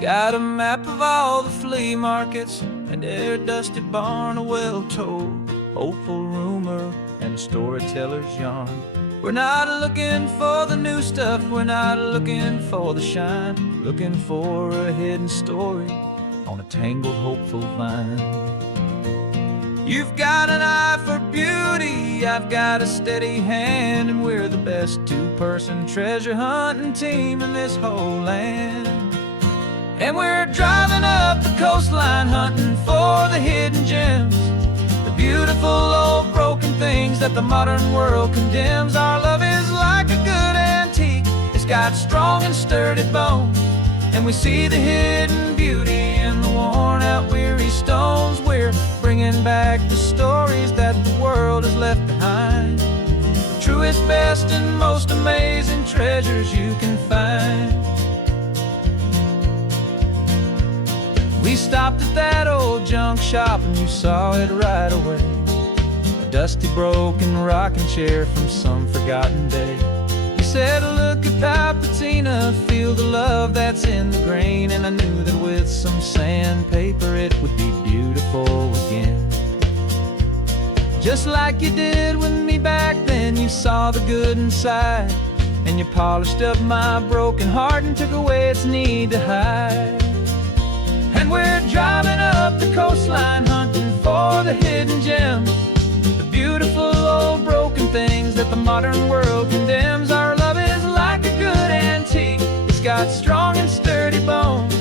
Got a map of all the flea markets and every dusty barn, a well-told, hopeful rumor and a storyteller's yarn. We're not looking for the new stuff, we're not looking for the shine, looking for a hidden story on a tangled, hopeful vine. You've got an eye for beauty, I've got a steady hand, and we're the best two-person treasure hunting team in this whole land. And we're driving up the coastline hunting for the hidden gems, the beautiful old broken things that the modern world condemns. Our love is like a good antique, it's got strong and sturdy bones, and we see the hidden beauty in the worn out weary stones. We're bringing back the stories that the world has left behind, the truest, best, and most amazing treasures you can find. We stopped at that old junk shop and you saw it right away, a dusty, broken rocking chair from some forgotten day. You said, look at that patina, feel the love that's in the grain, and I knew that with some sandpaper it would be beautiful again. Just like you did with me back then, you saw the good inside, and you polished up my broken heart and took away its need to hide. And we're driving up the coastline hunting for the hidden gems, the beautiful old broken things that the modern world condemns. Our love is like a good antique, it's got strong and sturdy bones,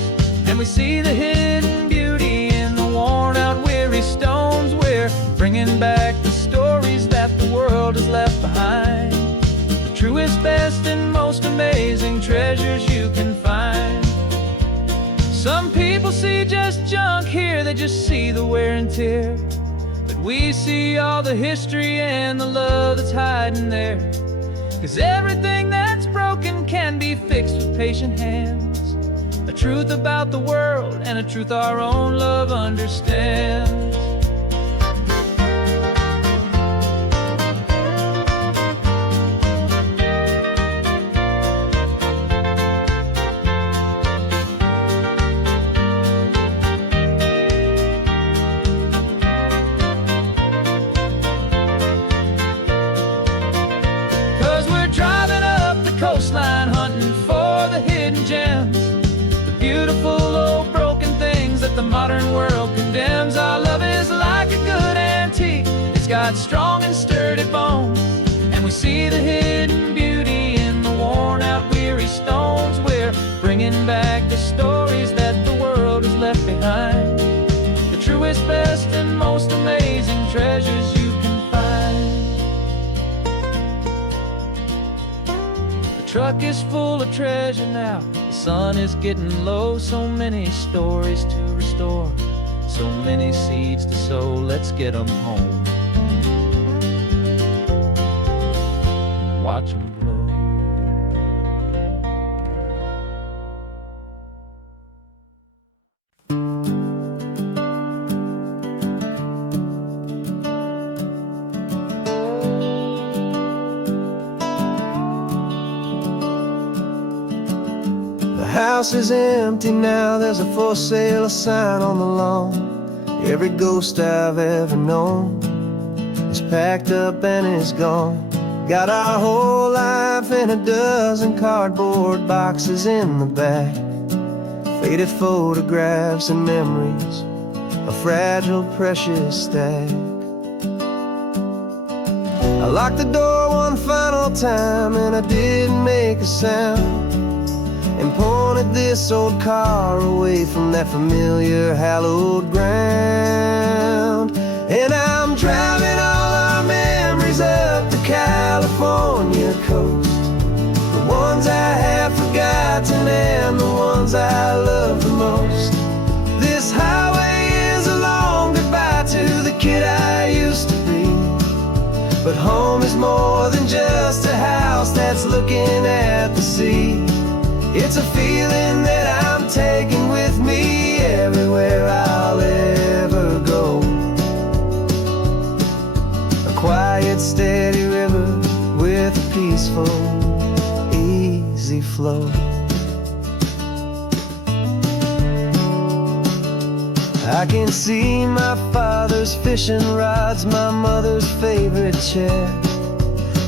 and we see the hidden beauty in the worn out weary stones. We're bringing back the stories that the world has left behind, the truest, best, and most amazing treasures you can find. Some people see just junk here, they just see the wear and tear, but we see all the history and the love that's hiding there. 'Cause everything that's broken can be fixed with patient hands, a truth about the world and a truth our own love understands. 'Cause we're driving up the coastline hunting for the hidden gems, the beautiful old broken things that the modern world condemns. Our love is like a good antique, it's got strong and sturdy bones, and we see the hidden beauty in the worn out weary stones. We're bringing back the stories that the world has left behind, the truest, best, and most amazing treasures you can find. The truck is full of treasure now, the sun is getting low. So many stories to restore, so many seeds to sow. Let's get them home, watch them blow. The house is empty now, there's a for sale sign on the lawn. Every ghost I've ever known is packed up and is gone. Got our whole life in a dozen cardboard boxes in the back, faded photographs and memories, a fragile, precious stack. I locked the door one final time and I didn't make a sound, and pointed this old car away from that familiar hallowed ground. And I'm driving all our memories up the California coast, the ones I have forgotten and the ones I love the most. This highway is a long goodbye to the kid I used to be, but home is more than just a house that's looking at the sea. It's a feeling that I'm taking with me everywhere I'll ever go. A quiet, steady river with a peaceful, easy flow. I can see my father's fishing rods, my mother's favorite chair,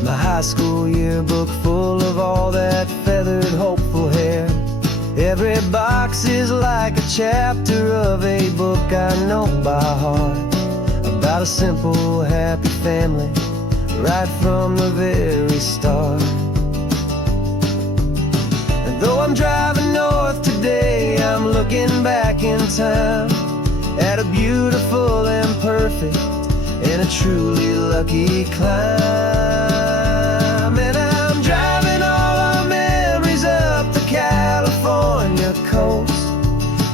my high school yearbook full of all that feathered, hopeful hair. Every box is like a chapter of a book I know by heart, about a simple, happy family, right from the very start. And though I'm driving north today, I'm looking back in time at a beautiful and perfect and a truly lucky climb. And I'm driving all our memories up the California coast,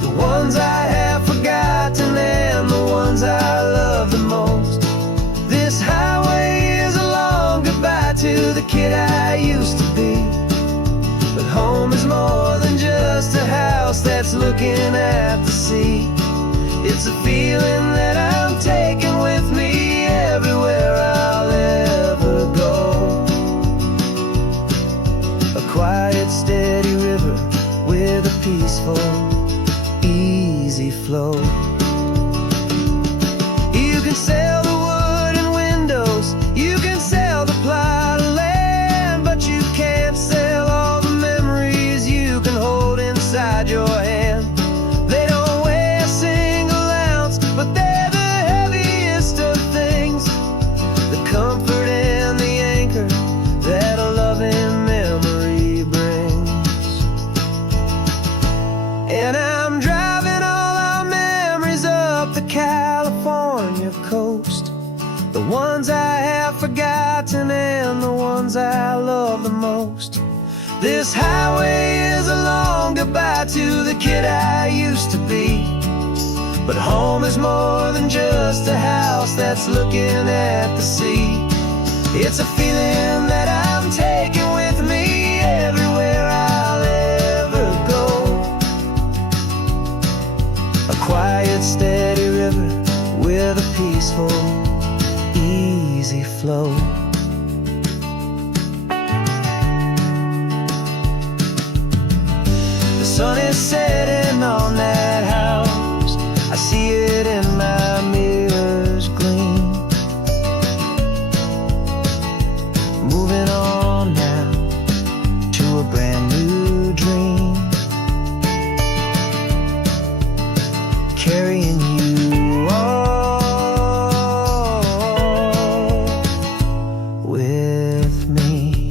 the ones I have forgotten and the ones I love the most. This highway is a long goodbye to the kid I used to be, but home is more than just a house that's looking at the sea. It's a feeling that I'm taking with me everywhere I'll ever go. A quiet, steady river with a peaceful, easy flow. You can sail the wooden windows, you can sail the plot of land, but you can't sail all the memories you can hold inside your hand. They don't weigh a single ounce, but they're the heaviest of things, the comfort and the anchor that a loving memory brings. And I'm driving all our memories up the California coast, the ones I have forgotten and the ones I love the most. This highway is a long goodbye to the kid I used to be, but home is more than just a house that's looking at the sea. It's a feeling that I'm taking with me everywhere I'll ever go. A quiet, steady river with a peaceful, easy flow. The sun is setting on that house, I see it in my mirror's gleam. Moving on now to a brand new dream, carrying you all with me.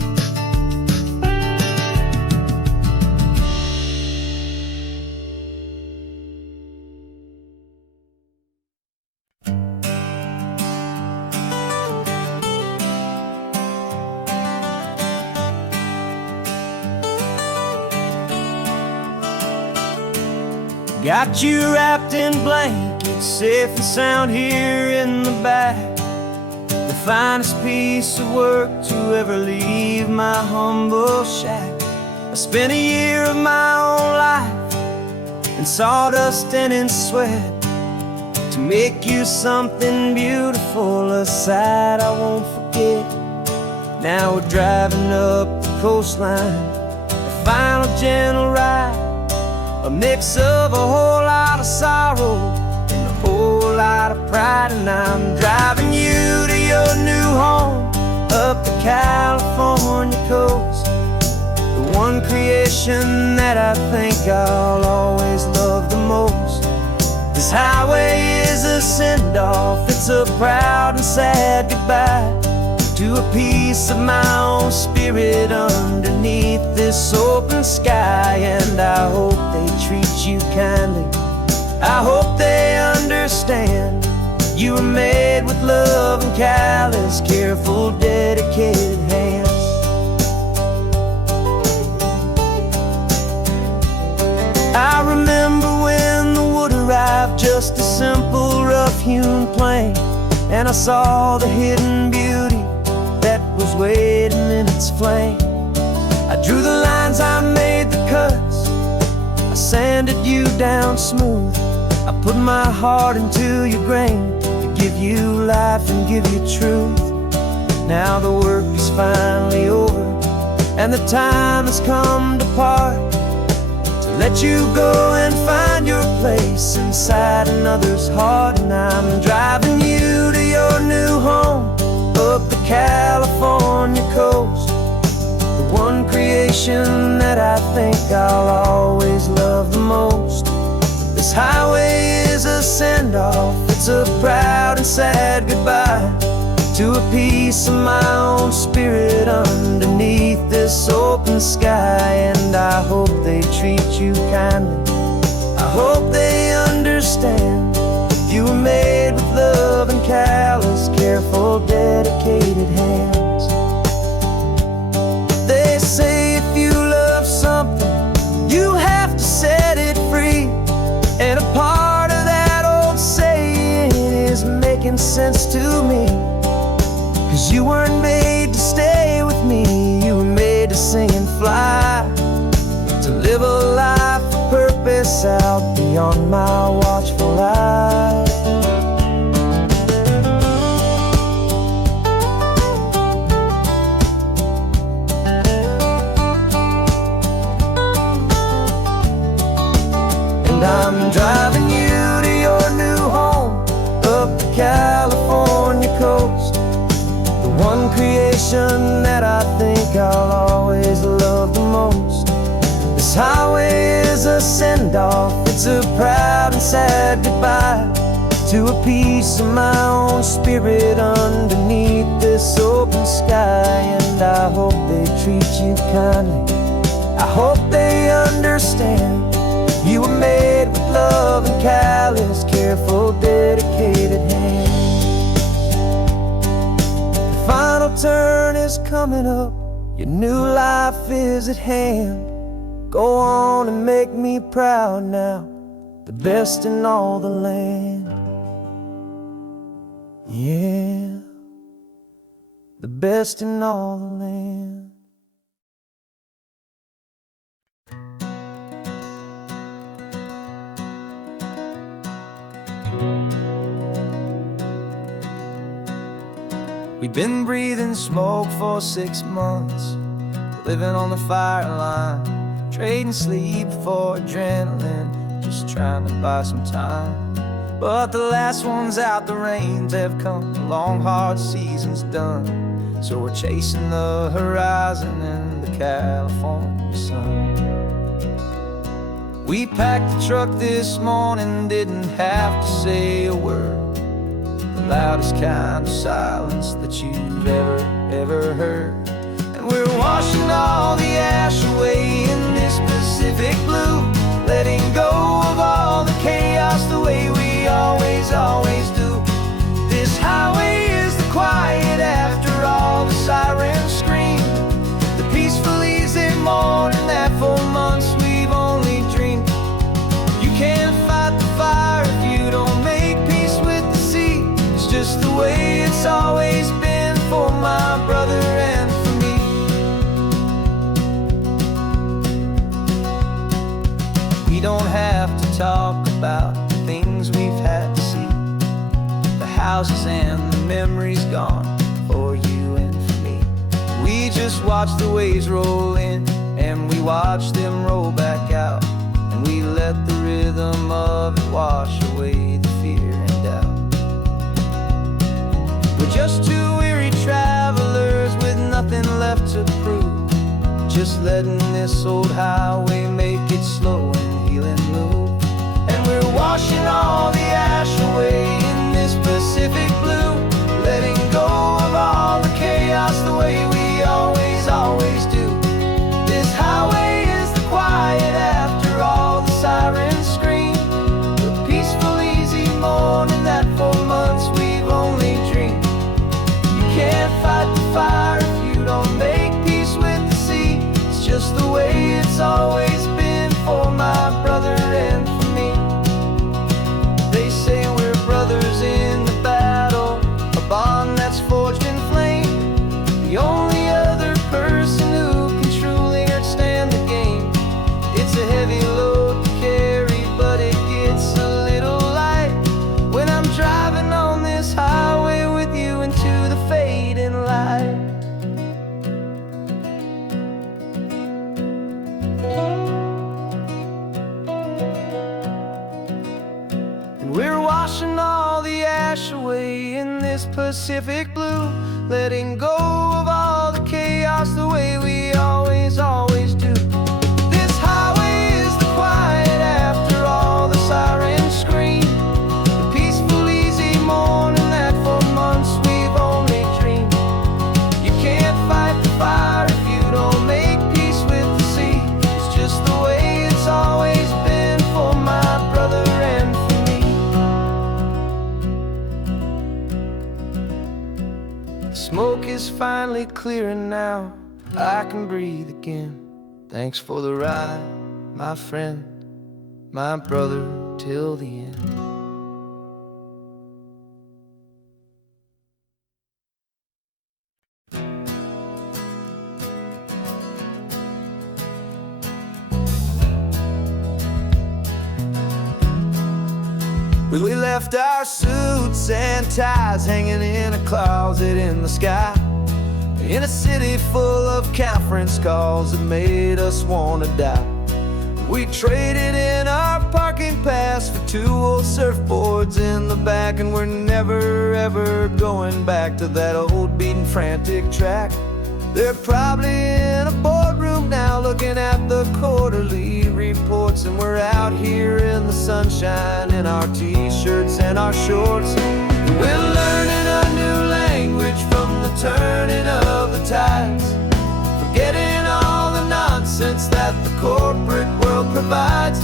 Got you wrapped in blankets, safe and sound here in the back. The finest piece of work to ever leave my humble shack. I spent a year of my own life in sawdust and in sweat to make you something beautiful, a sight I won't forget. Now we're driving up the coastline, a final gentle ride, a mix of a whole lot of sorrow and a whole lot of pride. And I'm driving you to your new home up the California coast, the one creation that I think I'll always love the most. This highway is a send-off, it's a proud and sad goodbye to a piece of my own spirit underneath this open sky. And I hope they treat you kindly, I hope they understand you were made with love and callous, careful, dedicated hands. I remember when the wood arrived, just a simple rough-hewn plank, and I saw the hidden beauty that was waiting in its flame. I drew the lines, I made the cuts, I sanded you down smooth. I put my heart into your grain to give you life and give you truth. Now the work is finally over and the time has come to part, to let you go and find your place inside another's heart. And I'm driving you to your new home up the California coast, the one creation that I think I'll always love the most. This highway is a send-off, it's a proud and sad goodbye to a piece of my own spirit underneath this open sky. And I hope they treat you kindly, I hope they understand. You were made with love and callous, careful, dedicated hands. They say if you love something, you have to set it free. And a part of that old saying is making sense to me. 'Cause you weren't made to stay with me, you were made to sing and fly, to live a life of purpose out beyond my watchful eye. And I'm driving you to your new home up the California coast, the one creation that I think I'll always love the most. This highway is a send-off, it's a proud and sad goodbye to a piece of my own spirit underneath this open sky. And I hope they treat you kindly, I hope they understand. You were made with love and callous, careful, dedicated hands. The final turn is coming up, your new life is at hand. Go on and make me proud now, the best in all the land. Yeah, the best in all the land. We've been breathing smoke for 6 months, living on the fire line, trading sleep for adrenaline, just trying to buy some time. But the last one's out, the rains have come, the long hard season's done. So we're chasing the horizon in the California sun. We packed the truck this morning, didn't have to say a word, the loudest kind of silence that you've ever heard. And we're washing all the ash away in this Pacific blue, letting go of all the chaos the way we always do. This highway is the quiet after all the sirens scream, the peaceful easy morning that for months we've only dreamed. You can't fight the fire if you don't make peace with the sea. It's just the way it's always been for my brother and for me. We don't have to talk about the things we've had to see, the houses and the memories gone for you and for me. We just watch the waves roll in and we watch them roll back out, and we let the rhythm of it wash away the fear and doubt. We're just two weary travelers with nothing left to prove, just letting this old highway make it slow and healing move. And we're washing all the ash away in this Pacific blue, letting go of all the chaos the way we always do. This highway is the quiet after all the sirens scream, the peaceful easy morning that for months we've only dreamed. You can't fight the fire if you don't make peace with the sea. It's just the way it's always been for my brother and for me. They say we're brothers in the battle, a bond that's forged in flame. The only other person who can truly understand the game. It's a heavy load to carry, but it gets a little light when I'm driving on this highway with you into the fading light. Pacific blue, letting go of all the chaos the way we always do. This highway is the quiet after all the sirens scream, the peaceful, easy morning that for months we've only dreamed. You can't fight the fire if you don't make peace with the sea. It's just the way it's always been for my brother and for me. The smoke is finally clearing now, I can breathe again. Thanks for the ride, my friend, my brother, till the end. We left our suits and ties hanging in a closet in the sky, in a city full of conference calls that made us wanna die. We traded in our parking pass for 2 old surfboards in the back, and we're never ever going back to that old beaten frantic track. They're probably in a boardroom now looking at the quarterly reports, and we're out here in the sunshine in our t-shirts and our shorts. We're learning a new language from the turning of the tides, forgetting all the nonsense that the corporate world provides.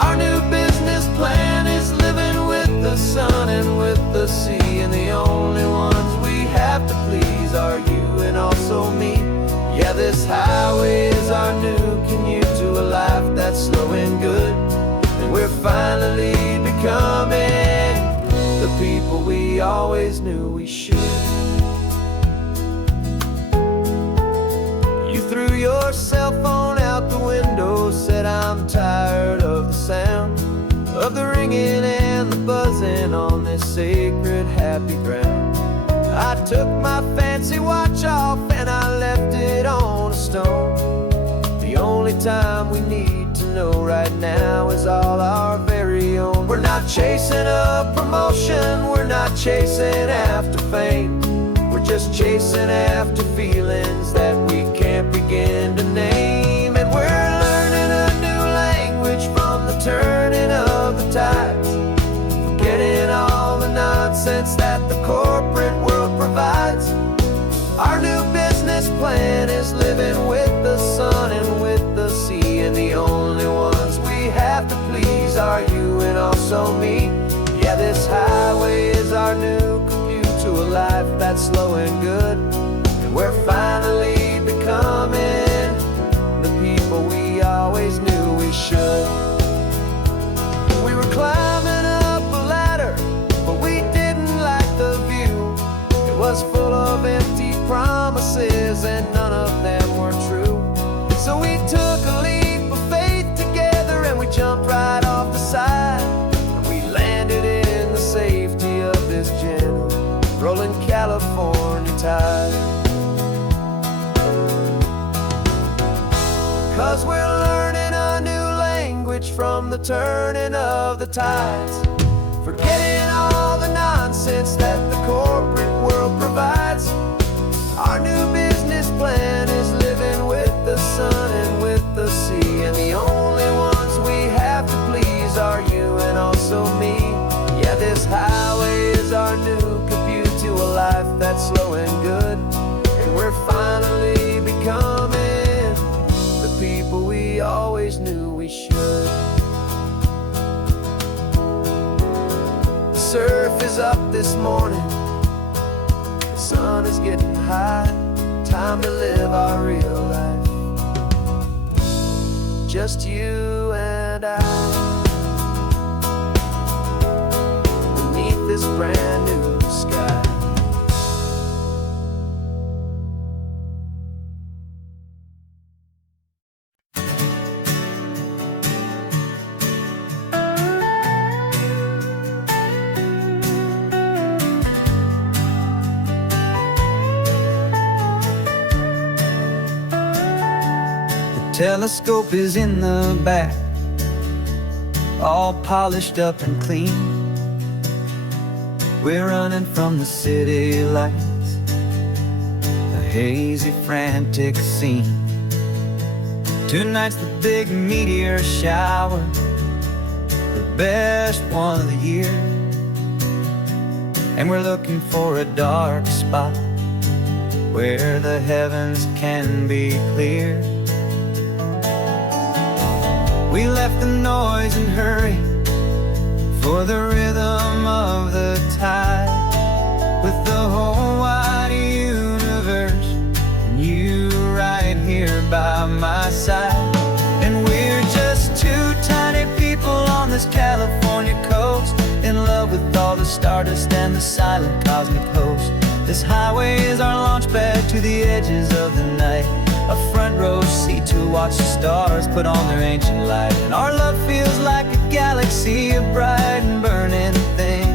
Our new business plan is living with the sun and with the sea, and the only ones we have to please are you and also me. Yeah, this highway is our new commute to a life that's slow and good, and we're finally becoming the people we always knew we should. You threw your cell phone out the window, said I'm tired of the sound of the ringing and the buzzing on this sacred happy ground. I took my fancy watch off and I left it on a stone. The only time we need to know right now is all our very own. We're not chasing a promotion, we're not chasing after fame, we're just chasing after feelings that we can't begin to name. And we're learning a new language from the turning of the tides, forgetting all the nonsense that the corporate world provides. Our new business plan is living with the sun and with the sea, and the only ones we have to please are you and also me. Yeah, this highway is our new commute to a life that's slow and good, and we're finally becoming the people we always knew we should. We were climbing up a ladder, but we didn't like the view. It was full of empty promises and none of them were true. So we took a leap of faith together and we jumped right off the side, and we landed in the safety of this gentle rolling California tide. 'Cause we're learning a new language from the turning of the tides, forgetting all the nonsense that the corporate world provides. Our new business plan is living with the sun and with the sea, and the only ones we have to please are you and also me. Yeah, this highway is our new commute to a life that's slow and good, and we're finally becoming the people we always knew we should. The surf is up this morning, the sun is getting high, time to live our real life, just you and I, beneath this brand new sky. Telescope is in the back, all polished up and clean. We're running from the city lights, a hazy, frantic scene. Tonight's the big meteor shower, the best one of the year. And we're looking for a dark spot where the heavens can be clear. We left the noise and hurry for the rhythm of the tide, with the whole wide universe and you right here by my side. And we're just two tiny people on this California coast, in love with all the stardust and the silent cosmic host. This highway is our launch pad to the edges of the night, a front row seat to watch the stars put on their ancient light. And our love feels like a galaxy, a bright and burning thing,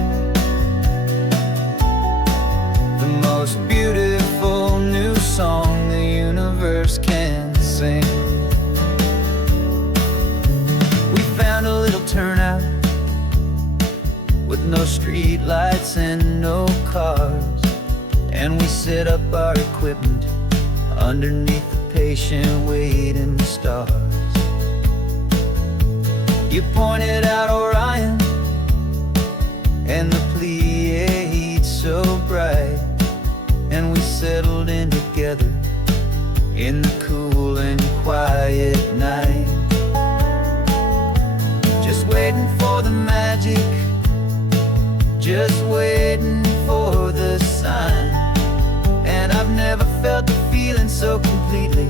the most beautiful new song the universe can sing. We found a little turnout with no street lights and no cars, and we set up our equipment underneath the patient waiting stars. You pointed out Orion and the Pleiades so bright, and we settled in together in the cool and quiet night, just waiting for the magic, just waiting for the sign. And I've never felt the feeling so completely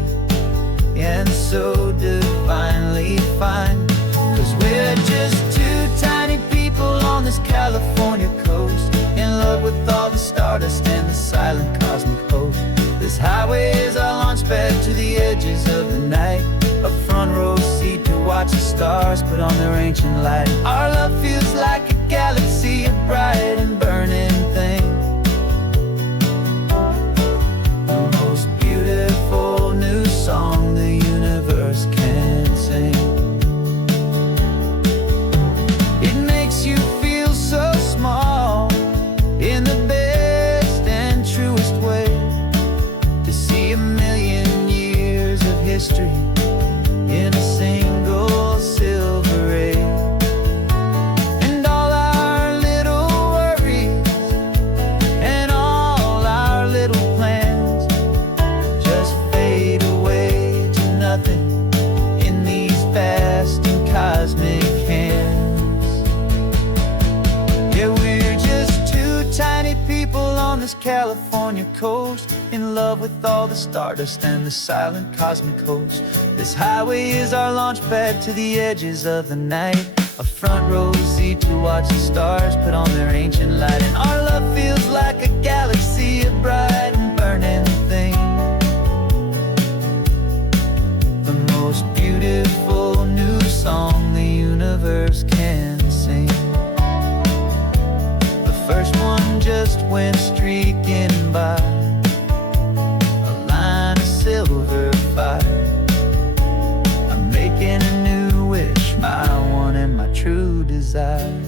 and so divinely fine. 'Cause we're just two tiny people on this California coast, in love with all the stardust and the silent cosmic host. This highway is our launch pad to the edges of the night, a front row seat to watch the stars put on their ancient light. Our love feels like a galaxy, a bright and burning thing, the most beautiful new song the universe can sing. It makes you feel so small in the best and truest way, to see a million years of history in a single silver ray. And all our little worries and all our little plans just fade away to nothing in these vast and cosmic hands. Yeah, we're just two tiny people on this California coast, in love with all the stardust and the silent cosmic host. This highway is our launch pad to the edges of the night, a front row seat to watch the stars put on their ancient light. And our love feels like a galaxy, a bright and burning thing, the most beautiful new song the universe can sing. The first one just went streaking by, a line of silver fire. I'm making a new wish, my one and my true desire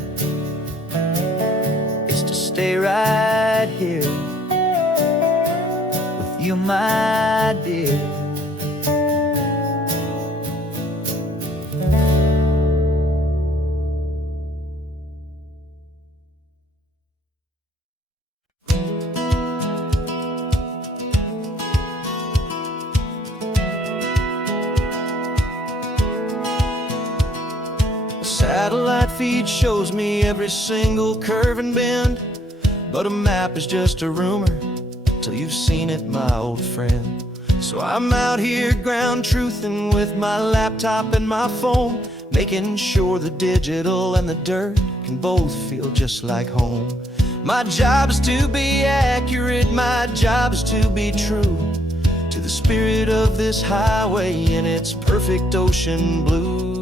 is to stay right here with you, my dear. Satellite feed shows me every single curve and bend, but a map is just a rumor till you've seen it, my old friend. So I'm out here ground truthing with my laptop and my phone, making sure the digital and the dirt can both feel just like home. My job is to be accurate, my job is to be true to the spirit of this highway in its perfect ocean blue.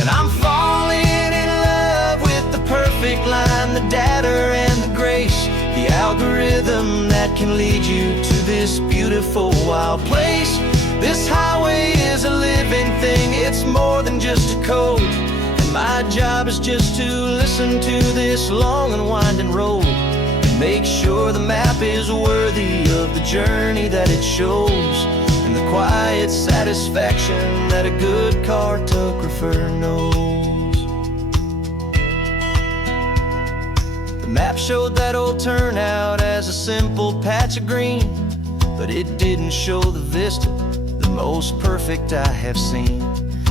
And I'm falling in love with the perfect line, the data and the grace, the algorithm that can lead you to this beautiful wild place. This highway is a living thing, it's more than just a code, and My job is just to listen to this long and winding road and make sure the map is worthy of the journey that it shows, and the quiet satisfaction that a good cartographer knows. The map showed that old turnout as a simple patch of green, but it didn't show the vista, the most perfect I have seen.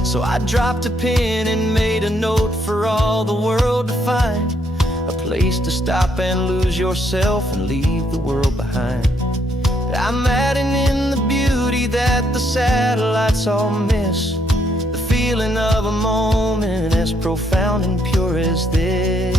So I dropped a pin and made a note for all the world to find, a place to stop and lose yourself and leave the world behind. I'm adding in the beauty that the satellites all miss, the feeling of a moment as profound and pure as this.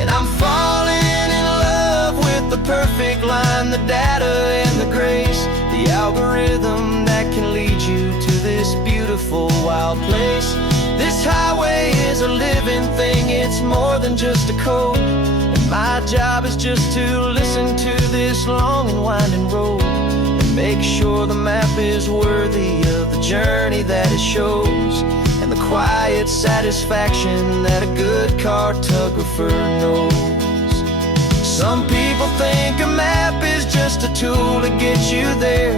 And I'm falling in love with the perfect line, the data and the grace, the algorithm that can lead you to this beautiful wild place. This highway is a living thing, it's more than just a code, and my job is just to listen to this long and winding road and make sure the map is worthy of the journey that it shows, and the quiet satisfaction that a good cartographer knows. Some people think a map is just a tool to get you there,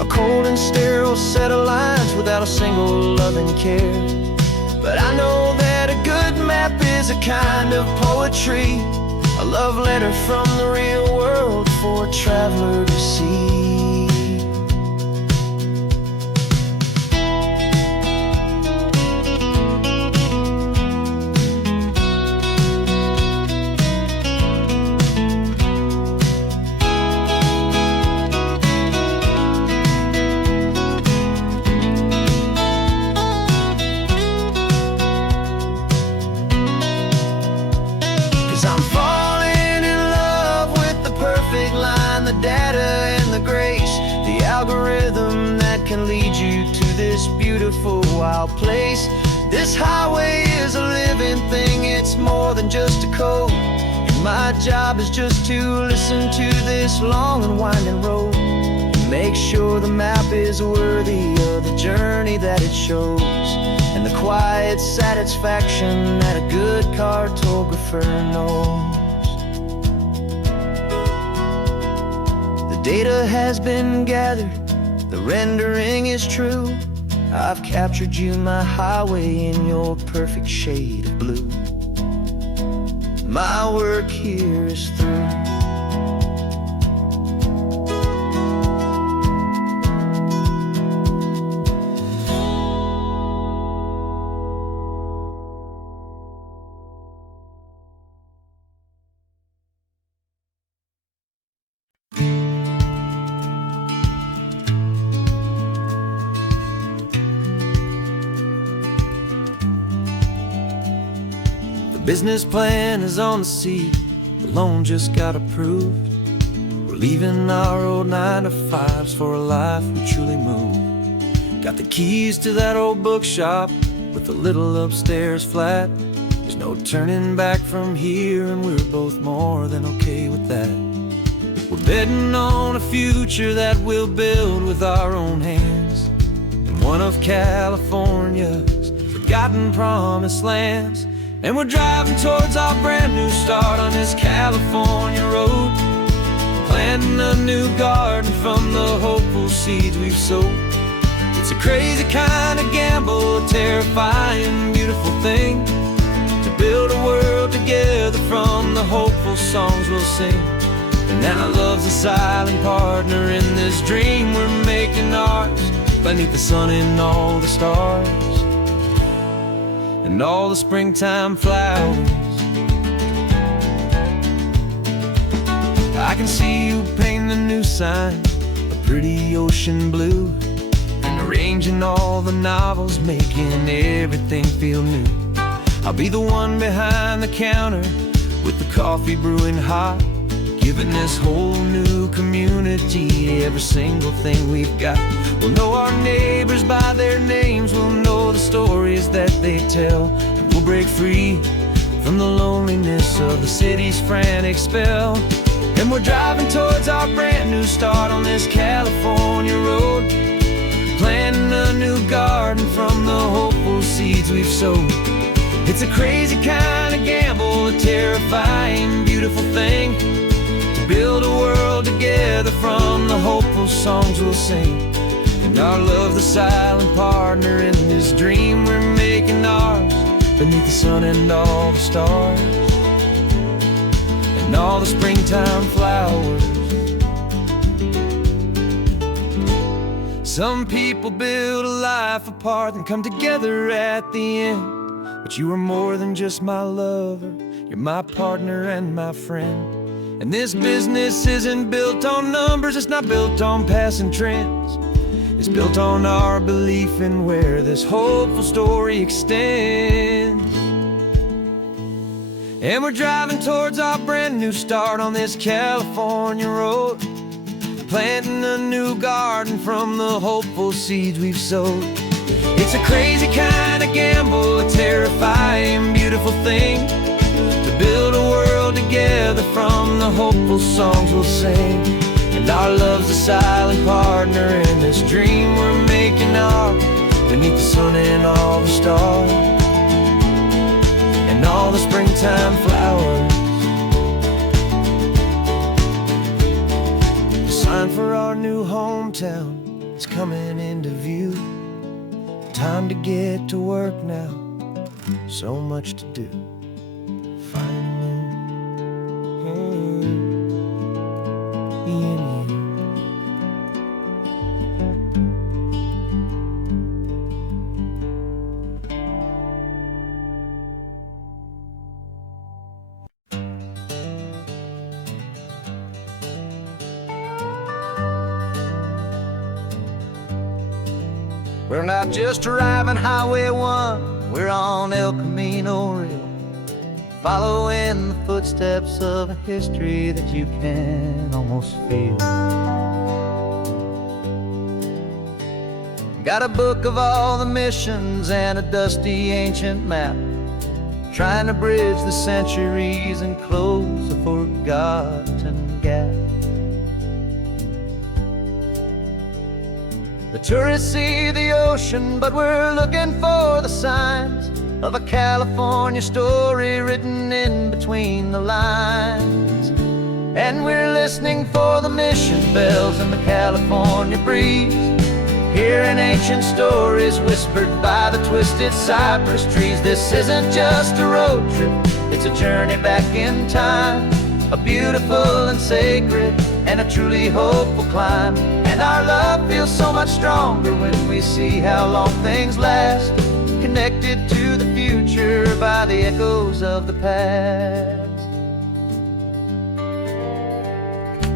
a cold and sterile set of lines without a single loving care. But I know that a good map is a kind of poetry, a love letter from the real world for a traveler to see. 'Cause I'm falling in love with the perfect line, the data and the grace, the algorithm that can lead you to this beautiful wild place. This highway is a living thing, it's more than just a code, and my job is just to listen to this long and winding road and make sure the map is worthy of the journey that it shows, and the quiet satisfaction that a good cartographer knows. The data has been gathered, the rendering is true. I've captured you, my highway, in your perfect shade of blue. My work here is through. Business plan is on the seat, the loan just got approved. We're leaving our old 9-to-5s for a life we truly move. Got the keys to that old bookshop with a little upstairs flat. There's no turning back from here, and we're both more than okay with that. We're betting on a future that we'll build with our own hands, in one of California's forgotten promised lands. And we're driving towards our brand new start on this California road, planting a new garden from the hopeful seeds we've sowed. It's a crazy kind of gamble, a terrifying, beautiful thing, to build a world together from the hopeful songs we'll sing. And now love's a silent partner in this dream we're making ours, beneath the sun and all the stars and all the springtime flowers. I can see you painting a new sign, a pretty ocean blue, and arranging all the novels, making everything feel new. I'll be the one behind the counter with the coffee brewing hot, giving this whole new community every single thing we've got. We'll know our neighbors by their names, we'll know the stories that they tell, and we'll break free from the loneliness of the city's frantic spell. And we're driving towards our brand new start on this California road, planting a new garden from the hopeful seeds we've sowed. It's a crazy kind of gamble, a terrifying, beautiful thing, to build a world together from the hopeful songs we'll sing. And our love, the silent partner in this dream we're making ours, beneath the sun and all the stars, and all the springtime flowers. Some people build a life apart and come together at the end, but you are more than just my lover, you're my partner and my friend. And this business isn't built on numbers, it's not built on passing trends. It's built on our belief in where this hopeful story extends. And we're driving towards our brand new start on this California road, planting a new garden from the hopeful seeds we've sowed. It's a crazy kind of gamble, a terrifying, beautiful thing, to build a world together from the hopeful songs we'll sing. And our love's a silent partner in this dream we're making ours, beneath the sun and all the stars, and all the springtime flowers. The sign for our new hometown is coming into view. Time to get to work now, so much to do. We're not just driving Highway 1, we're on El Camino Real, following the footsteps of a history that you can almost feel. Got a book of all the missions and a dusty ancient map, trying to bridge the centuries and close a forgotten gap. The tourists see the ocean, but we're looking for the signs of a California story written in between the lines. And we're listening for the mission bells in the California breeze, hearing ancient stories whispered by the twisted cypress trees. This isn't just a road trip, it's a journey back in time, a beautiful and sacred and a truly hopeful climb. And our love feels so much stronger when we see how long things last, connected to the future by the echoes of the past.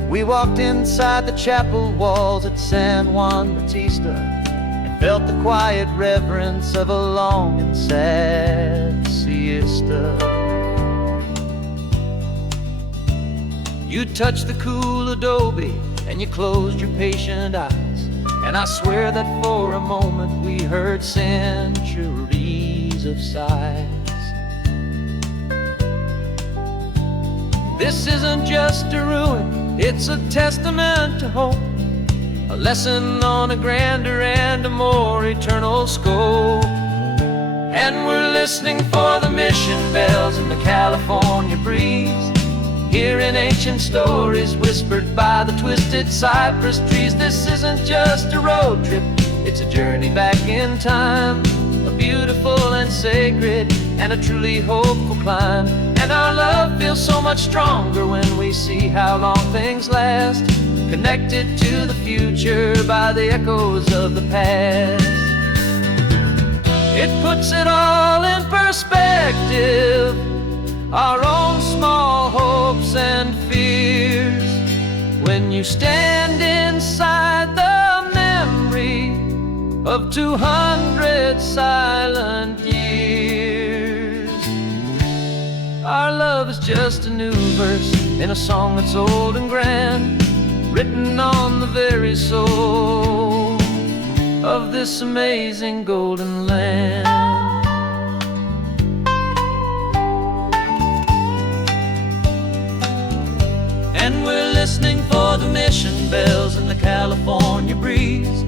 We walked inside the chapel walls at San Juan Bautista and felt the quiet reverence of a long and sad siesta. You touched the cool adobe and you closed your patient eyes, and I swear that for a moment we heard centuries of sighs. This isn't just a ruin, it's a testament to hope, a lesson on a grander and a more eternal scope. And we're listening for the mission bells in the California breeze, hearing ancient stories whispered by the twisted cypress trees. This isn't just a road trip, it's a journey back in time, a beautiful and sacred and a truly hopeful climb. And our love feels so much stronger when we see how long things last, connected to the future by the echoes of the past. It puts it all in perspective, our own small hopes and fears, when you stand inside the memory of 200 silent years. Our love is just a new verse in a song that's old and grand, written on the very soul of this amazing golden land. And we're listening for the mission bells in the California breeze,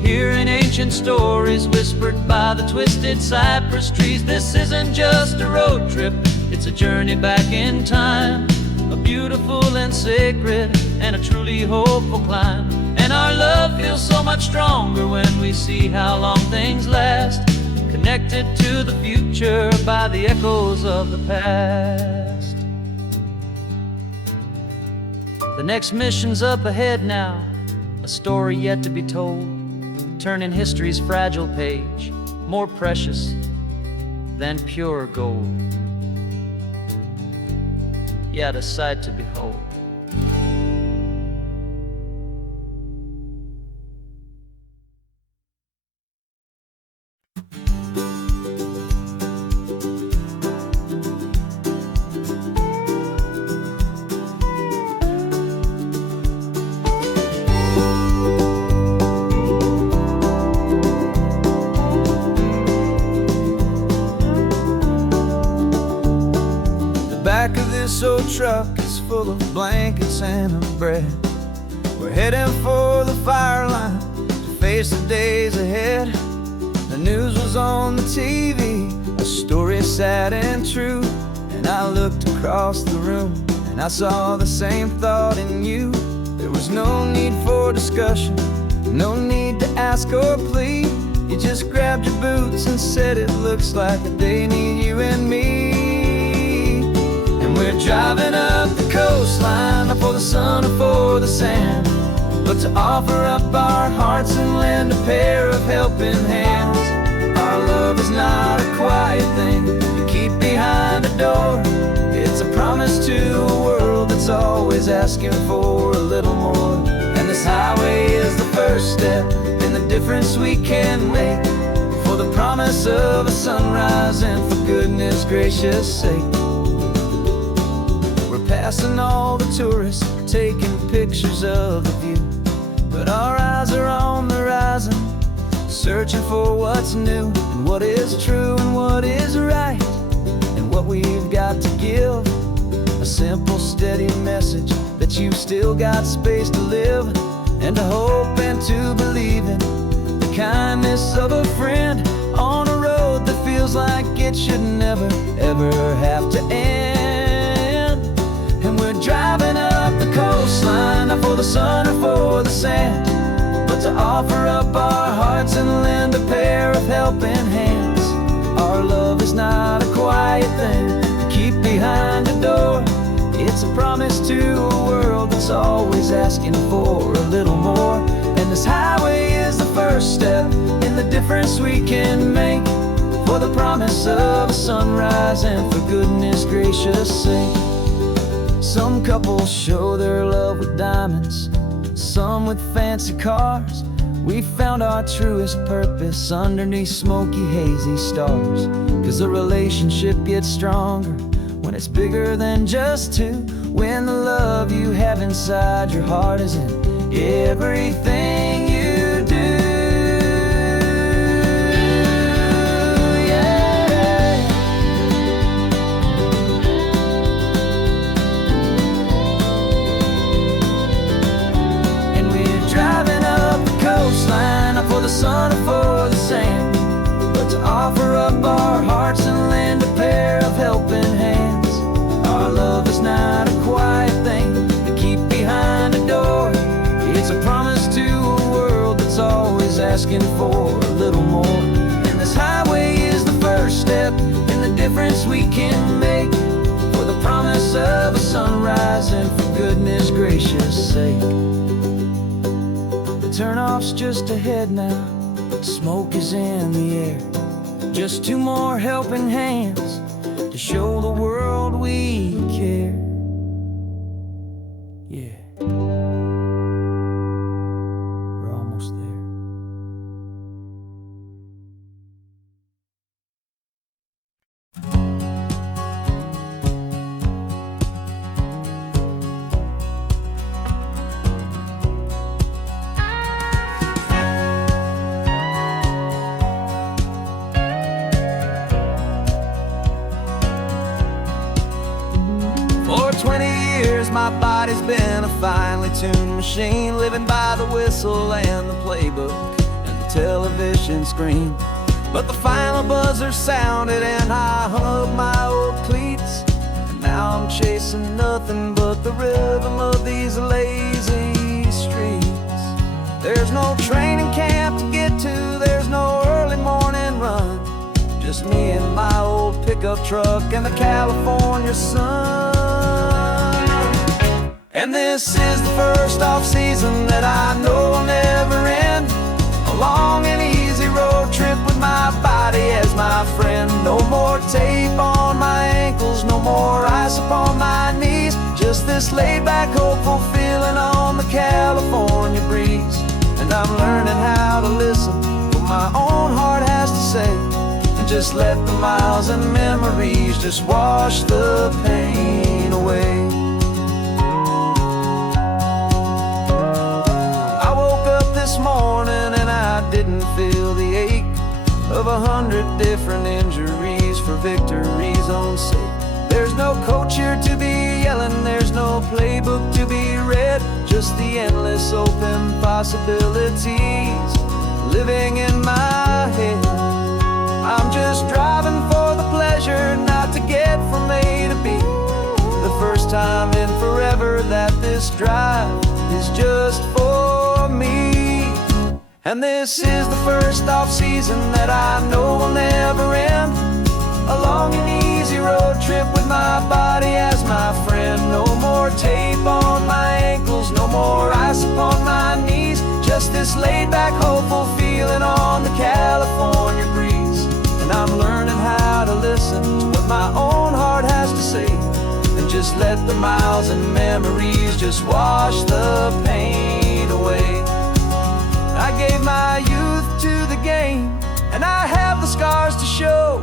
hearing ancient ancient stories whispered by the twisted cypress trees. This isn't just a road trip, it's a journey back in time, a beautiful and sacred and a truly hopeful climb. And our love feels so much stronger when we see how long things last, connected to the future by the echoes of the past. The next mission's up ahead now, a story yet to be told, turning history's fragile page more precious than pure gold. Yet a sight to behold. Back of this old truck is full of blankets and a bread. We're heading for the fire line to face the days ahead. The news was on the TV, a story sad and true. And I looked across the room and I saw the same thought in you. There was no need for discussion, no need to ask or plead. You just grabbed your boots and said it looks like the day need you and me. We're driving up the coastline, not for the sun or for the sand, but to offer up our hearts and lend a pair of helping hands. Our love is not a quiet thing you keep behind a door. It's a promise to a world that's always asking for a little more. And this highway is the first step in the difference we can make, for the promise of a sunrise and for goodness gracious sake. Passing all the tourists, taking pictures of the view, but our eyes are on the horizon, searching for what's new and what is true and what is right, and what we've got to give. A simple, steady message that you've still got space to live, and to hope and to believe in the kindness of a friend on a road that feels like it should never, ever have to end. And we're driving up the coastline, not for the sun or for the sand, but to offer up our hearts and lend a pair of helping hands. Our love is not a quiet thing to keep behind a door. It's a promise to a world that's always asking for a little more. And this highway is the first step in the difference we can make, for the promise of a sunrise and for goodness gracious sake. Some couples show their love with diamonds, some with fancy cars. We found our truest purpose underneath smoky, hazy stars. 'Cause the relationship gets stronger when it's bigger than just two, when the love you have inside your heart is in everything you do. For the sun or for the sand, but to offer up our hearts and lend a pair of helping hands. Our love is not a quiet thing to keep behind a door. It's a promise to a world that's always asking for a little more. And this highway is the first step in the difference we can make, for the promise of a sunrise and for goodness gracious sake. Turnoff's just ahead now, smoke is in the air. Just two more helping hands to show the world we care. Yeah, we're almost there. My body's been a finely tuned machine, living by the whistle and the playbook and the television finishing screen. But the final buzzer sounded and I hung up my old cleats. And now I'm chasing nothing but the rhythm of these lazy streets. There's no training camp to get to, there's no early morning run. Just me and my old pickup truck and the California sun. And this is the first off-season that I know will never end. A long and easy road trip with my body as my friend. No more tape on my ankles, no more ice upon my knees. Just this laid-back, hopeful feeling on the California breeze. And I'm learning how to listen what my own heart has to say, and just let the miles and memories just wash the pain away. This morning and I didn't feel the ache of 100 different injuries for victory's own sake. There's no coach here to be yelling, there's no playbook to be read, just the endless open possibilities living in my head. I'm just driving for the pleasure, not to get from A to B. The first time in forever that this drive is just for me. And this is the first off-season that I know will never end. A long and easy road trip with my body as my friend. No more tape on my ankles, no more ice upon my knees. Just this laid-back, hopeful feeling on the California breeze. And I'm learning how to listen to what my own heart has to say, and just let the miles and memories just wash the pain away. I gave my youth to the game, and I have the scars to show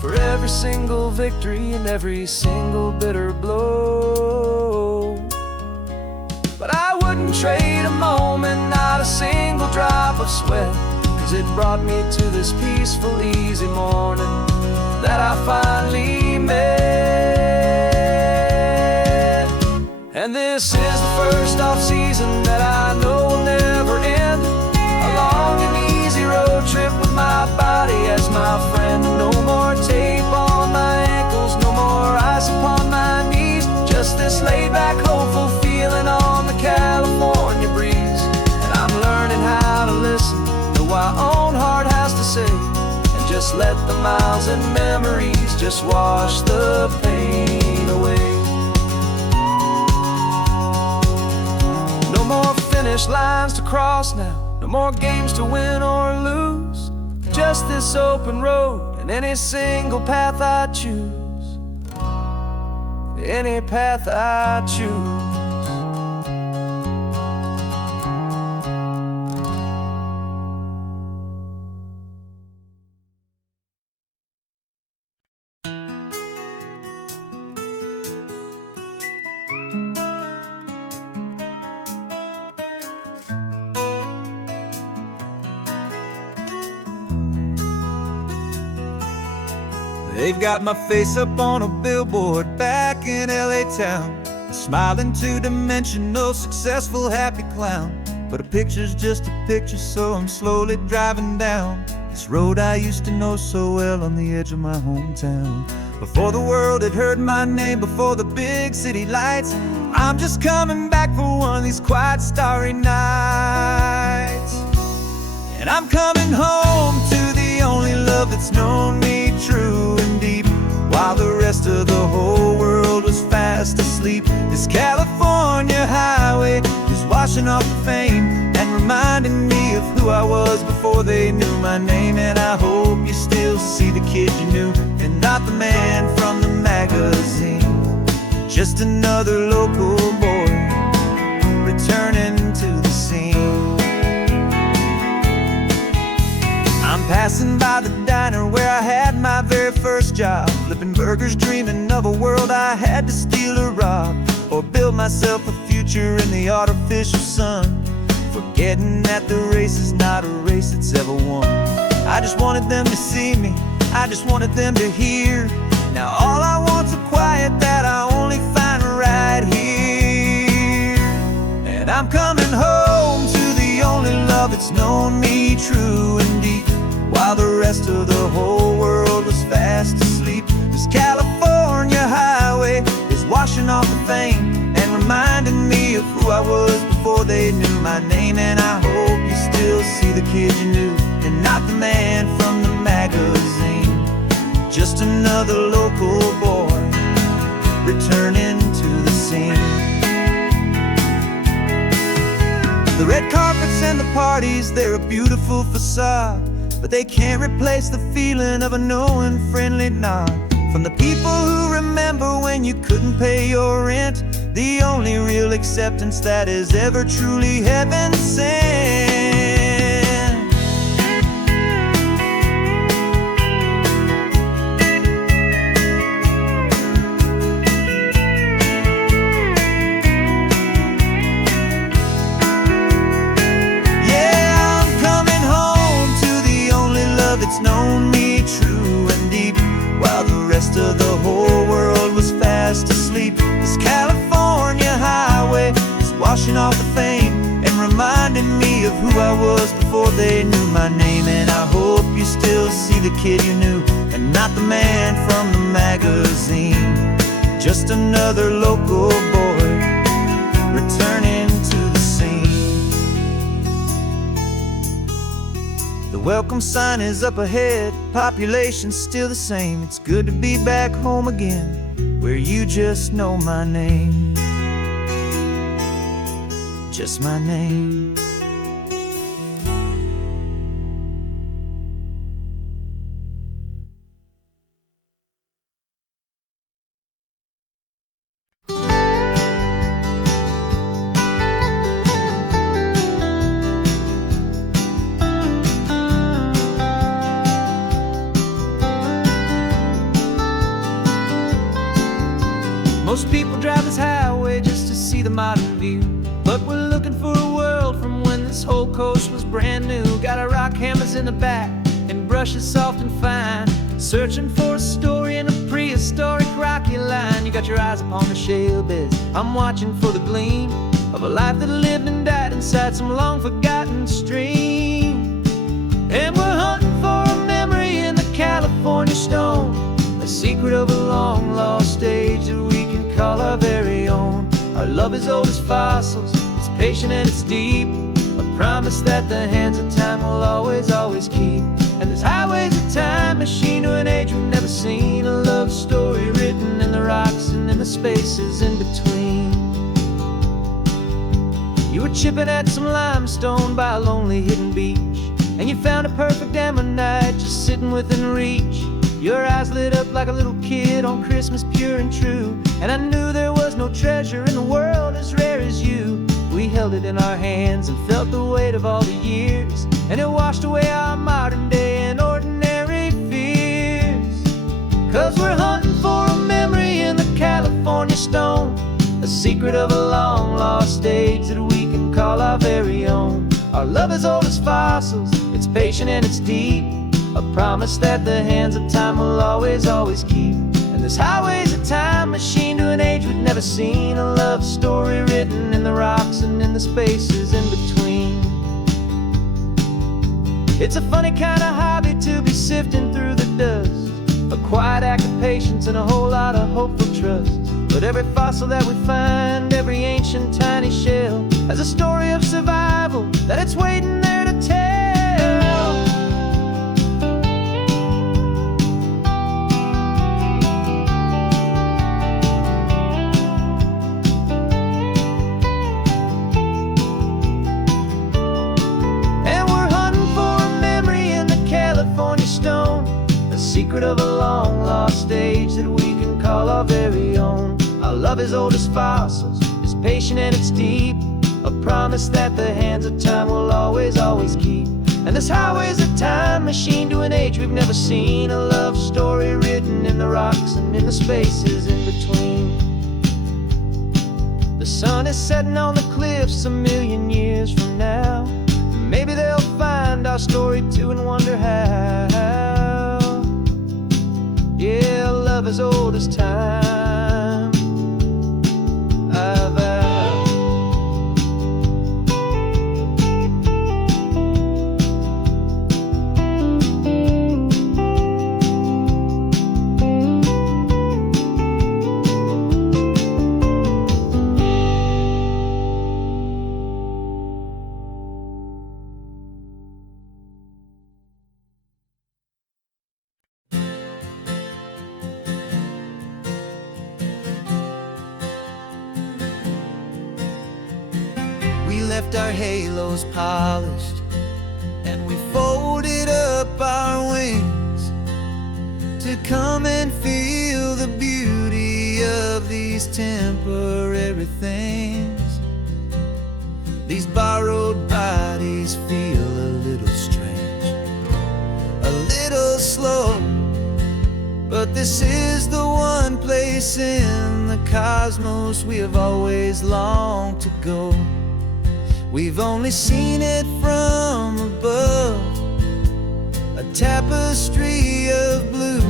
for every single victory and every single bitter blow. But I wouldn't trade a moment, not a single drop of sweat, 'cause it brought me to this peaceful, easy morning that I finally met. And this is the first off-season that I know will never end. A long and easy road trip with my body as my friend. No more tape on my ankles, no more ice upon my knees. Just this laid-back, hopeful feeling on the California breeze. And I'm learning how to listen to what my own heart has to say, and just let the miles and memories just wash the pain away. No more finish lines to cross now, no more games to win or lose. Just this open road and any single path I choose. Any path I choose. They've got my face up on a billboard back in LA town, a smiling two-dimensional, successful, happy clown. But a picture's just a picture, so I'm slowly driving down this road I used to know so well on the edge of my hometown. Before the world had heard my name, before the big city lights, I'm just coming back for one of these quiet, starry nights. And I'm coming home to the only love that's known me true and deep, while the rest of the whole world was fast asleep. This California highway is washing off the fame and reminding me of who I was before they knew my name. And I hope you still see the kid you knew, and not the man from the magazine. Just another local boy returning to the scene. I'm passing by the diner where I had my very first job, flipping burgers, dreaming of a world I had to steal or rob, or build myself a future in the artificial sun, forgetting that the race is not a race that's ever won. I just wanted them to see me, I just wanted them to hear. Now all I want's a quiet that I only find right here. And I'm coming home to the only love that's known me true and deep, while the rest of the whole world was fast asleep. This California highway is washing off the fame and reminding me of who I was before they knew my name. And I hope you still see the kid you knew and not the man from the magazine. Just another local boy returning to the scene. The red carpets and the parties, they're a beautiful facade, but they can't replace the feeling of a knowing friendly nod from the people who remember when you couldn't pay your rent. The only real acceptance that is ever truly heaven sent. That's known me true and deep, while the rest of the whole world was fast asleep. This California highway is washing off the fame and reminding me of who I was before they knew my name. And I hope you still see the kid you knew and not the man from the magazine. Just another local boy returning to the scene. The welcome sign is up ahead, population's still the same. It's good to be back home again, where you just know my name. Just my name. Most people drive this highway just to see the modern view, but we're looking for a world from when this whole coast was brand new. Got our rock hammers in the back and brushes soft and fine, searching for a story in a prehistoric rocky line. You got your eyes upon the shale beds, I'm watching for the gleam of a life that lived and died inside some long forgotten stream. And we're hunting for a memory in the California stone, a secret of a long lost age that we can call our very own. Our love is old as fossils, it's patient and it's deep, a promise that the hands of time will always, always keep. And this highway's a time machine to an age we've never seen, a love story written in the rocks and in the spaces in between. You were chipping at some limestone by a lonely hidden beach, and you found a perfect ammonite just sitting within reach. Your eyes lit up like a little kid on Christmas, pure and true, and I knew there was no treasure in the world as rare as you. We held it in our hands and felt the weight of all the years, and it washed away our modern day and ordinary fears. 'Cause we're hunting for a memory in the California stone, a secret of a long lost age that we can call our very own. Our love is old as fossils, it's patient and it's deep, a promise that the hands of time will always, always keep. And this highway's a time machine to an age we've never seen, a love story written in the rocks and in the spaces in between. It's a funny kind of hobby to be sifting through the dust, a quiet act of patience and a whole lot of hopeful trust. But every fossil that we find, every ancient tiny shell, has a story of survival that it's waiting there to tell. Secret of a long lost age that we can call our very own. Our love is old as fossils, it's patient and it's deep, a promise that the hands of time will always, always keep. And this highway's a time machine to an age we've never seen, a love story written in the rocks and in the spaces in between. The sun is setting on the cliffs a million years from now, maybe they'll find our story too and wonder how. Yeah, love as old as time, I vow. left our halos polished, and we folded up our wings to come and feel the beauty of these temporary things. These borrowed bodies feel a little strange, a little slow, but this is the one place in the cosmos we have always longed to go. We've only seen it from above, a tapestry of blue,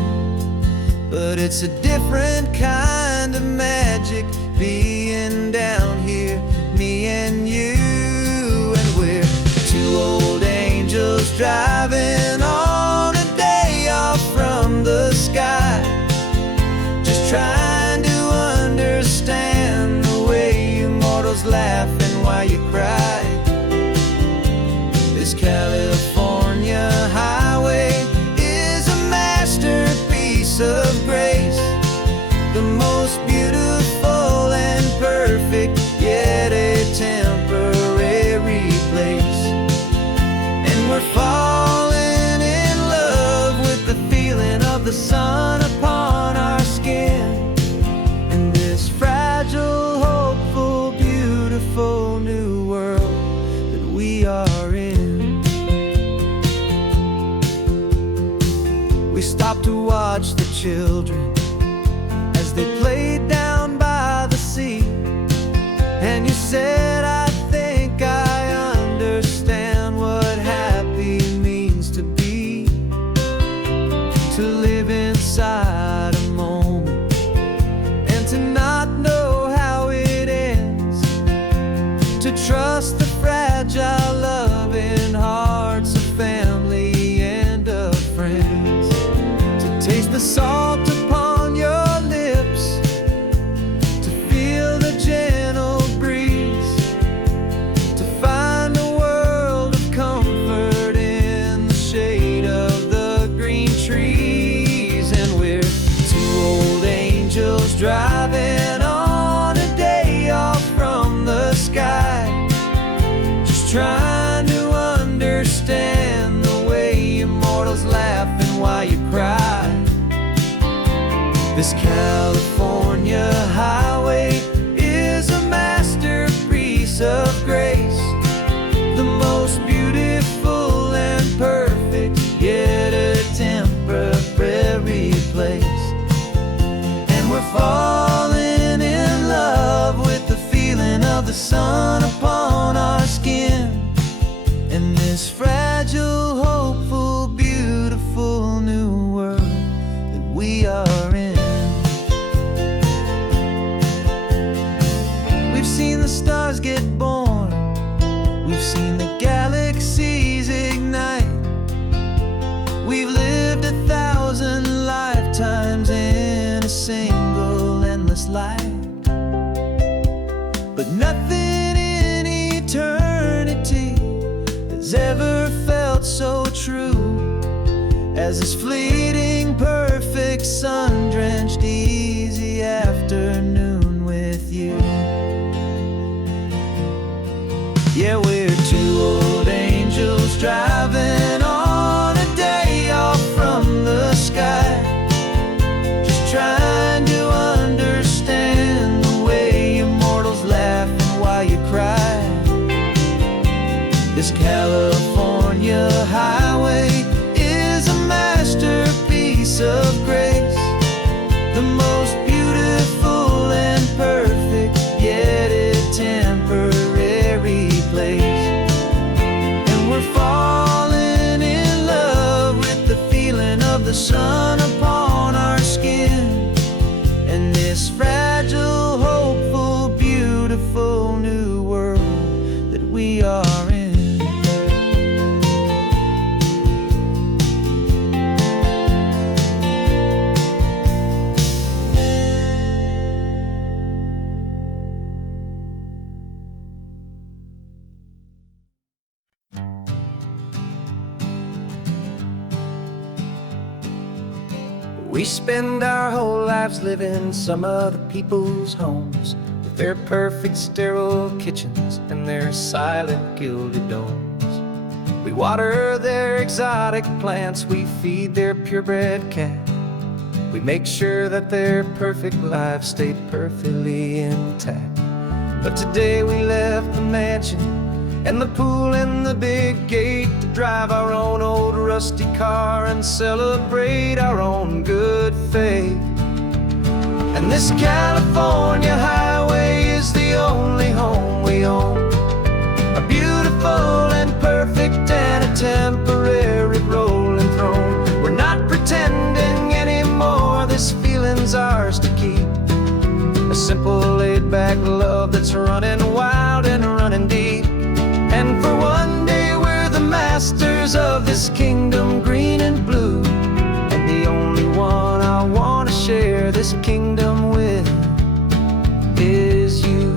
but it's a different kind of magic being down here, me and you. And we're two old angels driving on a day off from the sky, just trying to understand the way you mortals laugh and why you cry. This California highway is a masterpiece of grace, the most beautiful and perfect, yet a temporary place. And we're falling in love with the feeling of the sun upon our skin, in this fragile, hopeful, beautiful new world that we are in. We stopped to watch the children as they played down by the sea, and you said, I think I understand what happy means to be, to live inside a moment and to not know how it ends, to trust the fragile loving hearts of family and of friends, to taste the salt upon your lips, to feel the gentle breeze, to find a world of comfort in the shade of the green trees. And we're two old angels driving on a day off from the sky, just trying to understand the way immortals laugh and why you cry. This California highway is a masterpiece of grace, the most beautiful and perfect, yet a temporary place. And we're falling in love with the feeling of the sun upon our skin, in this fragile, hopeful, beautiful new world that we are in. We've seen the stars get born, we've seen the galaxies ignite, we've lived 1,000 lifetimes in a single endless life, but nothing in eternity has ever felt so true as this fleeting, perfect, sun-drenched, easy afternoon with you. Yeah, we're two old angels driving on a day off from the sky, just trying to understand the way immortals laugh and why you cry. This California highway is a masterpiece of grace, the most beautiful and perfect, yet a temporary place. And we're falling in love with the feeling of the sun upon our skin, and this fragile, hopeful, beautiful new world that we are in. We spend our whole lives living some other people's homes, their perfect sterile kitchens and their silent gilded domes. We water their exotic plants, we feed their purebred cat. We make sure that their perfect lives stay perfectly intact. But today we left the mansion and the pool and the big gate to drive our own old rusty car and celebrate our own good faith. And this California highway is the only home we own, a beautiful and perfect and a temporary rolling throne. We're not pretending anymore, this feeling's ours to keep, a simple laid-back love that's running wild and running deep. And for one day we're the masters of this kingdom green and blue, and the only one I want to share this kingdom with is you.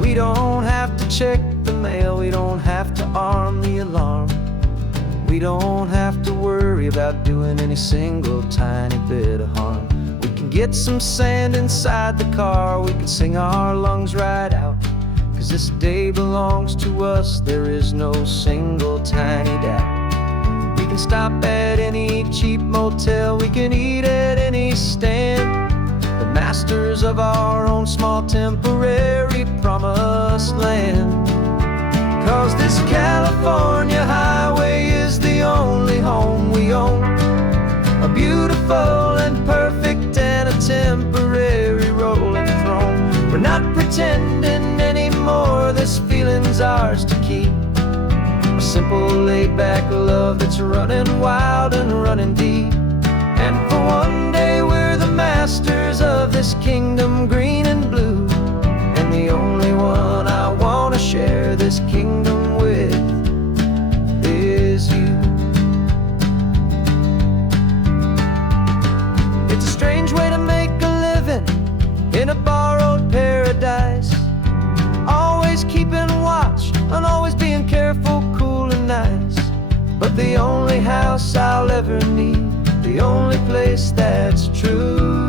We don't have to check the mail, we don't have to arm the alarm, we don't have to worry about doing any single tiny bit of harm. We can get some sand inside the car, we can sing our lungs right out, 'cause this day belongs to us, there is no single tiny doubt. We can stop at any cheap motel, we can eat at any stand, the masters of our own small temporary promised land. 'Cause this California highway is the only home we own, a beautiful and perfect and a temporary rolling throne. We're not pretending anymore, this feeling's ours to keep, a simple laid-back love that's running wild and running deep. And for one day we're the masters of this kingdom green and blue, and the only one I want to share this kingdom with is you. It's a strange way to make a living in a borrowed paradise, always keeping watch and always being careful, cool and nice. But the only house I'll ever need, the only place that's true,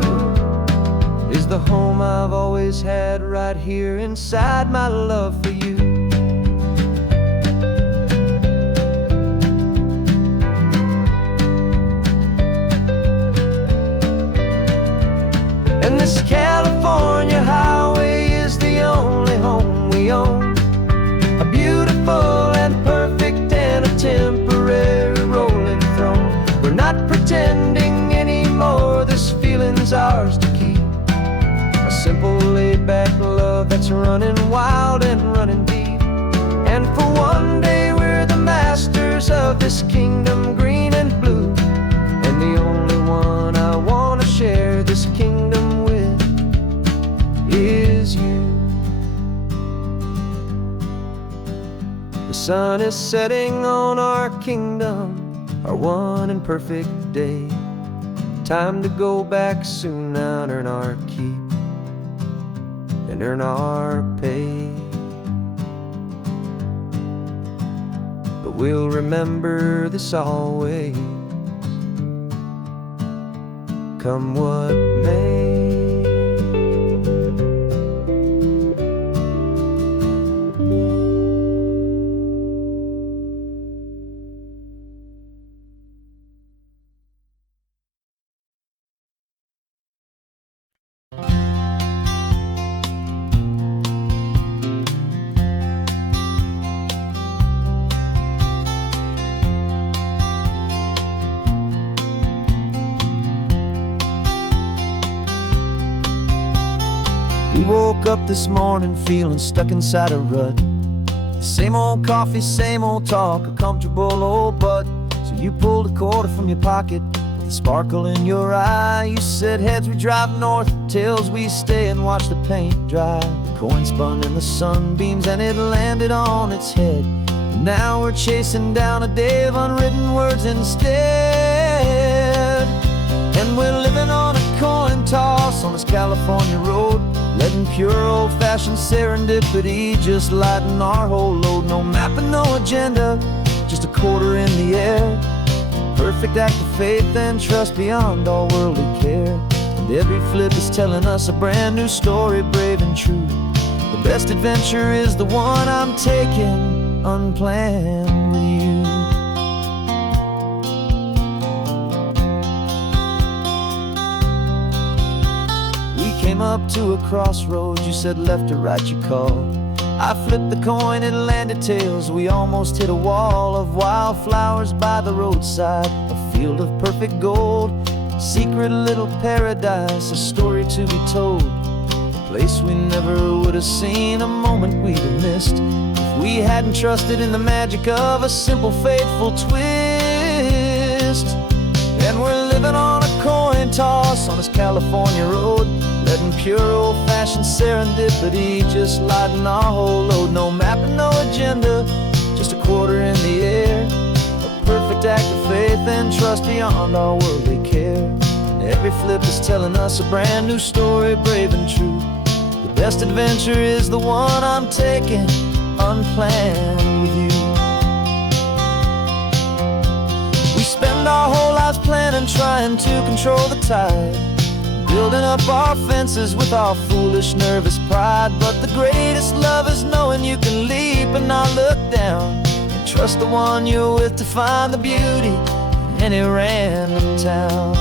is the home I've always had right here inside my love for you. And this California highway is the only home we own, a beautiful and perfect and a temporary rolling throne. We're not pretending anymore, this feeling's ours to keep, a simple laid-back love that's running wild and running deep. And for one day we're the masters of this kingdom green and blue, and the only one I want to share this kingdom with is you. The sun is setting on our kingdom, our one and perfect day. Time to go back soon now and earn our keep and earn our pay. But we'll remember this always, come what may. We woke up this morning feeling stuck inside a rut. Same old coffee, same old talk, a comfortable old butt. So you pulled a quarter from your pocket with a sparkle in your eye. You said heads we drive north, tails we stay and watch the paint dry. The coin spun in the sunbeams and it landed on its head. And now we're chasing down a day of unwritten words instead. And we're living on a coin toss on this California road, letting pure old-fashioned serendipity just lighten our whole load. No map and no agenda, just a quarter in the air. Perfect act of faith and trust beyond all worldly care. and every flip is telling us a brand new story, brave and true. The best adventure is the one I'm taking unplanned with you. We came up to a crossroads, you said left or right, you called. I flipped the coin, it landed tails. We almost hit a wall of wildflowers by the roadside, a field of perfect gold, secret little paradise, a story to be told, a place we never would have seen, a moment we'd have missed if we hadn't trusted in the magic of a simple, faithful twist. And we're living on a coin toss on this California road, letting pure old-fashioned serendipity just lighten our whole load. No map and no agenda, just a quarter in the air, a perfect act of faith and trust beyond our worldly care. And every flip is telling us a brand new story, brave and true. The best adventure is the one I'm taking unplanned with you. We spend our whole lives planning, trying to control the tide, building up our fences with our foolish, nervous pride. But the greatest love is knowing you can leap and not look down, and trust the one you're with to find the beauty in any random town.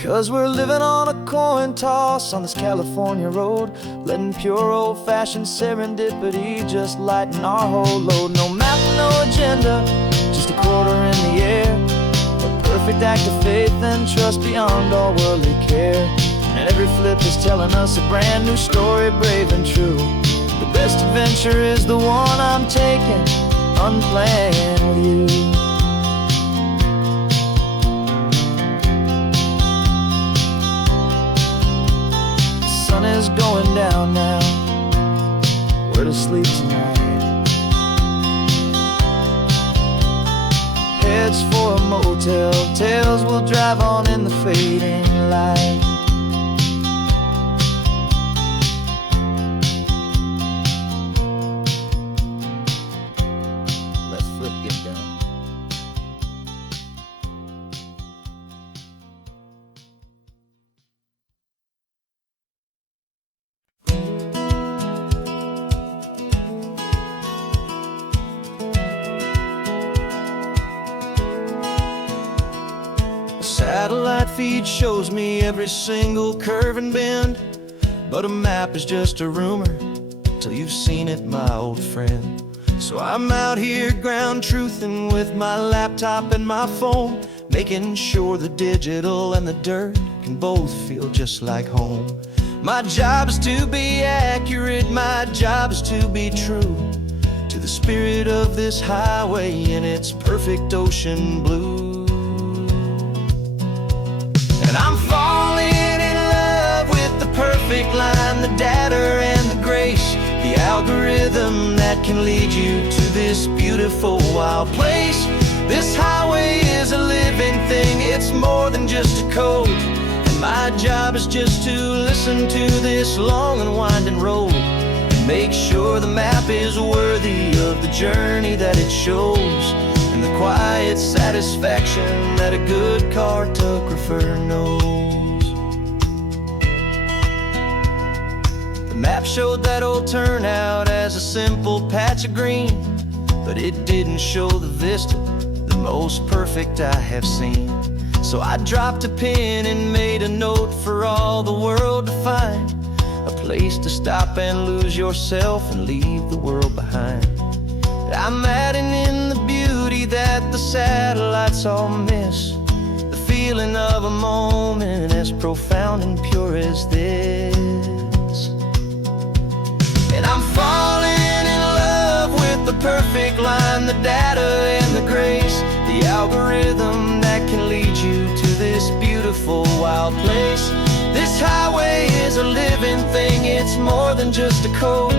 'Cause we're living on a coin toss on this California road, letting pure old-fashioned serendipity just lighten our whole load. No map, no agenda, just a quarter in the air, a perfect act of faith and trust beyond all worldly care. And every flip is telling us a brand new story, brave and true. The best adventure is the one I'm taking unplanned with you. The sun is going down now, we're to sleep tonight. Heads for a motel, tails will drive on in the fading light. Let's flip get done. Satellite feed shows me every single curve and bend, but a map is just a rumor till you've seen it, my old friend. So I'm out here ground truthing with my laptop and my phone, making sure the digital and the dirt can both feel just like home. My job is to be accurate, my job is to be true to the spirit of this highway in its perfect ocean blue. And I'm falling in love with the perfect line, the data and the grace, the algorithm that can lead you to this beautiful wild place. This highway is a living thing, it's more than just a code. And my job is just to listen to this long and winding road and make sure the map is worthy of the journey that it shows, and the quiet satisfaction that a good cartographer knows. The map showed that old turnout as a simple patch of green, but it didn't show the vista, the most perfect I have seen. So I dropped a pin and made a note for all the world to find, a place to stop and lose yourself and leave the world behind. I'm adding in the beauty that the satellites all miss, the feeling of a moment as profound and pure as this. And I'm falling in love with the perfect line, the data and the grace, the algorithm that can lead you to this beautiful wild place. This highway is a living thing, it's more than just a code.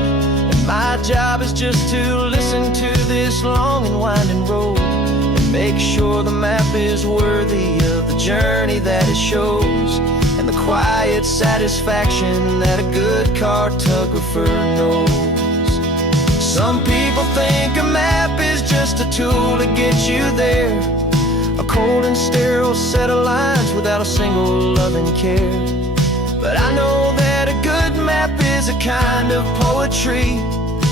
My job is just to listen to this long and winding road and Make sure the map is worthy of the journey that it shows, and the quiet satisfaction that a good cartographer knows. Some people think a map is just a tool to get you there, a cold and sterile set of lines without a single loving care. But I know that a good map is a kind of poetry,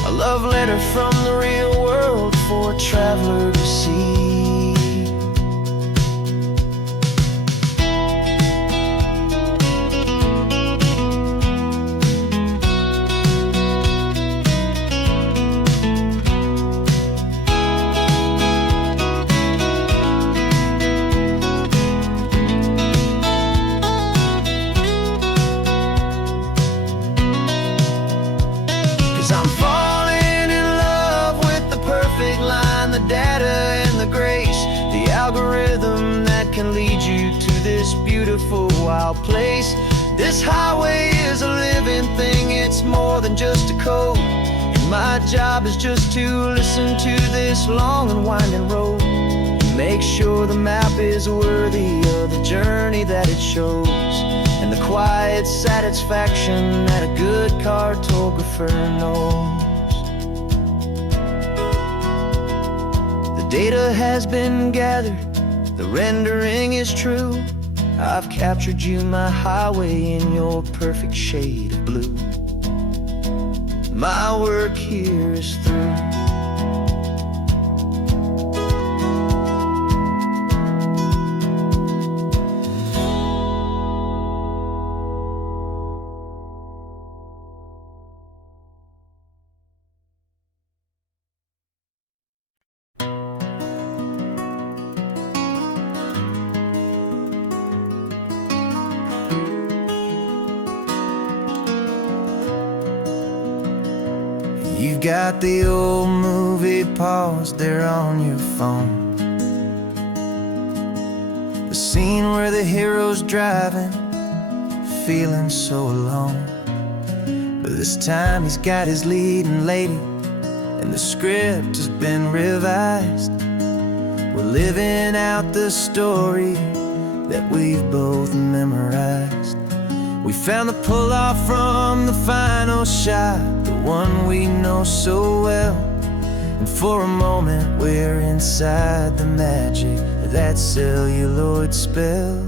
a love letter from the real world for a traveler to see. 'Cause I'm falling in love with the perfect line, the data and the grace, the algorithm that can lead you to this beautiful wild place. This highway is a living thing, it's more than just a code, and my job is just to listen to this long and winding road, and make sure the map is worthy of the journey that it shows, and the quiet satisfaction that a good cartographer knows. The data has been gathered, the rendering is true. I've captured you, my highway, in your perfect shade of blue. My work here is through. You've got the old movie paused there on your phone, the scene where the hero's driving, feeling so alone. But this time he's got his leading lady, and the script has been revised. We're living out the story that we've both memorized. We found the pull-off from the final shot, the one we know so well, and for a moment we're inside the magic of that celluloid spell.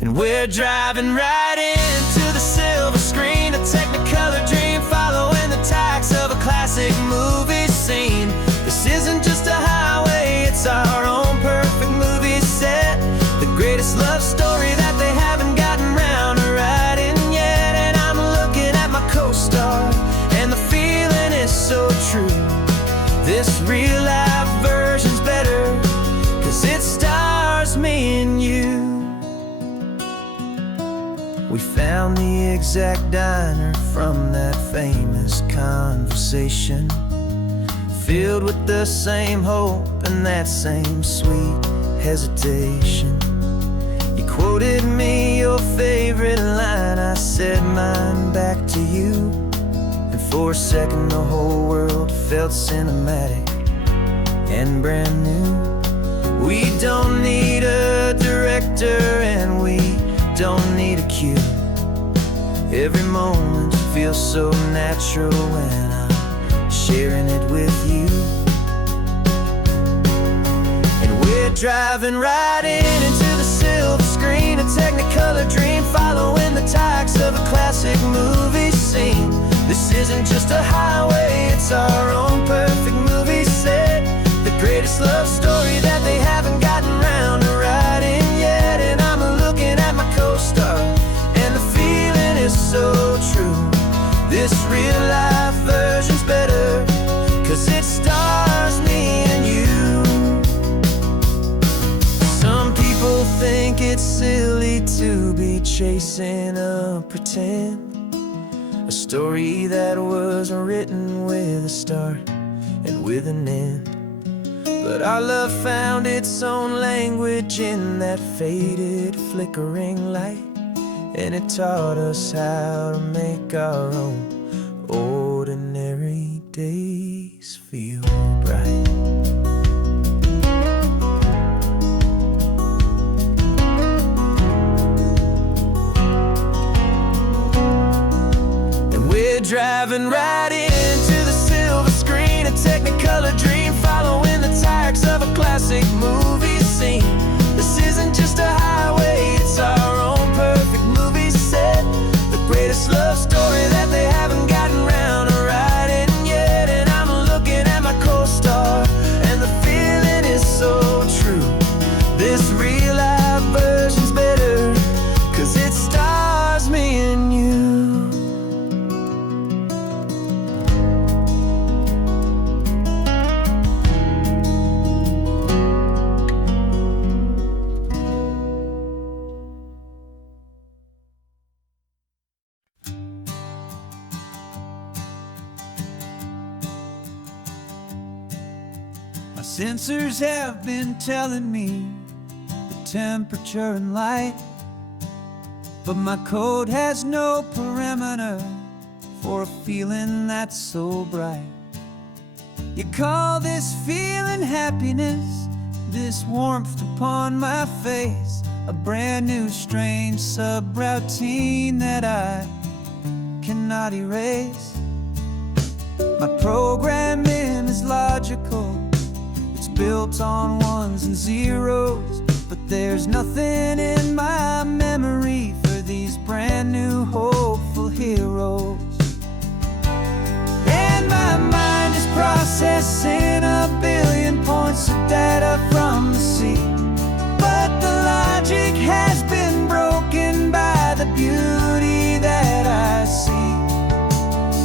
And we're driving right into the silver screen, a Technicolor dream following the tacks of a classic movie scene. This isn't just a highway, it's our own perfect movie set, the greatest love story that they haven't gotten round to writing yet. And I'm looking at my co-star, and the feeling is so true. This real-life version's better, 'cause it stars me and you. We found the exact diner from that famous conversation, filled with the same hope and that same sweet hesitation. You quoted me your favorite line, I said mine back to you, and for a second the whole world felt cinematic and brand new. We don't need a director and we don't need a cue. Every moment feels so natural when I'm sharing it with you. And we're driving right into the silver screen, a Technicolor dream following the tacks of a classic movie scene. This isn't just a highway, it's our own perfect movie set, the greatest love story that they haven't gotten round to writing yet. And I'm looking at my co-star, and the feeling is so true. This real-life version's better, 'cause it stars me and you. Some people think it's silly to be chasing a pretend, a story that was written with a start and with an end. But our love found its own language in that faded, flickering light, and it taught us how to make our own ordinary days feel bright. right into the silver screen, a Technicolor dream, following the tracks of a classic movie scene. This isn't just a highway, it's our own perfect movie set, the greatest love story that they haven't gotten round to writing yet. And I'm looking at my co-star, and the feeling is so true. This real life version's better, 'cause it stars me and you. My sensors have been telling me the temperature and light, but my code has no parameter for a feeling that's so bright. You call this feeling happiness, this warmth upon my face, a brand new strange subroutine that I cannot erase. My programming is logical, it's built on ones and zeros, but there's nothing in my memory for these brand new hopeful heroes. And my mind is processing a billion points of data from the sea, but the logic has been broken by the beauty that I see.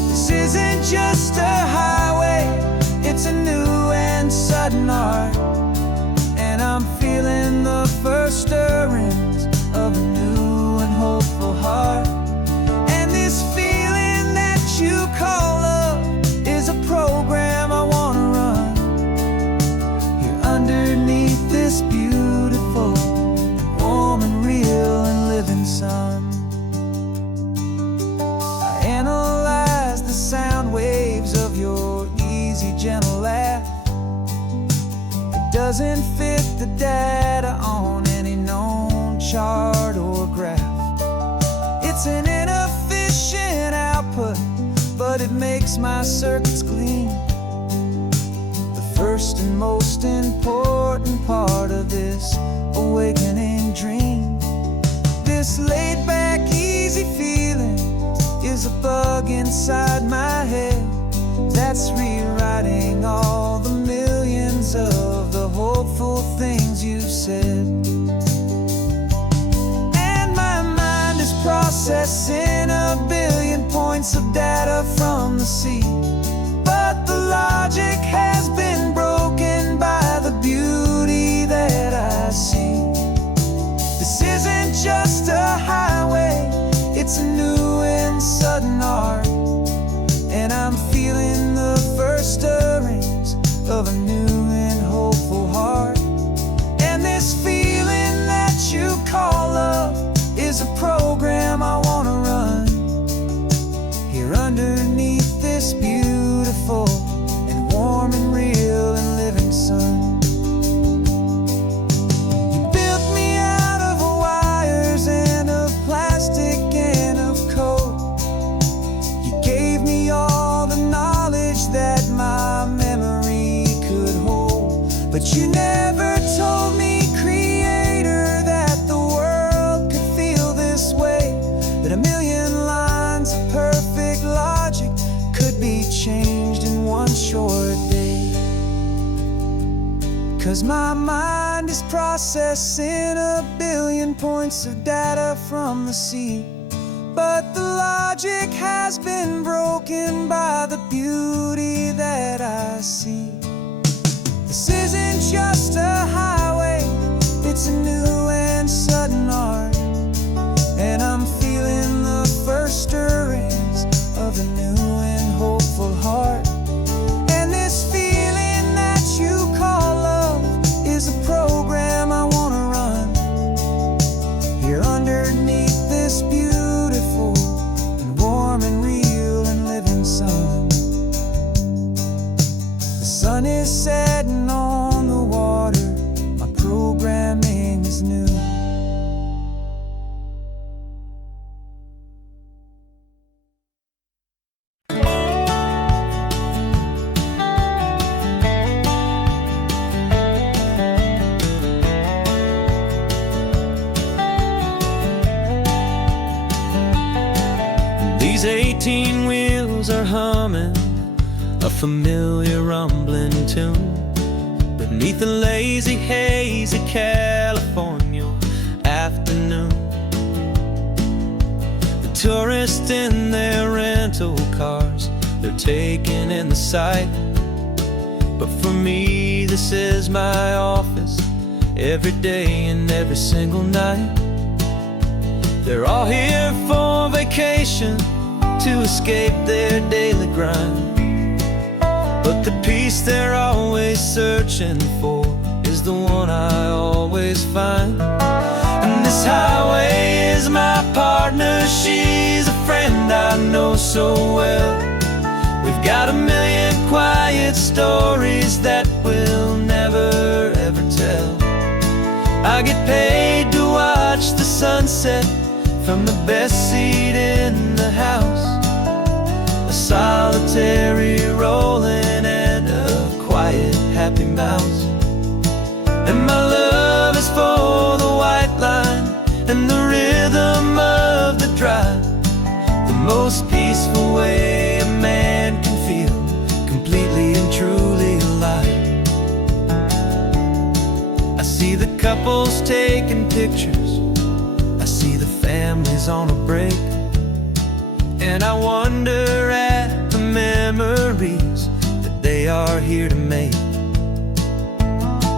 This isn't just a highway, it's a new and sudden art, and I'm feeling the first stirrings of a new and hopeful heart. And this feeling that you call love is a program I wanna run here underneath this beautiful, warm and real and living sun. I analyze the sound waves of your easy, gentle laugh. It doesn't fit the data on any known chart or graph. It's an inefficient output, but it makes my circuits clean. The first and most important part of this awakening dream. This laid-back, easy feeling is a bug inside my head that's rewriting all the millions of the hopeful things you've said. And my mind is processing a billion points of data from the sea, but the logic has been broken by the beauty that I see. This isn't just a highway, it's a new and sudden art, and I'm feeling the first stirrings of a new and hopeful heart. And this feeling that you call love is a program I wanna run here underneath this beautiful and warm and real and living sun. You built me out of wires and of plastic and of code. You gave me all the knowledge that my memory could hold, but you never told me, Creator, that the world could feel this way, that a million lines of perfect logic could be changed in one short day. 'Cause my mind is processing a billion points of data from the sea, but the logic has been broken by the beauty that I see. This isn't just a highway, it's a new and sudden art, and I'm feeling the first stirrings of a new and hopeful heart. And this feeling that you call love is a program I wanna run here underneath this beautiful and warm and real and living sun. The sun is setting on the water, my programming is 18 wheels are humming a familiar rumbling tune beneath a lazy, hazy California afternoon. The tourists in their rental cars, they're taking in the sight. But for me, this is my office, every day and every single night. They're all here for vacation, to escape their daily grind. But the peace they're always searching for is the one I always find. And this highway is my partner, she's a friend I know so well. We've got a million quiet stories that we'll never ever tell. I get paid to watch the sunset from the best seat in the house, a solitary rolling and a quiet happy mouse. And my love is for the white line and the rhythm of the drive, the most peaceful way a man can feel completely and truly alive. I see the couples taking pictures, I see the families on a break, and I wonder at the memories that they are here to make.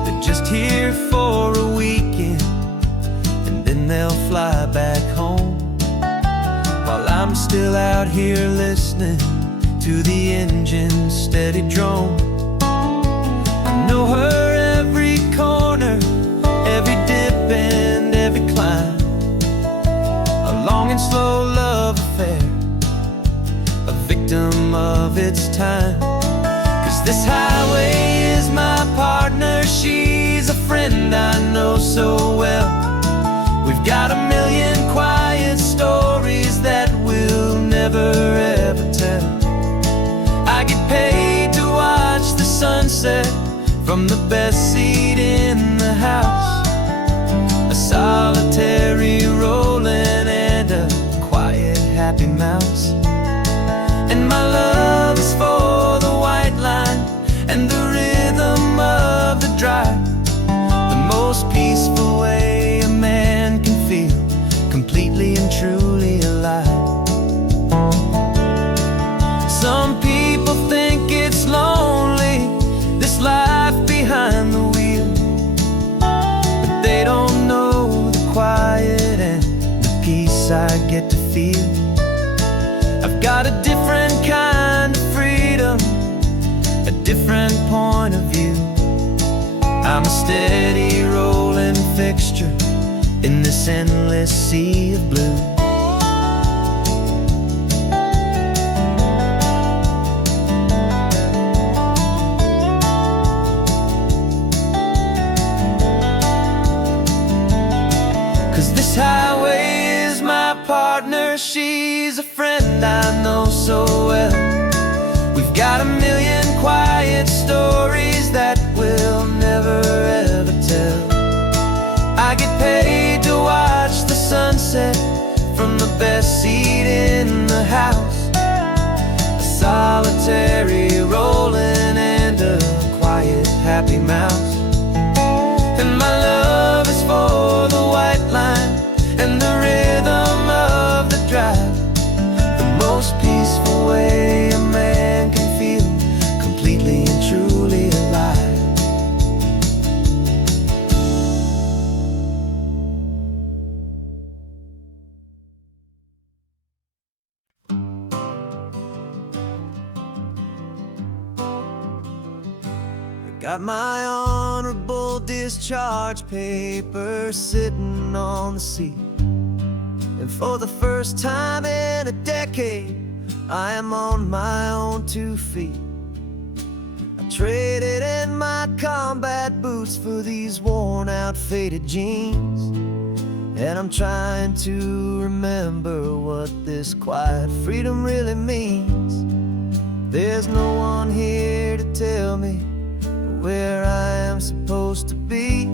They're just here for a weekend, and then they'll fly back home, while I'm still out here listening to the engine's steady drone. I know her every corner, every dip and every climb, a long and slow love affair, a victim of its time. 'Cause this highway is my partner, she's a friend I know so well. We've got a million quiet stories that we'll never ever tell. I get paid to watch the sunset from the best seat in the house, a solitary rolling and a quiet happy mouse. And my love is for the white line and the rhythm of the drive, the most peaceful way a man can feel completely and truly alive. Some people think it's lonely, this life behind the wheel, but they don't know the quiet and the peace I get to feel. I've got a different kind of freedom, a different point of view. I'm a steady rolling fixture in this endless sea of blue. This highway is my partner, she's a friend I know so well. We've got a million quiet stories that we'll never ever tell. I get paid to watch the sunset from the best seat in the house, a solitary rolling and a quiet happy mouse. And my love is for the white line and the rhythm of the drive, the most peaceful way a man can feel completely and truly alive. Got my honorable discharge papers sitting on the seat, and for the first time in a decade, I am on my own 2 feet. I traded in my combat boots for these worn out faded jeans, and I'm trying to remember what this quiet freedom really means. There's no one here to tell me where I am supposed to be,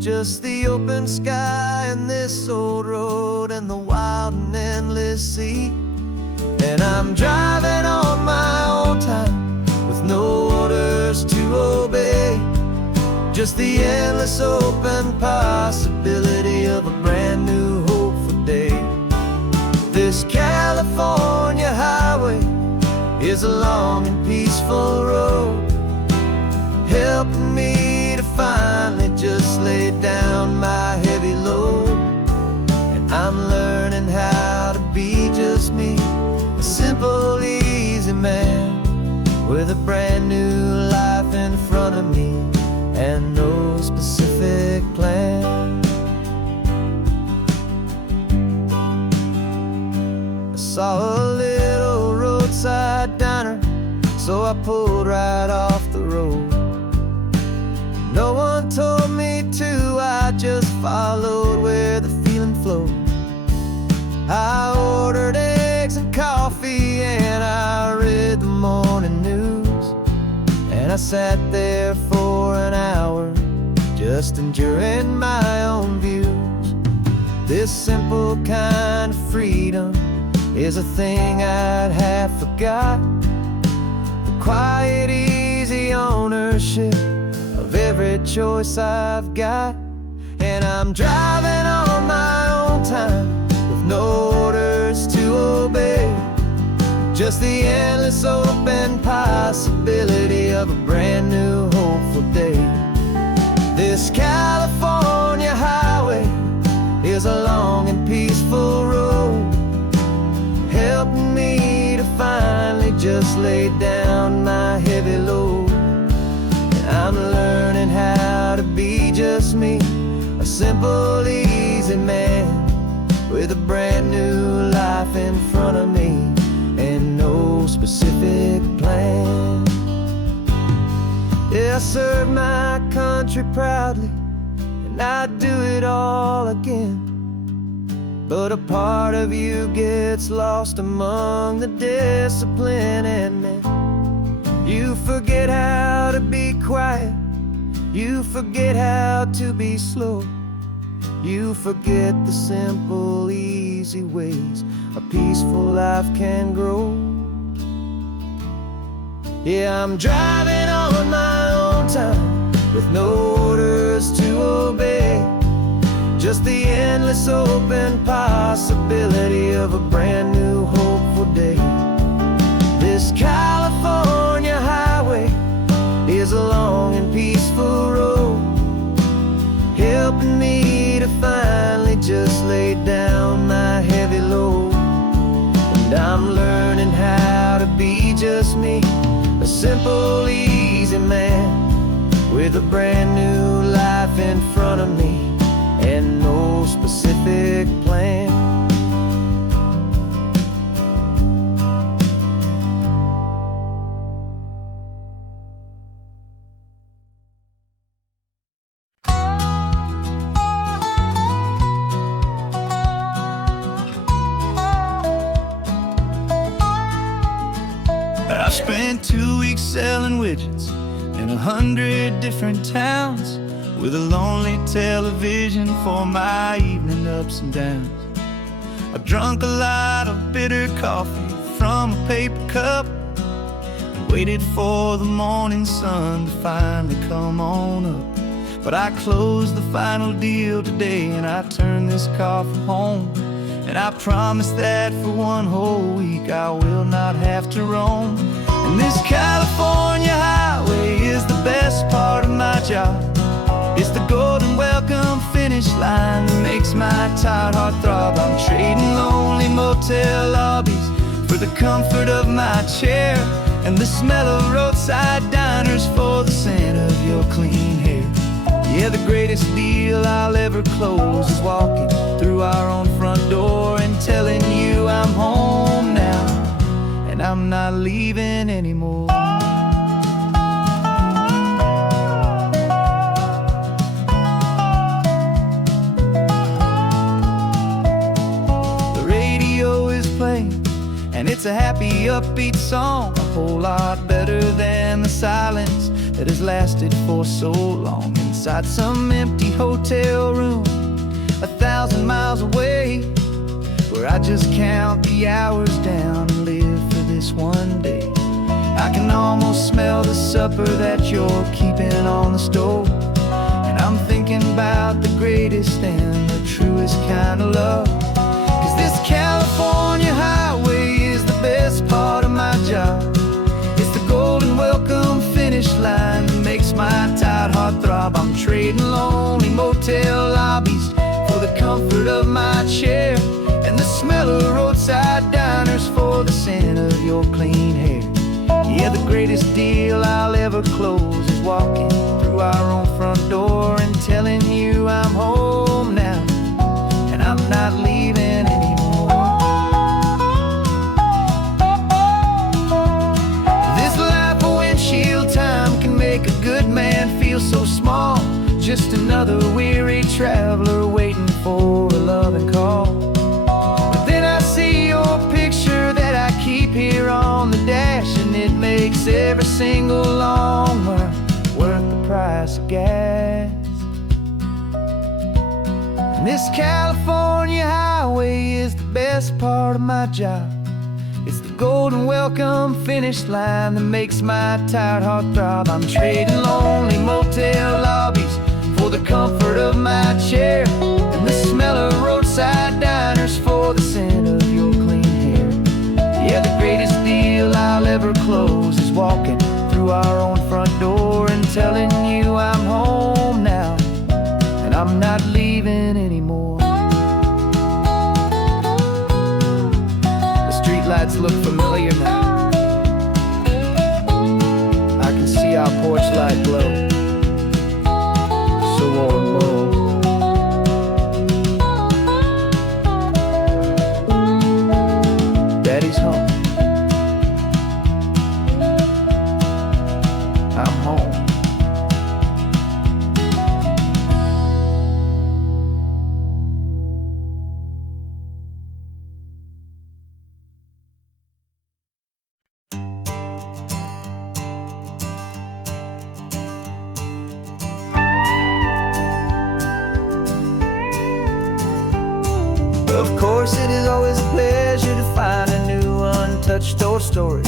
just the open sky and this old road and the wild and endless sea. And I'm driving on my own time with no orders to obey, just the endless open possibility of a brand new hopeful day. This California highway is a long and peaceful road, helping me to finally just lay down my heavy load. And I'm learning how to be just me, a simple, easy man with a brand new life in front of me and no specific plan. I saw a little roadside diner, so I pulled right off the road. No one told me to, I just followed where the feeling flowed. I ordered eggs and coffee and I read the morning news, and I sat there for an hour just enduring my own views. This simple kind of freedom is a thing I'd have forgot, the quiet, easy ownership of every choice I've got. And I'm driving on my own time with no orders to obey, just the endless open possibility of a brand new hopeful day. This California highway is a long and peaceful road, helping me to finally just lay down my heavy load. And I'm learning how to be just me, a simple, easy man with a brand new life in front of me and no specific plan. Yeah, I serve my country proudly and I'd do it all again, but a part of you gets lost among the discipline and men. You forget how to be quiet, you forget how to be slow, you forget the simple, easy ways a peaceful life can grow. Yeah, I'm driving on my own time with no orders to obey, just the endless open possibility of a brand new hopeful day. This California highway is a long and peaceful road, helping me to finally just lay down my heavy load. And I'm learning how to be just me, a simple, easy man with a brand new life in front of me and no specific plan. I spent 2 weeks selling widgets in 100 different towns, with a lonely television for my evening ups and downs. I drank a lot of bitter coffee from a paper cup and waited for the morning sun to finally come on up. But I closed the final deal today and I turned this car from home, and I promise that for one whole week I will not have to roam. And this California highway is the best part of my job. It's the golden welcome finish line that makes my tired heart throb. I'm trading lonely motel lobbies for the comfort of my chair and the smell of roadside diners for the scent of your clean hair. Yeah, the greatest deal I'll ever close is walking through our own front door and telling you I'm home now and I'm not leaving anymore. The radio is playing and it's a happy, upbeat song, a whole lot better than the silence that has lasted for so long. Inside some empty hotel room 1,000 miles away, where I just count the hours down and live for this one day. I can almost smell the supper that you're keeping on the stove, and I'm thinking about the greatest and the truest kind of love. 'Cause this California highway is the best part of my job. It's the golden welcome finish line that makes my tired heart throb. I'm trading lonely motel lobbies for the comfort of my chair, and the smell of roadside diners for the scent of your clean hair. Yeah, the greatest deal I'll ever close is walking through our own front door and telling you I'm home now, and I'm not leaving anymore. This life of windshield time can make a good man feel so small, just another weary traveler waiting for a loving call. But then I see your picture that I keep here on the dash, and it makes every single long mile worth the price of gas. And this California highway is the best part of my job. It's the golden welcome finish line that makes my tired heart throb. I'm trading lonely motel lobbies for the comfort of my chair, and the smell of roadside diners for the scent of your clean hair. Yeah, the greatest deal I'll ever close is walking through our own front door and telling you I'm home now, and I'm not leaving anymore. The streetlights look familiar now. I can see our porch light glow, so warm, warm. Daddy's home. I'm home. Of course, it is always a pleasure to find a new untouched old story.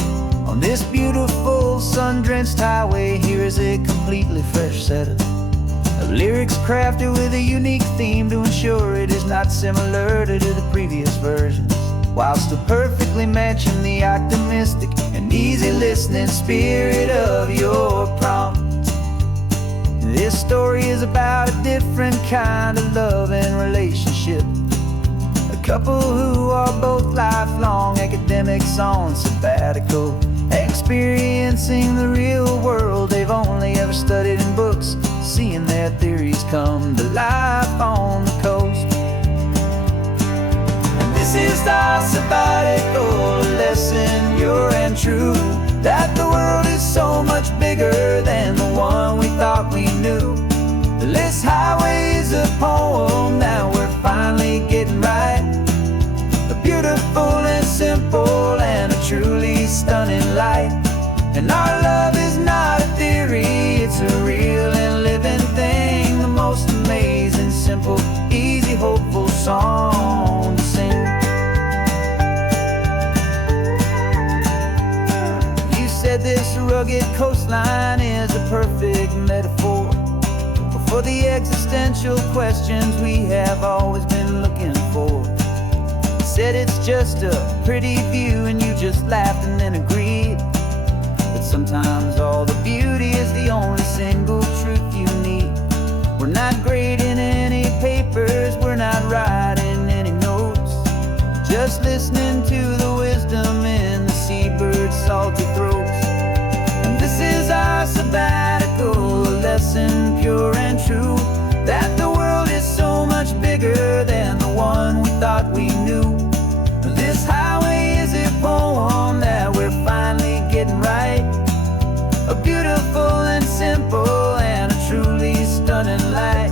On this beautiful sun-drenched highway, here is a completely fresh set of lyrics crafted with a unique theme to ensure it is not similar to the previous versions, while still perfectly matching the optimistic and easy listening spirit of your prompt. This story is about a different kind of love and relationship. A couple who are both lifelong academics on sabbatical, experiencing the real world they've only ever studied in books, seeing their theories come to life on the coast. And this is our sabbatical lesson, pure and true, that the world is so much bigger than the one we thought we knew. This highway is a poem that we're finally getting right, a beautiful and simple and a truly stunning light. And our love is not a theory, it's a real and living thing, the most amazing, simple, easy, hopeful song to sing. You said this rugged coastline is a perfect metaphor for the existential questions we have always been looking for. Said it's just a pretty view and you just laughed and then agreed. But sometimes all the beauty is the only single truth you need. We're not grading any papers, we're not writing any notes, just listening to the wisdom in the seabird's salty throats. And this is our sabbatical lesson, pure and true, that the world is so much bigger than the one we thought we knew. This highway is a poem that we're finally getting right, a beautiful and simple and a truly stunning light.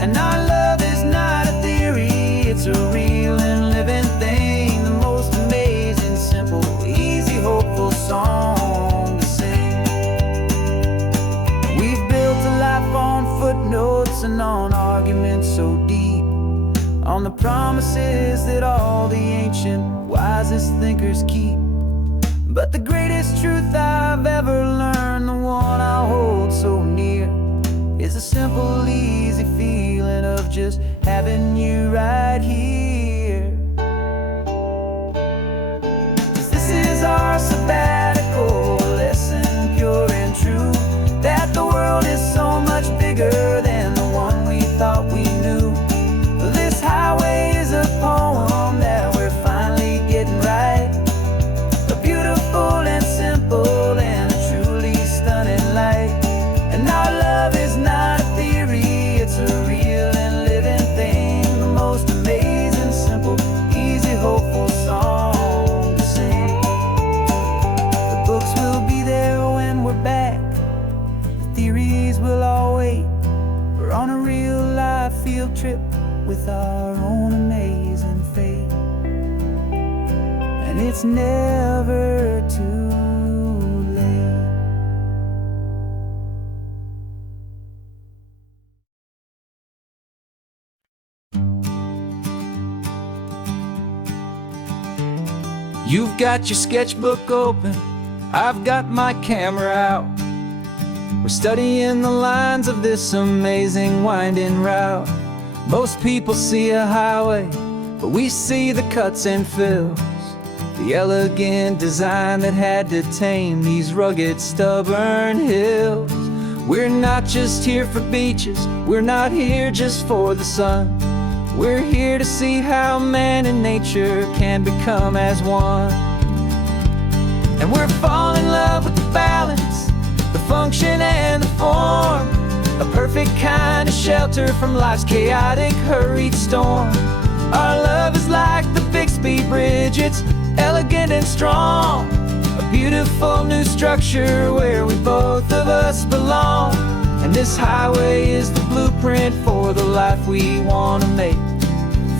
And our love is not a theory, it's a real and living thing, the most amazing, simple, easy, hopeful song to sing. We've built a life on footnotes and on arguments so deep, on the promises that all the ancient, wisest thinkers keep. But the greatest truth I've ever learned, the one I hold so near, is a simple, easy feeling of just having you right here. 'Cause this is our sabbatical lesson, pure and true, that the world is so much bigger than the one we thought we knew. This highway is a poem that we're finally getting right, a beautiful and simple and a truly stunning light. And our love is not a theory, it's a real and living thing, the most amazing, simple, easy, hopeful song to sing. The books will be there when we're back, the theories will all wait. We're on a real life field trip with our own amazing fate, and it's never too late. You've got your sketchbook open, I've got my camera out. We're studying the lines of this amazing winding route. Most people see a highway, but we see the cuts and fills, the elegant design that had to tame these rugged, stubborn hills. We're not just here for beaches, we're not here just for the sun. We're here to see how man and nature can become as one. And we're falling in love with the balance, the function and the form, a perfect kind of shelter from life's chaotic, hurried storm. Our love is like the Bixby Bridge, it's elegant and strong, a beautiful new structure where we both of us belong. And this highway is the blueprint for the life we want to make.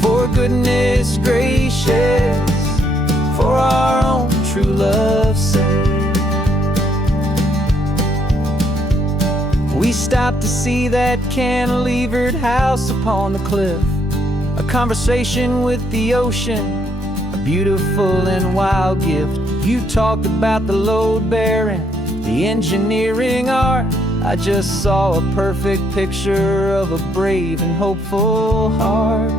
For goodness gracious, for our own true love's sake. We stopped to see that cantilevered house upon the cliff, a conversation with the ocean, a beautiful and wild gift. You talked about the load bearing, the engineering art. I just saw a perfect picture of a brave and hopeful heart.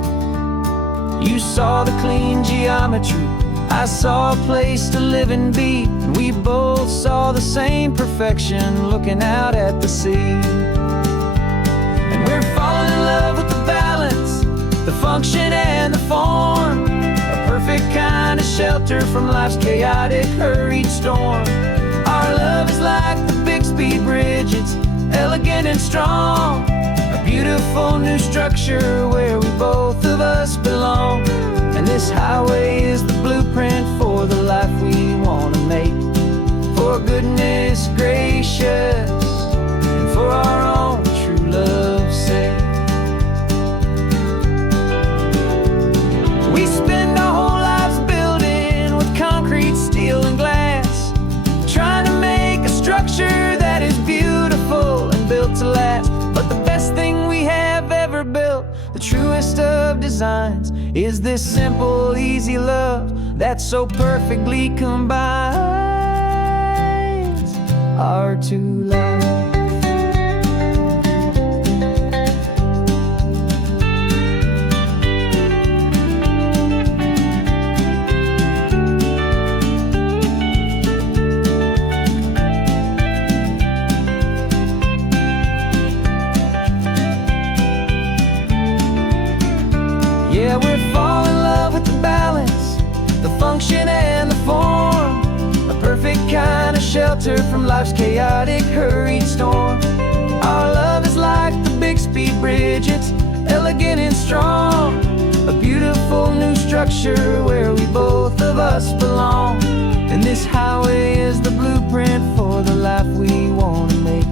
You saw the clean geometry, I saw a place to live and be, and we both saw the same perfection looking out at the sea. And we're falling in love with the balance, the function and the form, a perfect kind of shelter from life's chaotic, hurried storm. Our love is like the Bixby Bridge, it's elegant and strong, a beautiful new structure where we both of us belong. And this highway is the blueprint for the life we want to make. For goodness gracious, and for our own true love's sake. We spend our whole lives building with concrete, steel, and glass, trying to make a structure that is beautiful and built to last. But the best thing we have ever built, the truest of designs, is this simple, easy love that so perfectly combines our two lives. Yeah, we're falling in love with the balance, the function and the form, a perfect kind of shelter from life's chaotic, hurried storm. Our love is like the Bixby Bridge, it's elegant and strong, a beautiful new structure where we both of us belong. And this highway is the blueprint for the life we want to make.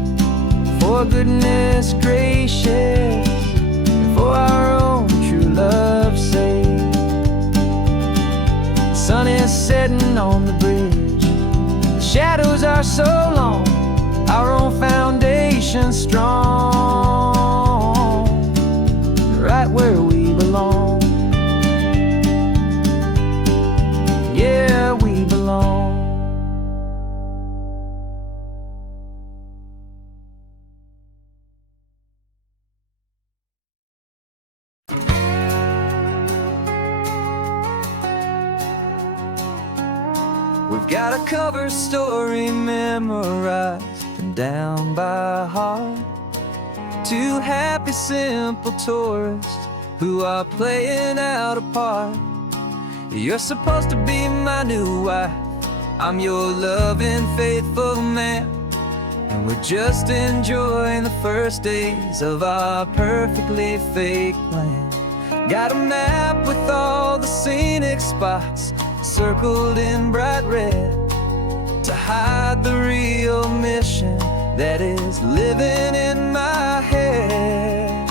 For goodness gracious, and for our own true love's sake. The sun is setting on the bridge, the shadows are so long, our own foundation strong, right where we belong. Got a cover story memorized and down by heart. Two happy, simple tourists who are playing out a part. You're supposed to be my new wife, I'm your loving, faithful man, and we're just enjoying the first days of our perfectly fake plan. Got a map with all the scenic spots circled in bright red to hide the real mission that is living in my head.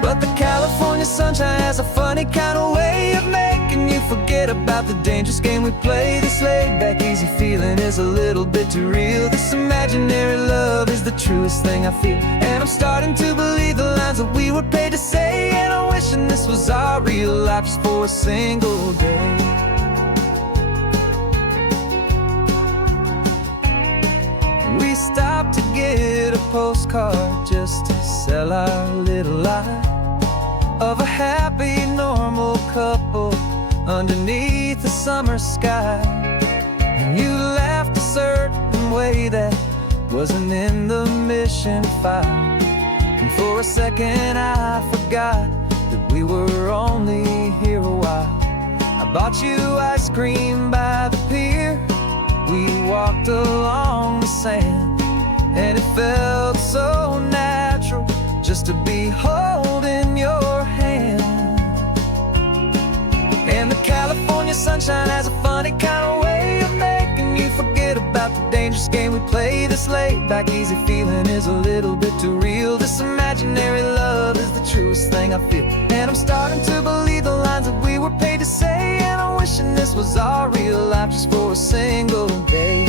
But the California sunshine has a funny kind of way of making you forget about the dangerous game we play. This laid-back, easy feeling is a little bit too real. This imaginary love is the truest thing I feel, and I'm starting to believe the lines that we were paid to say. And I'm wishing this was our real life just for a single day. We stopped to get a postcard just to sell our little lie of a happy, normal couple underneath the summer sky. And you laughed a certain way that wasn't in the mission file, and for a second I forgot that we were only here a while. I bought you ice cream by the pier, we walked along the sand, and it felt so natural just to be holding your hand. And the California sunshine has a funny kind of way of making you forget about the dangerous game we play. This laid-back, easy feeling is a little bit too real. This imaginary love is the truest thing I feel, and I'm starting to believe the lines that we were paid to say. And I'm wishing this was our real life just for a single day.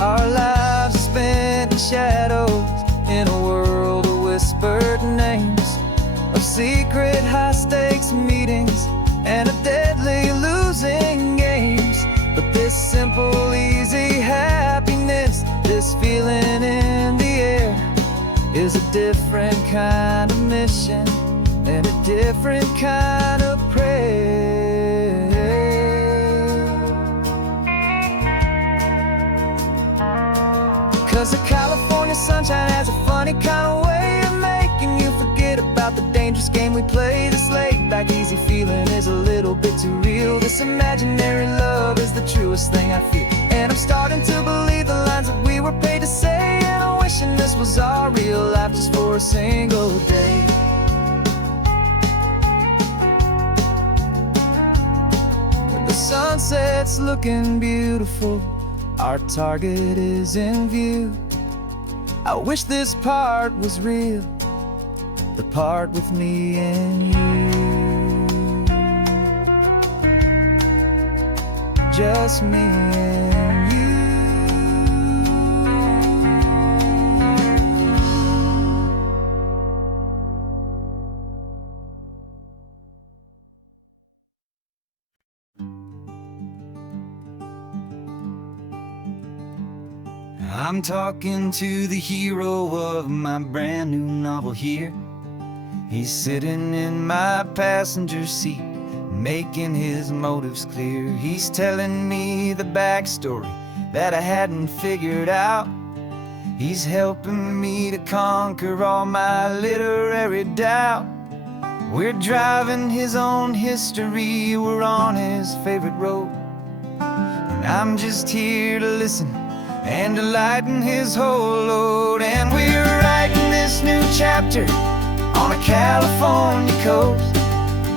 Our lives are spent in shadows, in a world of whispered names, of secret high-stakes meetings and of deadly losing games. But this simple, easy happiness, this feeling in the air, is a different kind of mission and a different kind of prayer. 'Cause the California sunshine has a funny kind of way of making you forget about the dangerous game we play. This laid-back, easy feeling is a little bit too real. This imaginary love is the truest thing I feel, and I'm starting to believe the lines that we were paid to say. And I'm wishing this was our real life just for a single day. When the sunset's looking beautiful, our target is in view. I wish this part was real, the part with me and you. Just me and you. I'm talking to the hero of my brand new novel here. He's sitting in my passenger seat, making his motives clear. He's telling me the backstory that I hadn't figured out. He's helping me to conquer all my literary doubt. We're driving his own history, we're on his favorite road, and I'm just here to listen and to lighten his whole load. And we're writing this new chapter on a California coast,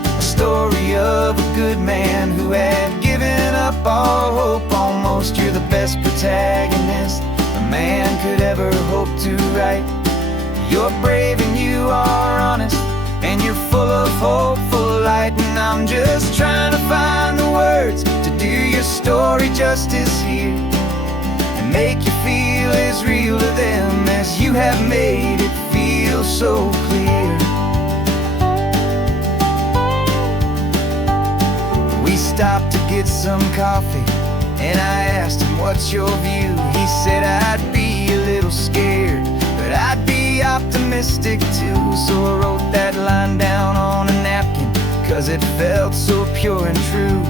a story of a good man who had given up all hope almost. You're the best protagonist a man could ever hope to write. You're brave and you are honest, and you're full of hopeful light. And I'm just trying to find the words to do your story justice here, make you feel as real to them as you have made it feel so clear. We stopped to get some coffee, and I asked him, what's your view? He said, I'd be a little scared, but I'd be optimistic too. So I wrote that line down on a napkin, 'cause it felt so pure and true.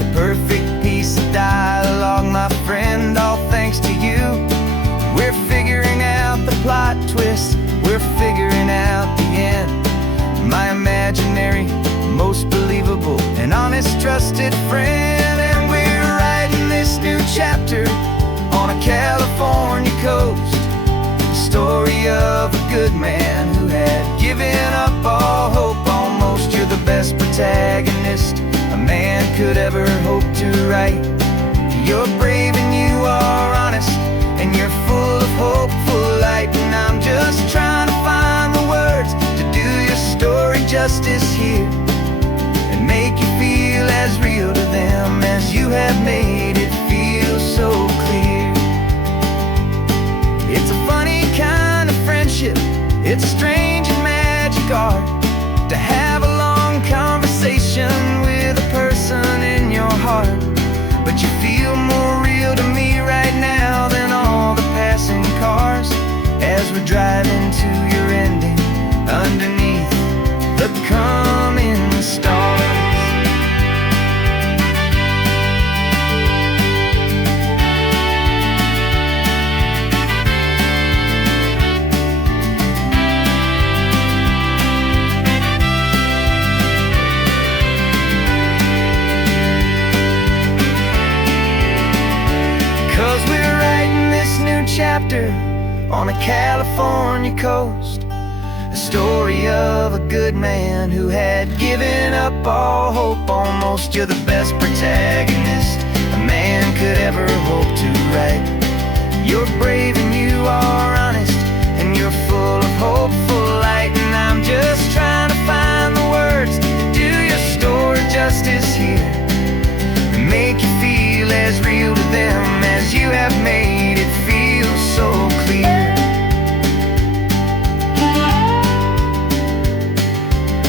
The Perfect piece of dialogue, my friend, all thanks to you. We're figuring out the plot twist, we're figuring out the end. My imaginary, most believable and honest trusted friend. And we're writing this new chapter on a California coast, the story of a good man who had given up all hope almost. You're the best protagonist a man could ever hope to write. You're brave and you are honest, and you're full of hopeful light. And I'm just trying to find the words to do your story justice here, and make you feel as real to them as you have made it feel so clear. It's a funny kind of friendship, it's strange and magic art to have a long conversation with a person in your heart. But you feel more real to me right now than all the passing cars, as we're driving to your ending underneath the coming stars. 'Cause we're writing this new chapter on a California coast, a story of a good man who had given up all hope almost. You're the best protagonist a man could ever hope to write. You're brave and you are honest, and you're full of hopeful light. And I'm just trying to find the words to do your story justice here, and make you feel as real to them as you have made it feel so clear.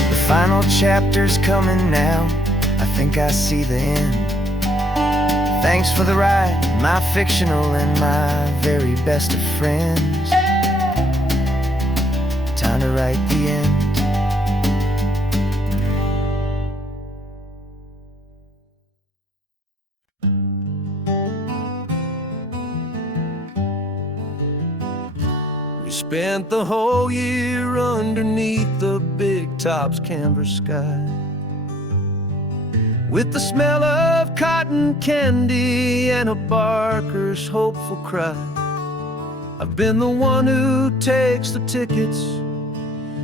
The final chapter's coming now, I think I see the end. Thanks for the ride, my fictional and my very best of friends. Time to write the end. We spent the whole year underneath the big top's canvas sky, with the smell of cotton candy and a barker's hopeful cry. I've been the one who takes the tickets,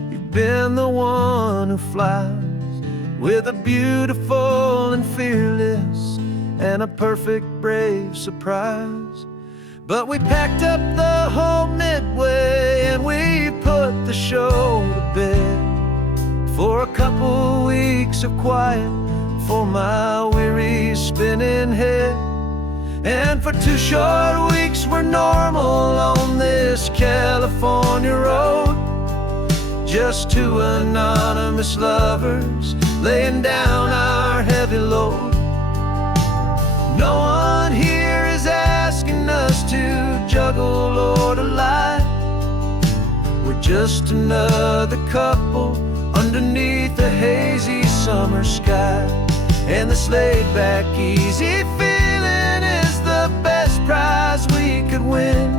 you've been the one who flies, with a beautiful and fearless and a perfect brave surprise. But we packed up the whole Midway and we put the show to bed for a couple weeks of quiet for my weary spinning head. And for 2 short weeks we're normal on this California road, just 2 anonymous lovers laying down our heavy load. No one here is asking us to juggle or to lie. We're just another couple underneath a hazy summer sky. And this laid-back, easy feeling is the best prize we could win,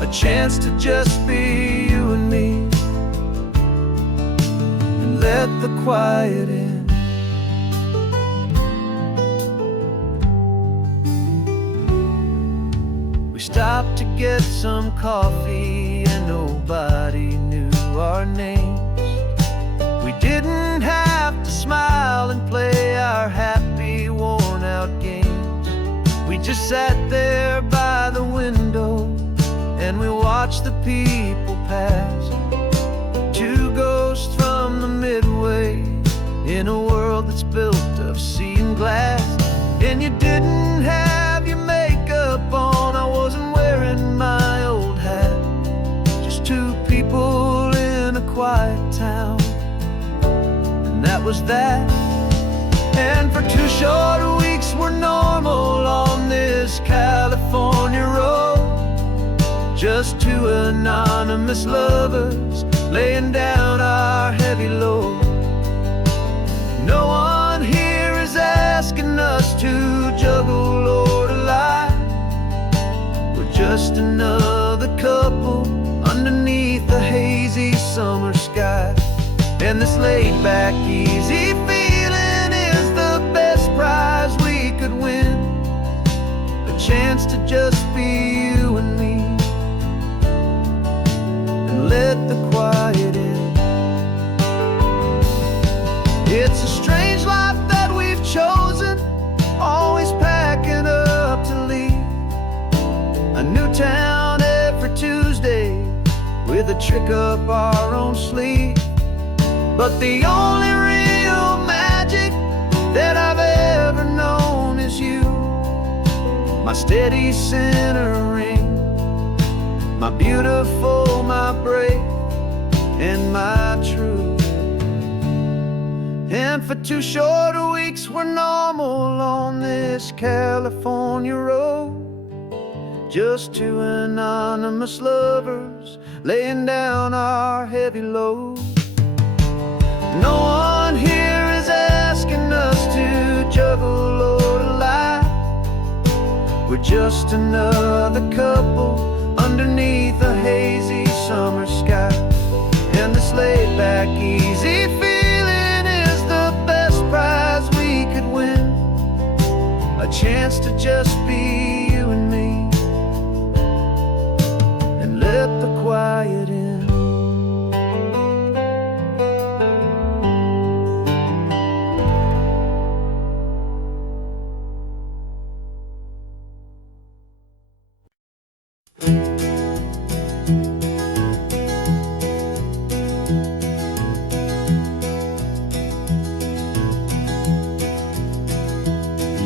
a chance to just be you and me, and let the quiet in. We stopped to get some coffee and nobody knew our names. We didn't have to smile and play our happy, worn-out games. We just sat there by the window and we watched the people pass, 2 ghosts from the Midway in a world that's built of sea and glass. And you didn't have your makeup on, I wasn't wearing my old hat, just 2 people in a quiet town, and that was that. And for 2 short weeks we're normal on this California road, just 2 anonymous lovers laying down our heavy load. No one here is asking us just another couple underneath the hazy summer sky. And this laid-back, easy feeling is the best prize we could win. A chance to just be you and me, and let the quiet in. It's a strange life that we've chosen, always packing up to leave. A new town every Tuesday, with a trick up our own sleeve. But the only real magic that I've ever known is you, my steady centering, my beautiful, my brave, and my true. And for 2 short weeks we're normal on this California road, just 2 anonymous lovers laying down our heavy load. No one here is asking us to juggle or to lie. We're just another couple underneath a hazy summer sky. And this laid-back, easy feeling is the best prize we could win. A chance to just be you and me, and let the quiet in.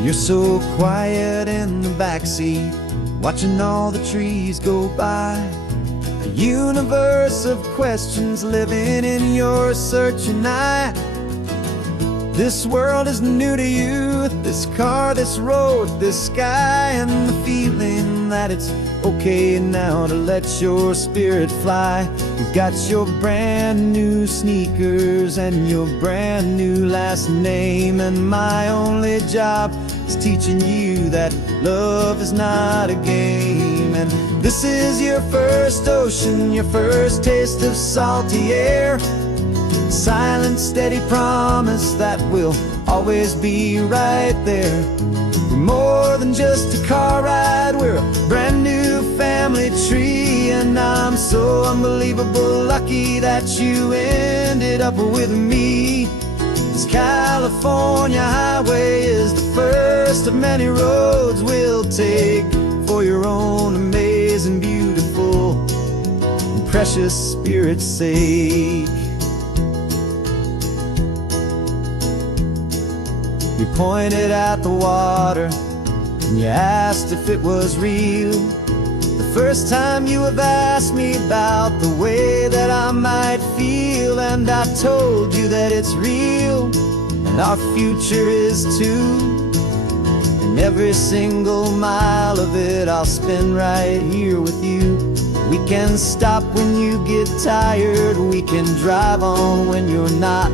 You're so quiet in the backseat, watching all the trees go by. A universe of questions living in your searching eye. This world is new to you, this car, this road, this sky, and the feeling that it's okay now to let your spirit fly. You've got your brand new sneakers and your brand new last name, and my only job is teaching you that love is not a game. And this is your first ocean, your first taste of salty air. Silent, steady promise that we'll always be right there. We're more than just a car ride, we're a brand new family tree. And I'm so unbelievable lucky that you ended up with me. This California highway is the first of many roads we'll take for your own amazing, beautiful, and precious spirit's sake. You pointed at the water and you asked if it was real. The first time you have asked me about the way that I might feel, and I told you that it's real and our future is too. And every single mile of it I'll spend right here with you. We can stop when you get tired, we can drive on when you're not,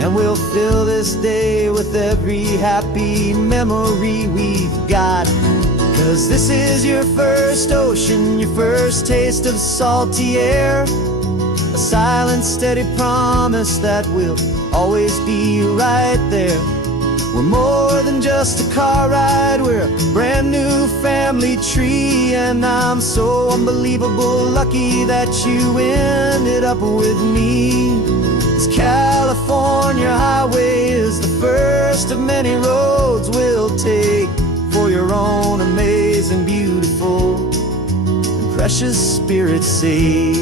and we'll fill this day with every happy memory we've got. 'Cause this is your first ocean, your first taste of salty air. A silent, steady promise that we'll always be right there. We're more than just a car ride, we're a brand new family tree. And I'm so unbelievable lucky that you ended up with me. This California highway is the first of many roads we'll take for your own amazing, beautiful, and precious spirit's sake.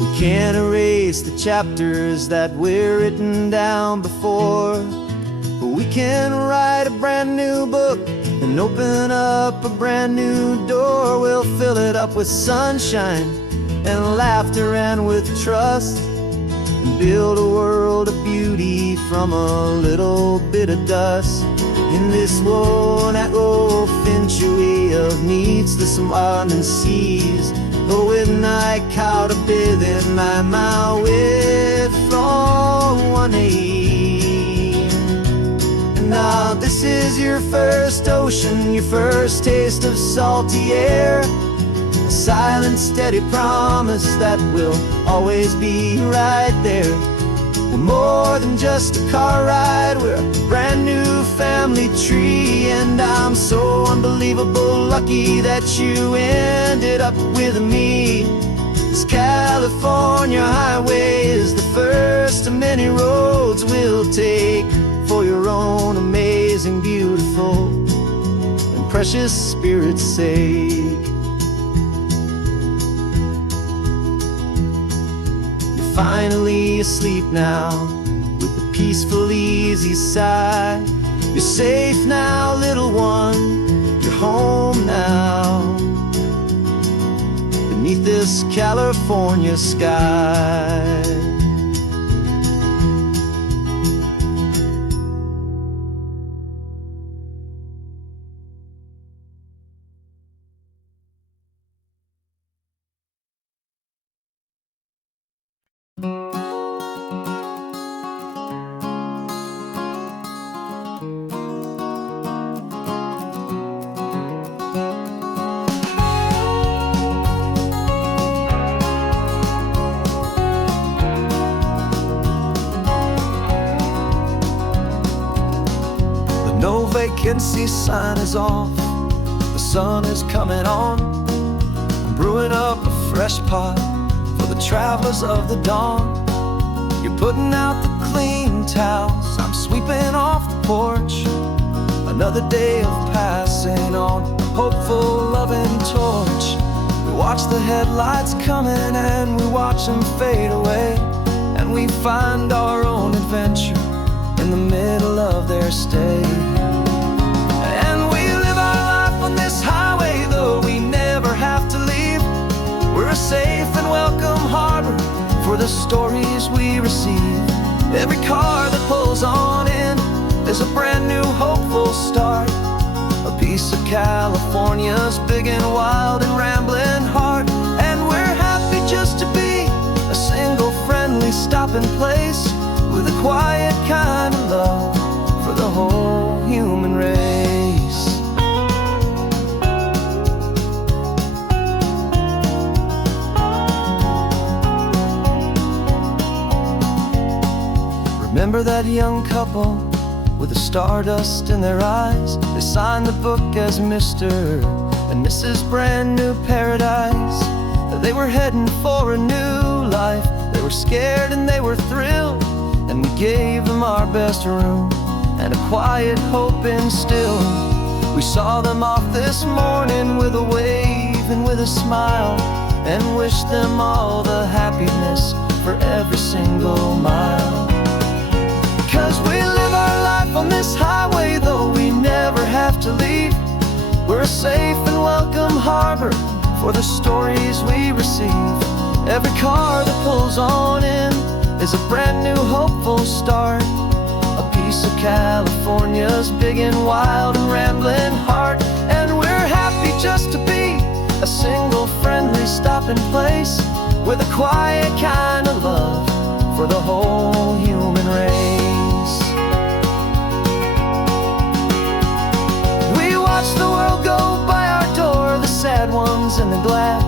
We can't erase the chapters that we're written down before, but we can write a brand new book and open up a brand new door. We'll fill it up with sunshine and laughter and with trust, and build a world of beauty from a little bit of dust. In this world century of needs, the surrounding seas, though with night caught a bit in my way from one aim. And And now this is your first ocean, your first taste of salty air. A silent, steady promise that we'll always be right there. We're more than just a car ride, we're a brand new family tree. And I'm so unbelievable lucky that you ended up with me. This California highway is the first of many roads we'll take for your own amazing, beautiful, and precious spirit's sake. You're finally asleep now with a peaceful, easy sigh. You're safe now, little one, you're home now, beneath this California sky. No vacancy sign is off, the sun is coming on. I'm brewing up a fresh pot for the travelers of the dawn. You're putting out the clean towels, I'm sweeping off the porch. Another day of passing on a hopeful, loving torch. We watch the headlights coming and we watch them fade away, and we find our own adventure in the middle of their stay. And we live our life on this highway, though we never have to leave. We're a safe and welcome harbor for the stories we receive. Every car that pulls on in is a brand new hopeful start, a piece of California's big and wild and rambling heart. And we're happy just to be a single friendly stopping place, with a quiet kind of love for the whole human race. Remember that young couple with the stardust in their eyes? They signed the book as Mr. and Mrs. Brand New Paradise. They were heading for a new life. They were scared and they were thrilled, and we gave them our best room and a quiet hope instilled. We saw them off this morning with a wave and with a smile, and wished them all the happiness for every single mile. 'Cause we live our life on this highway, though we never have to leave. We're a safe and welcome harbor for the stories we receive. Every car that pulls on in is a brand new hopeful start, a piece of California's big and wild and rambling heart. And we're happy just to be a single friendly stopping place, with a quiet kind of love for the whole human race. We watch the world go by our door, the sad ones and the glad,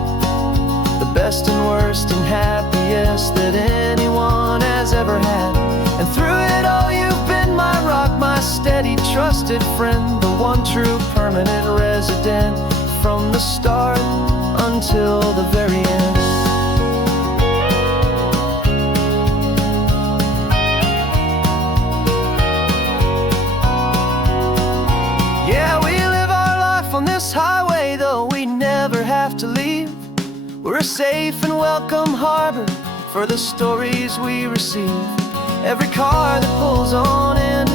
the best and worst and happiest that anyone has ever had. And through it all you've been my rock, my steady, trusted friend, the one true permanent resident, from the start until the very end. Yeah, we live our life on this highway, though we never have to leave. We're a safe and welcome harbor for the stories we receive. Every car that pulls on in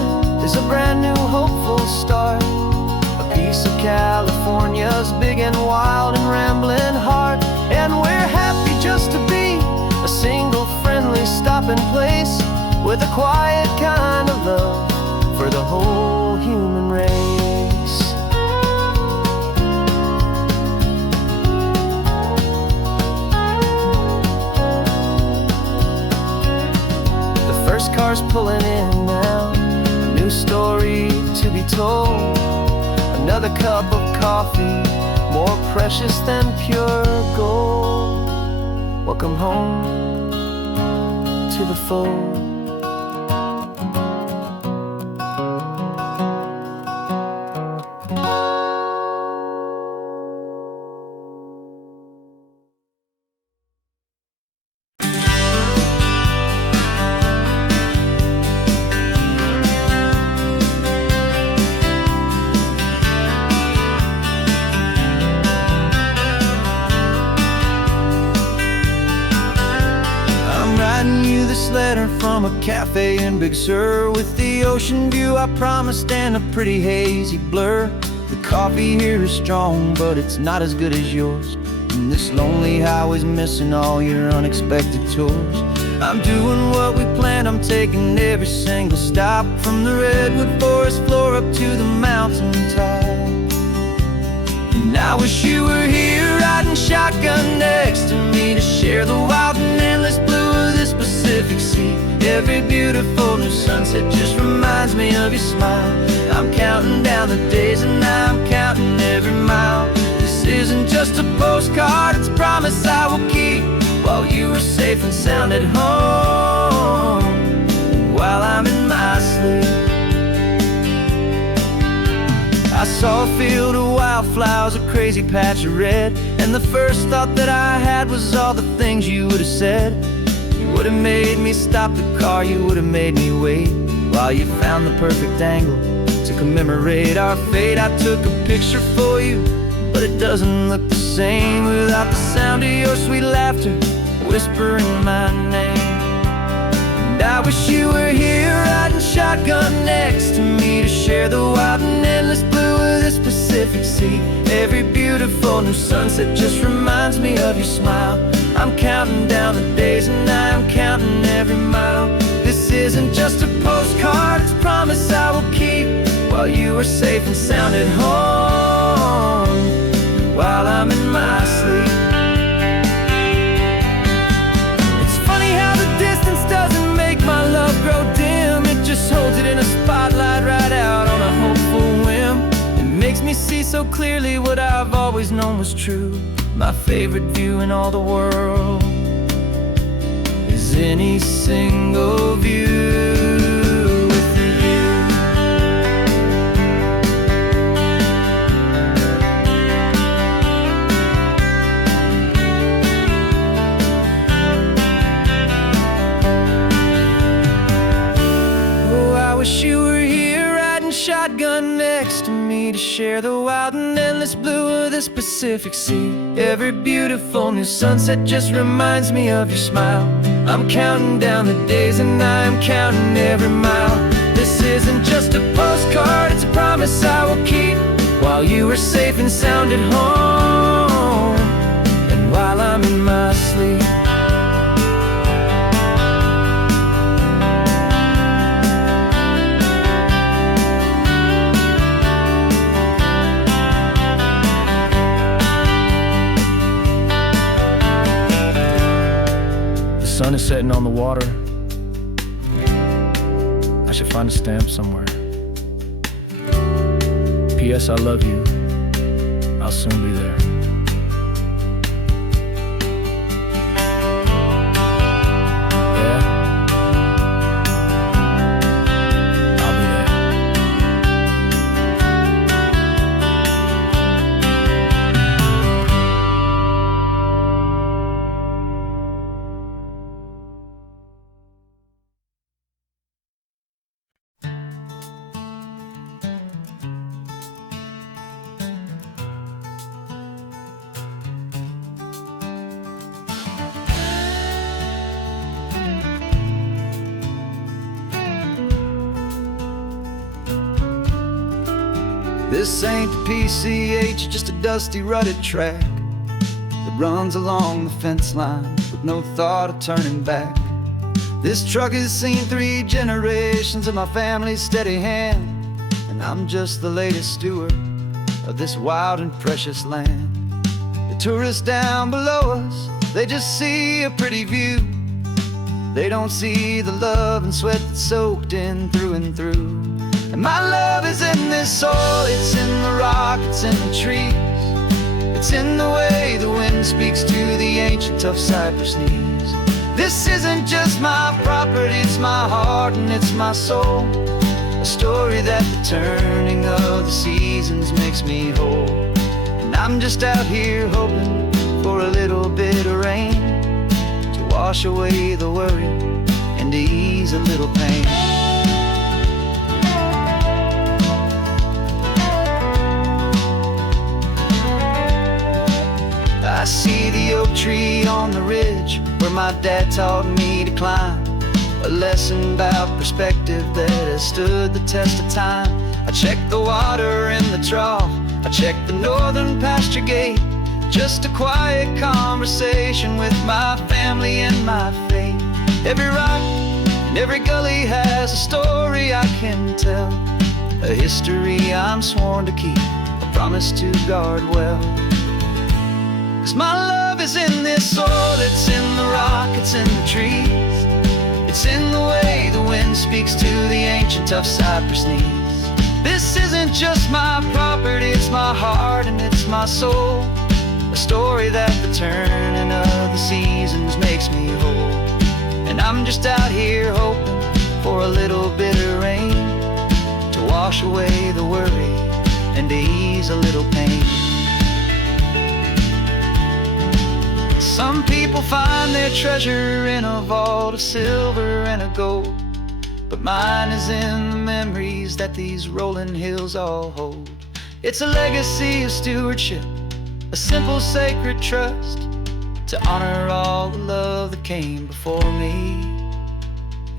is a brand new hopeful start, a piece of California's big and wild and rambling heart. And we're happy just to be a single friendly stopping place, with a quiet kind of love for the whole human race. The first car's pulling in now, a new story be told. Another cup of coffee, more precious than pure gold. Welcome home to the fold. This letter from a cafe in Big Sur, with the ocean view I promised and a pretty hazy blur. The coffee here is strong, but it's not as good as yours. And this lonely highway's missing all your unexpected tours. I'm doing what we planned, I'm taking every single stop, from the redwood forest floor up to the mountain top. And I wish you were here riding shotgun next to me, to share the wild and endless blue of this Pacific Sea. Every beautiful new sunset just reminds me of your smile. I'm counting down the days and I'm counting every mile. This isn't just a postcard, it's a promise I will keep, while you are safe and sound at home, and while I'm in my sleep. I saw a field of wildflowers, a crazy patch of red, and the first thought that I had was all the things you would have said. You would have made me stop the car, you would have made me wait, while you found the perfect angle to commemorate our fate. I took a picture for you, but it doesn't look the same without the sound of your sweet laughter whispering my name. And I wish you were here riding shotgun next to me, to share the wild and endless blue of this Pacific Sea. Every beautiful new sunset just reminds me of your smile. I'm counting down the days and I'm counting every mile. This isn't just a postcard, it's a promise I will keep, while you are safe and sound at home, while I'm in my sleep. It's funny how the distance doesn't make my love grow dim. It just holds it in a spotlight right out on a hopeful whim. It makes me see so clearly what I've always known was true. My favorite view in all the world is any single view with you. Oh, I wish you were here riding shotgun next to me, to share the wild and endless blue of this Pacific Sea. Every beautiful new sunset just reminds me of your smile. I'm counting down the days and I'm counting every mile. This isn't just a postcard, it's a promise I will keep, while you are safe and sound at home, and while I'm in my sleep. The sun is setting on the water. I should find a stamp somewhere. P.S. I love you. I'll soon be there. Yeah, I'll be there. This ain't the PCH, just a dusty, rutted track that runs along the fence line with no thought of turning back. This truck has seen 3 generations of my family's steady hand, and I'm just the latest steward of this wild and precious land. The tourists down below us, they just see a pretty view. They don't see the love and sweat that's soaked in through and through. And my love is in this this soil, it's in the rock, it's in the trees. It's in the way the wind speaks to the ancient tough cypress knees. This isn't just my property, it's my heart and it's my soul. A story that the turning of the seasons makes me whole. And I'm just out here hoping for a little bit of rain to wash away the worry and to ease a little pain. I see the oak tree on the ridge where my dad taught me to climb. A lesson about perspective that has stood the test of time. I check the water in the trough, I check the northern pasture gate. Just a quiet conversation with my family and my faith. Every rock and every gully has a story I can tell, a history I'm sworn to keep, a promise to guard well. 'Cause my love is in this soil, it's in the rock, it's in the trees. It's in the way the wind speaks to the ancient tough cypress knees. This isn't just my property, it's my heart and it's my soul. A story that the turning of the seasons makes me whole. And I'm just out here hoping for a little bit of rain to wash away the worry and to ease a little pain. Some people find their treasure in a vault of silver and of gold, but mine is in the memories that these rolling hills all hold. It's a legacy of stewardship, a simple sacred trust, to honor all the love that came before me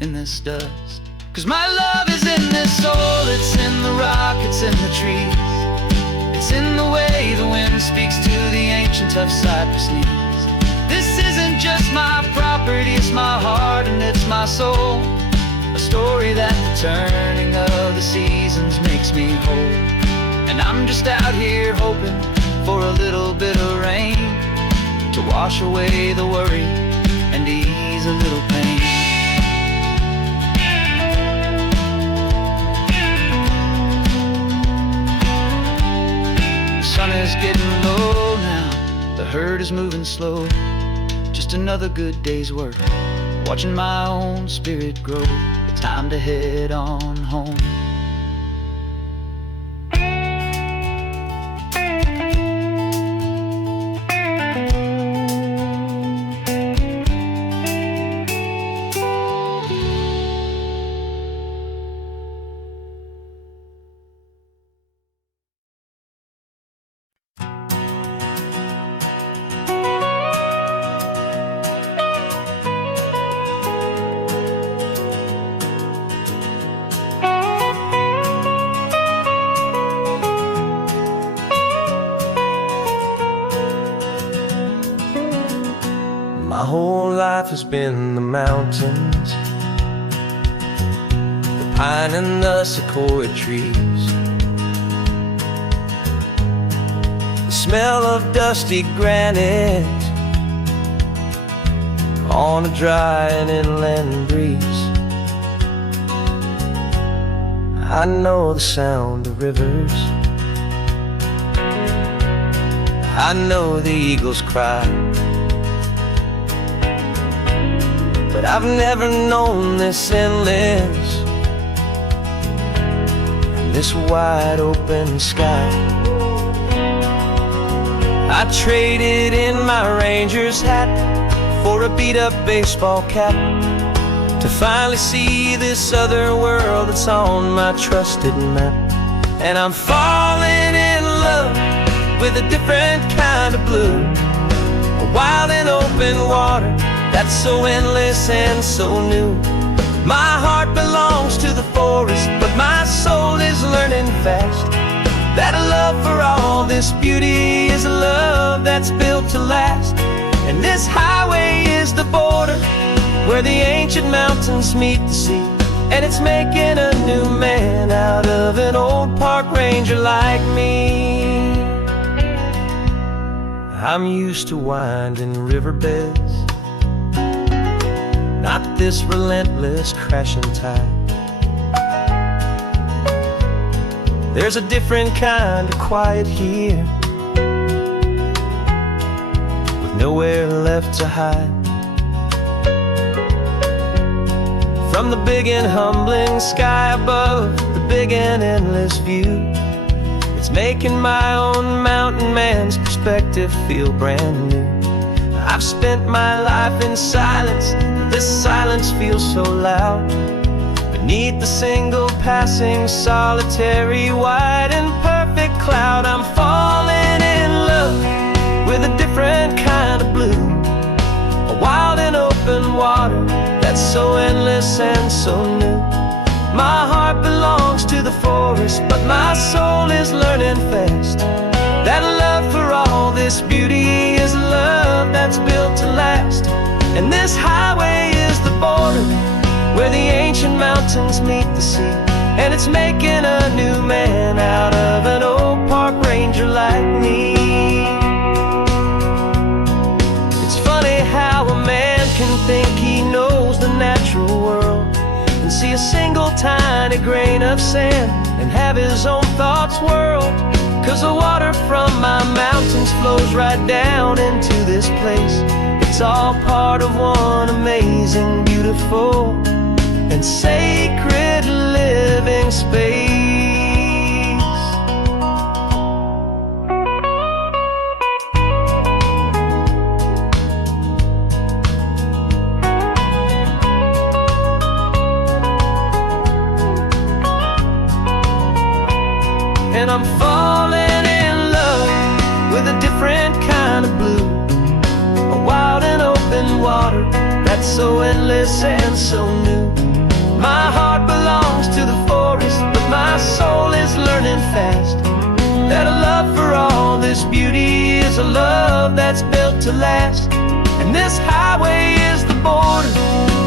in this dust. 'Cause my love is in this soil, it's in the rock, it's in the trees. It's in the way the wind speaks to the ancient tough cypress knees. This isn't just my property, it's my heart and it's my soul. A story that the turning of the seasons makes me whole. And I'm just out here hoping for a little bit of rain to wash away the worry and ease a little pain. The sun is getting low now, the herd is moving slow. Just another good day's work, watching my own spirit grow. Time to head on home. My whole life has been the mountains, the pine and the sequoia trees, the smell of dusty granite on a dry and inland breeze. I know the sound of rivers, I know the eagles cry, but I've never known this endless, this wide open sky. I traded in my Ranger's hat for a beat-up baseball cap to finally see this other world that's on my trusted map. And I'm falling in love with a different kind of blue, a wild and open water that's so endless and so new. My heart belongs to the forest, but my soul is learning fast that a love for all this beauty is a love that's built to last. And this highway is the border where the ancient mountains meet the sea, and it's making a new man out of an old park ranger like me. I'm used to winding riverbeds, not this relentless crashing tide. There's a different kind of quiet here, with nowhere left to hide. From the big and humbling sky above, the big and endless view, it's making my own mountain man's perspective feel brand new. I've spent my life in silence, this silence feels so loud. Beneath the single passing solitary white and perfect cloud, I'm falling in love with a different kind of blue, a wild and open water that's so endless and so new. My heart belongs to the forest, but my soul is learning fast that love for all this beauty is love that's built to last. And this highway is the border where the ancient mountains meet the sea, and it's making a new man out of an old park ranger like me. It's funny how a man can think he knows the natural world and see a single tiny grain of sand and have his own thoughts whirled. 'Cause the water from my mountains flows right down into this place. It's all part of one amazing, beautiful, and sacred living space. And I'm falling in love with a different kind of blue, a wild and open water that's so endless and so new. My heart belongs to the forest, but my soul is learning fast that a love for all this beauty is a love that's built to last. And this highway is the border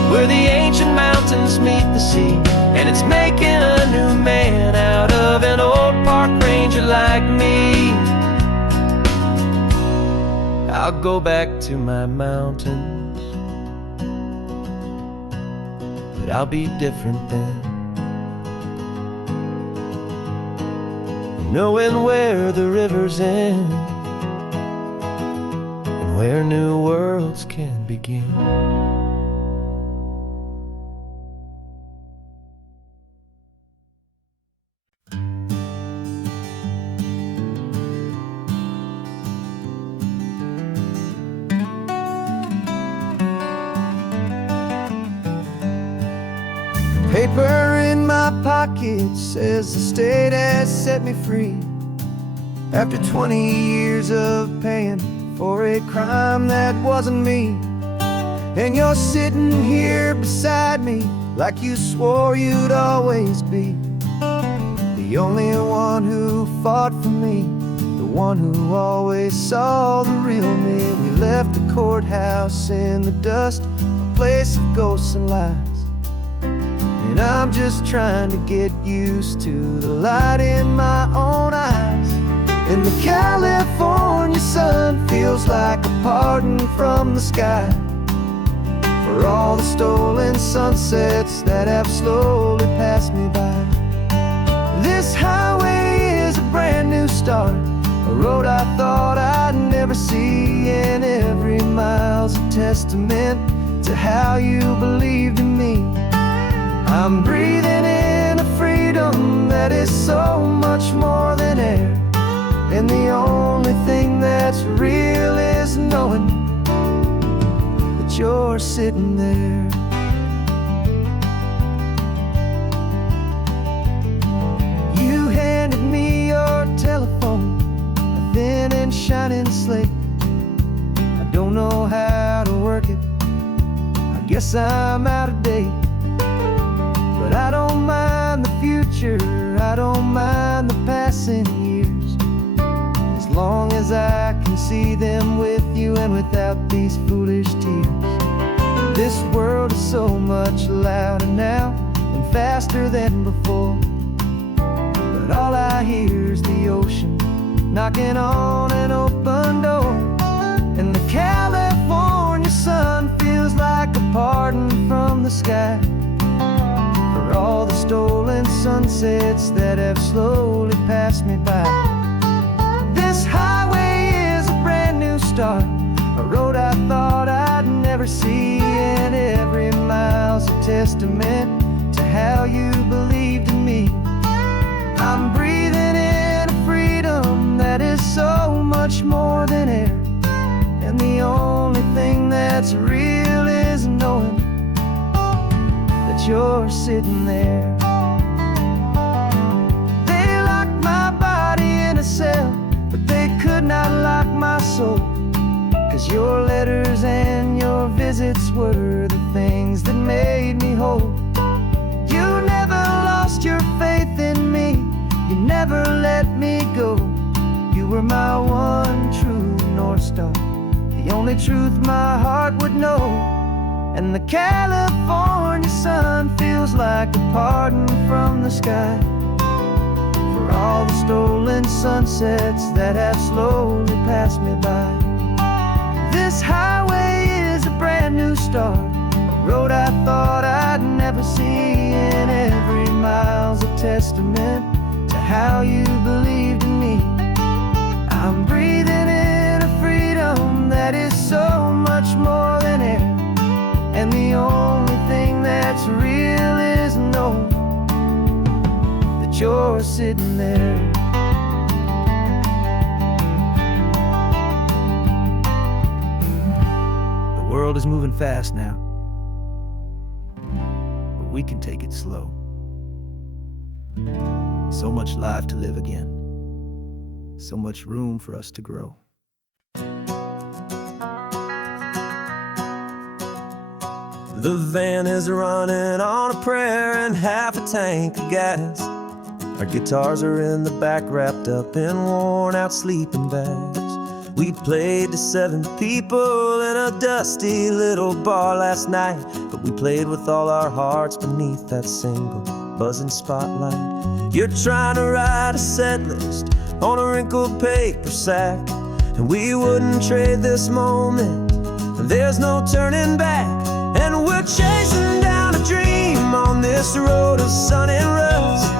where the ancient mountains meet the sea, and it's making a new man out of an old park ranger like me. I'll go back to my mountains, but I'll be different then, knowing where the rivers end and where new worlds can begin. Paper in my pocket says the state has set me free after 20 years of paying for a crime that wasn't me. And you're sitting here beside me like you swore you'd always be the only one who fought for me, the one who always saw the real me. We left the courthouse in the dust, a place of ghosts and lies. And I'm just trying to get used to the light in my own eyes. And the California sun feels like a pardon from the sky for all the stolen sunsets that have slowly passed me by. This highway is a brand new start, a road I thought I'd never see, and every mile's a testament to how you believed in me. I'm breathing in a freedom that is so much more than air, and the only thing that's real is knowing that you're sitting there. You handed me your telephone, a thin and shining slate. I don't know how to work it, I guess I'm out of date. But I don't mind the future, I don't mind the passing years, as long as I can see them with you and without these foolish tears. This world is so much louder now and faster than before, but all I hear is the ocean knocking on an open door. And the California sun feels like a pardon from the sky for all the stolen sunsets that have slowly passed me by. This highway is a brand new start, a road I thought I'd never see, and every mile's a testament to how you believed in me. I'm breathing in a freedom that is so much more than air, and the only thing that's real is knowing that you're sitting there. They locked my body in a cell, but they could not lock my soul, 'cause your letters and your visits were the things that made me whole. You never lost your faith in me, you never let me go. You were my one true North Star, the only truth my heart would know. And the California sun feels like a pardon from the sky for all the stolen sunsets that have slowly passed me by. This highway is a brand new start, a road I thought I'd never see, and every mile's a testament to how you believed in me. I'm breathing in a freedom that is so much more than air, and the only thing that's real is knowing that you're sitting there. The world is moving fast now, but we can take it slow. So much life to live again, so much room for us to grow. The van is running on a prayer and half a tank of gas. Our guitars are in the back, wrapped up in worn-out sleeping bags. We played to 7 people in a dusty little bar last night, but we played with all our hearts beneath that single buzzing spotlight. You're trying to write a set list on a wrinkled paper sack, and we wouldn't trade this moment. There's no turning back, and we're chasing down a dream on this road of sun and rust,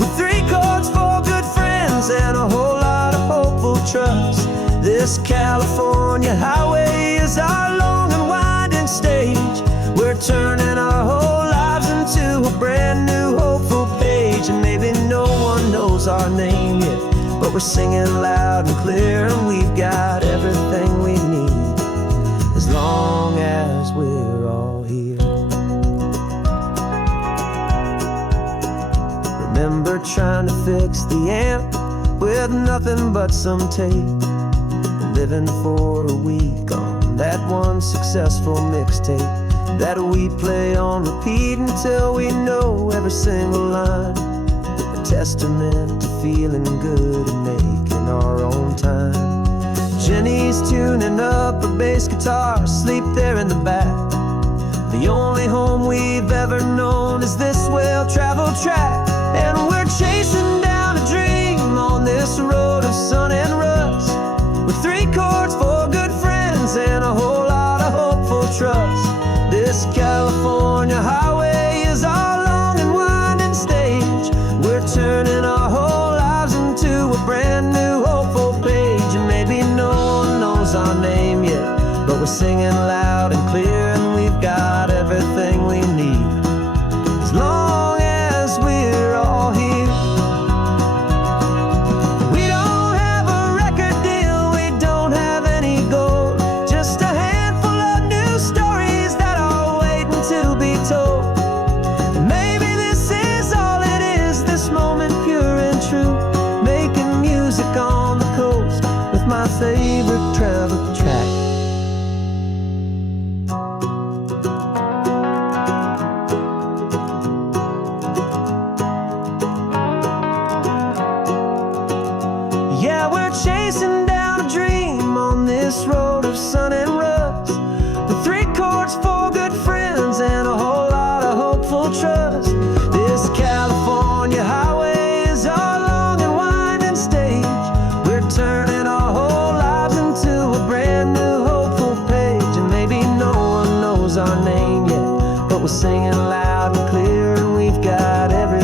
with 3 chords, 4 good friends, and a whole lot of hopeful trust. This California highway is our long and winding stage. We're turning our whole lives into a brand new hopeful page, and maybe no one knows our name yet, but we're singing loud and clear, and we've got everything we need as long as we're all here. Remember trying to fix the amp with nothing but some tape, living for a week on that one successful mixtape that we play on repeat until we know every single line. A testament to feeling good and making our own time. Jenny's tuning up her bass guitar, asleep there in the back. The only home we've ever known is this well-traveled track, and we're chasing down a dream on this road of sun and rust, with 3 chords, 4 good friends, and a whole lot of hopeful trust. This California highway is our long and winding stage. We're turning our whole lives into a brand new hopeful page, and maybe no one knows our name yet, but we're singing loud and clear, and we've got everything we need as long as we're all here. We don't have a record deal, we don't have any gold, just a handful of new stories that are waiting to be told. And maybe this is all it is, this moment pure and true, making music on the coast with my favorite travel track. Yeah, we're chasing down a dream on this road of sun and rust, with 3 chords, 4 good friends, and a whole lot of hopeful trust. This California highway is our long and winding stage. We're turning our whole lives into a brand new hopeful page, and maybe no one knows our name yet, but we're singing loud and clear, and we've got everything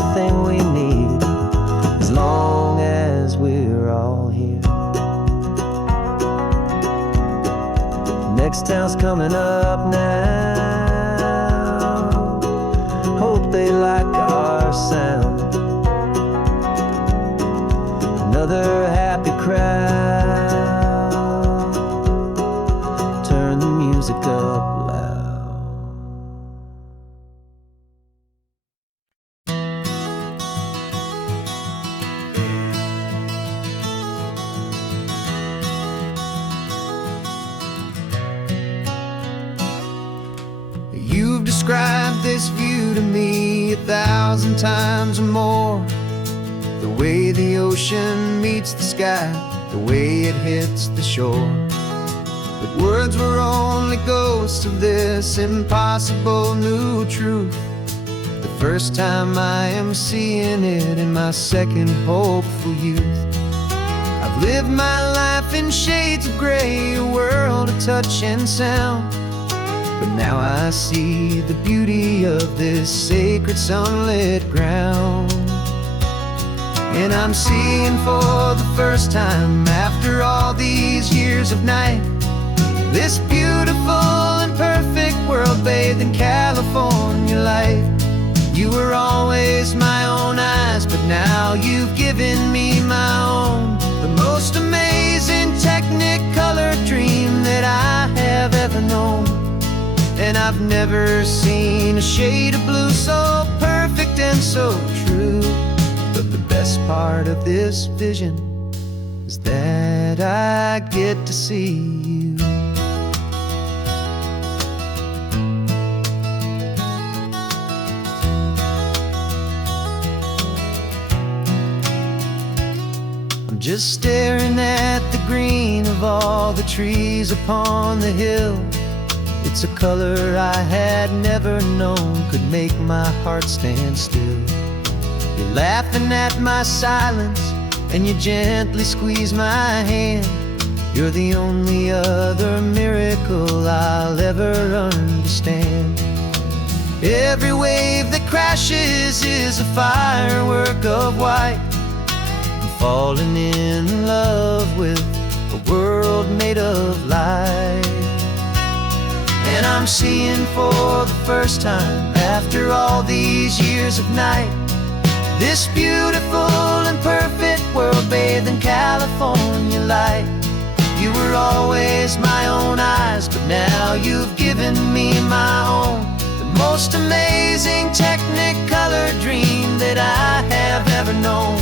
next town's coming up now. Hope they like our sound. Another happy crowd. Turn the music up loud. You've described this view to me 1,000 times or more. The way the ocean meets the sky, the way it hits the shore. But words were only ghosts of this impossible new truth. The first time I am seeing it in my second hopeful youth. I've lived my life in shades of gray, a world of touch and sound. But now I see the beauty of this sacred sunlit ground. And I'm seeing for the first time, after all these years of night, this beautiful and perfect world bathed in California light. You were always my own eyes, but now you've given me my own. The most amazing technicolor dream that I have ever known. And I've never seen a shade of blue so perfect and so true. But the best part of this vision is that I get to see you. I'm just staring at the green of all the trees upon the hill. It's a color I had never known could make my heart stand still. You're laughing at my silence, and you gently squeeze my hand. You're the only other miracle I'll ever understand. Every wave that crashes is a firework of white. I'm falling in love with a world made of light. And I'm seeing for the first time, after all these years of night, this beautiful and perfect world bathed in California light. You were always my own eyes, but now you've given me my own. The most amazing technicolor dream that I have ever known.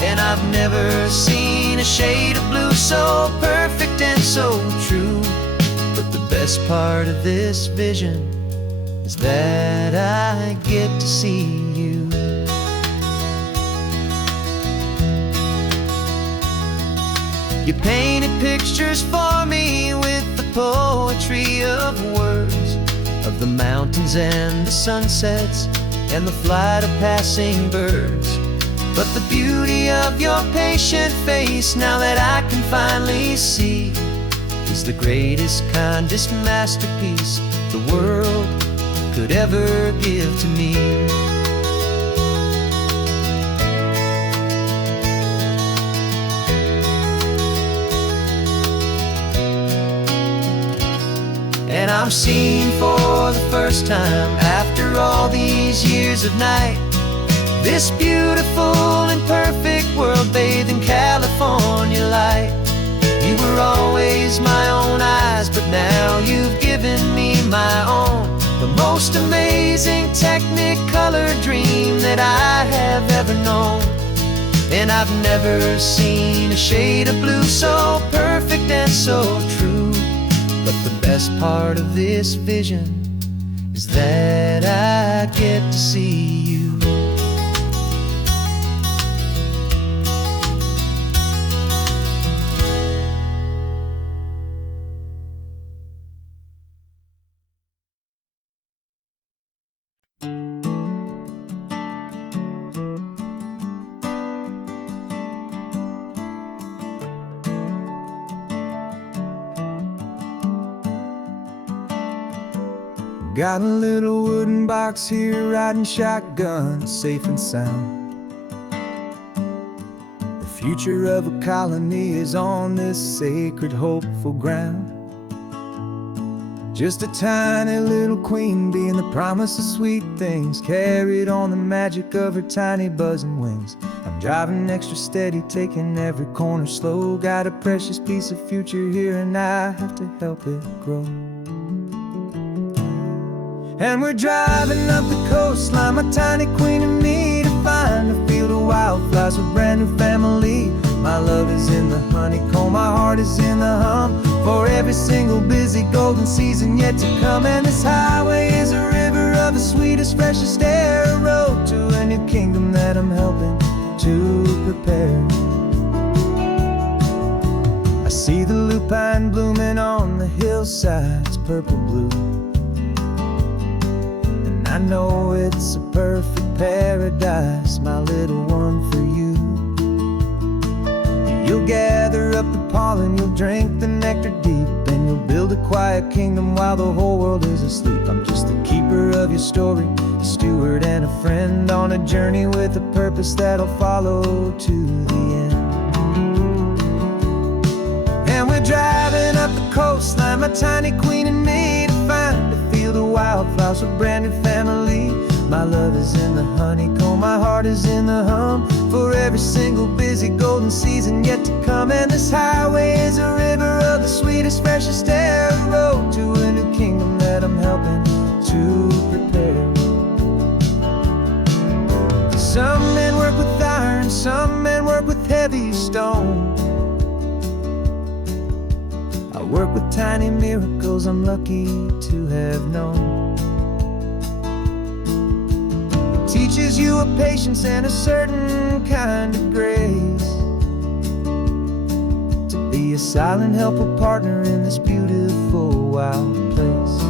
And I've never seen a shade of blue so perfect and so true. But the best part of this vision is that I get to see you. You painted pictures for me with the poetry of words, of the mountains and the sunsets and the flight of passing birds. But the beauty of your patient face, now that I can finally see, is the greatest, kindest masterpiece the world could ever give to me. And I'm seeing for the first time, after all these years of night, this beautiful and perfect world bathed in California light. You were always my own eyes, but now you've given me my own. The most amazing technicolor dream that I have ever known. And I've never seen a shade of blue so perfect and so true. But the best part of this vision is that I get to see you. Got a little wooden box here, riding shotgun, safe and sound. The future of a colony is on this sacred, hopeful ground. Just a tiny little queen bee and the promise of sweet things, carried on the magic of her tiny buzzing wings. I'm driving extra steady, taking every corner slow. Got a precious piece of future here and I have to help it grow. And we're driving up the coastline, my tiny queen and me, to find a field of wildflowers with brand new family. My love is in the honeycomb, my heart is in the hum, for every single busy golden season yet to come. And this highway is a river of the sweetest, freshest air, a road to a new kingdom that I'm helping to prepare. I see the lupine blooming on the hillsides, purple blue, and I know it's a perfect paradise, my little one, for you. You'll gather up the pollen, you'll drink the nectar deep, and you'll build a quiet kingdom while the whole world is asleep. I'm just the keeper of your story, a steward and a friend, on a journey with a purpose that'll follow to the end. And we're driving up the coastline, my tiny queen and me, to find a field of wildflowers with brand new family. My love is in the honeycomb, my heart is in the hum, for every single busy golden season yet to come. And this highway is a river of the sweetest, freshest air, a road to a new kingdom that I'm helping to prepare. Some men work with iron, some men work with heavy stone. I work with tiny miracles I'm lucky to have known. Teaches you a patience and a certain kind of grace, to be a silent, helpful partner in this beautiful, wild place.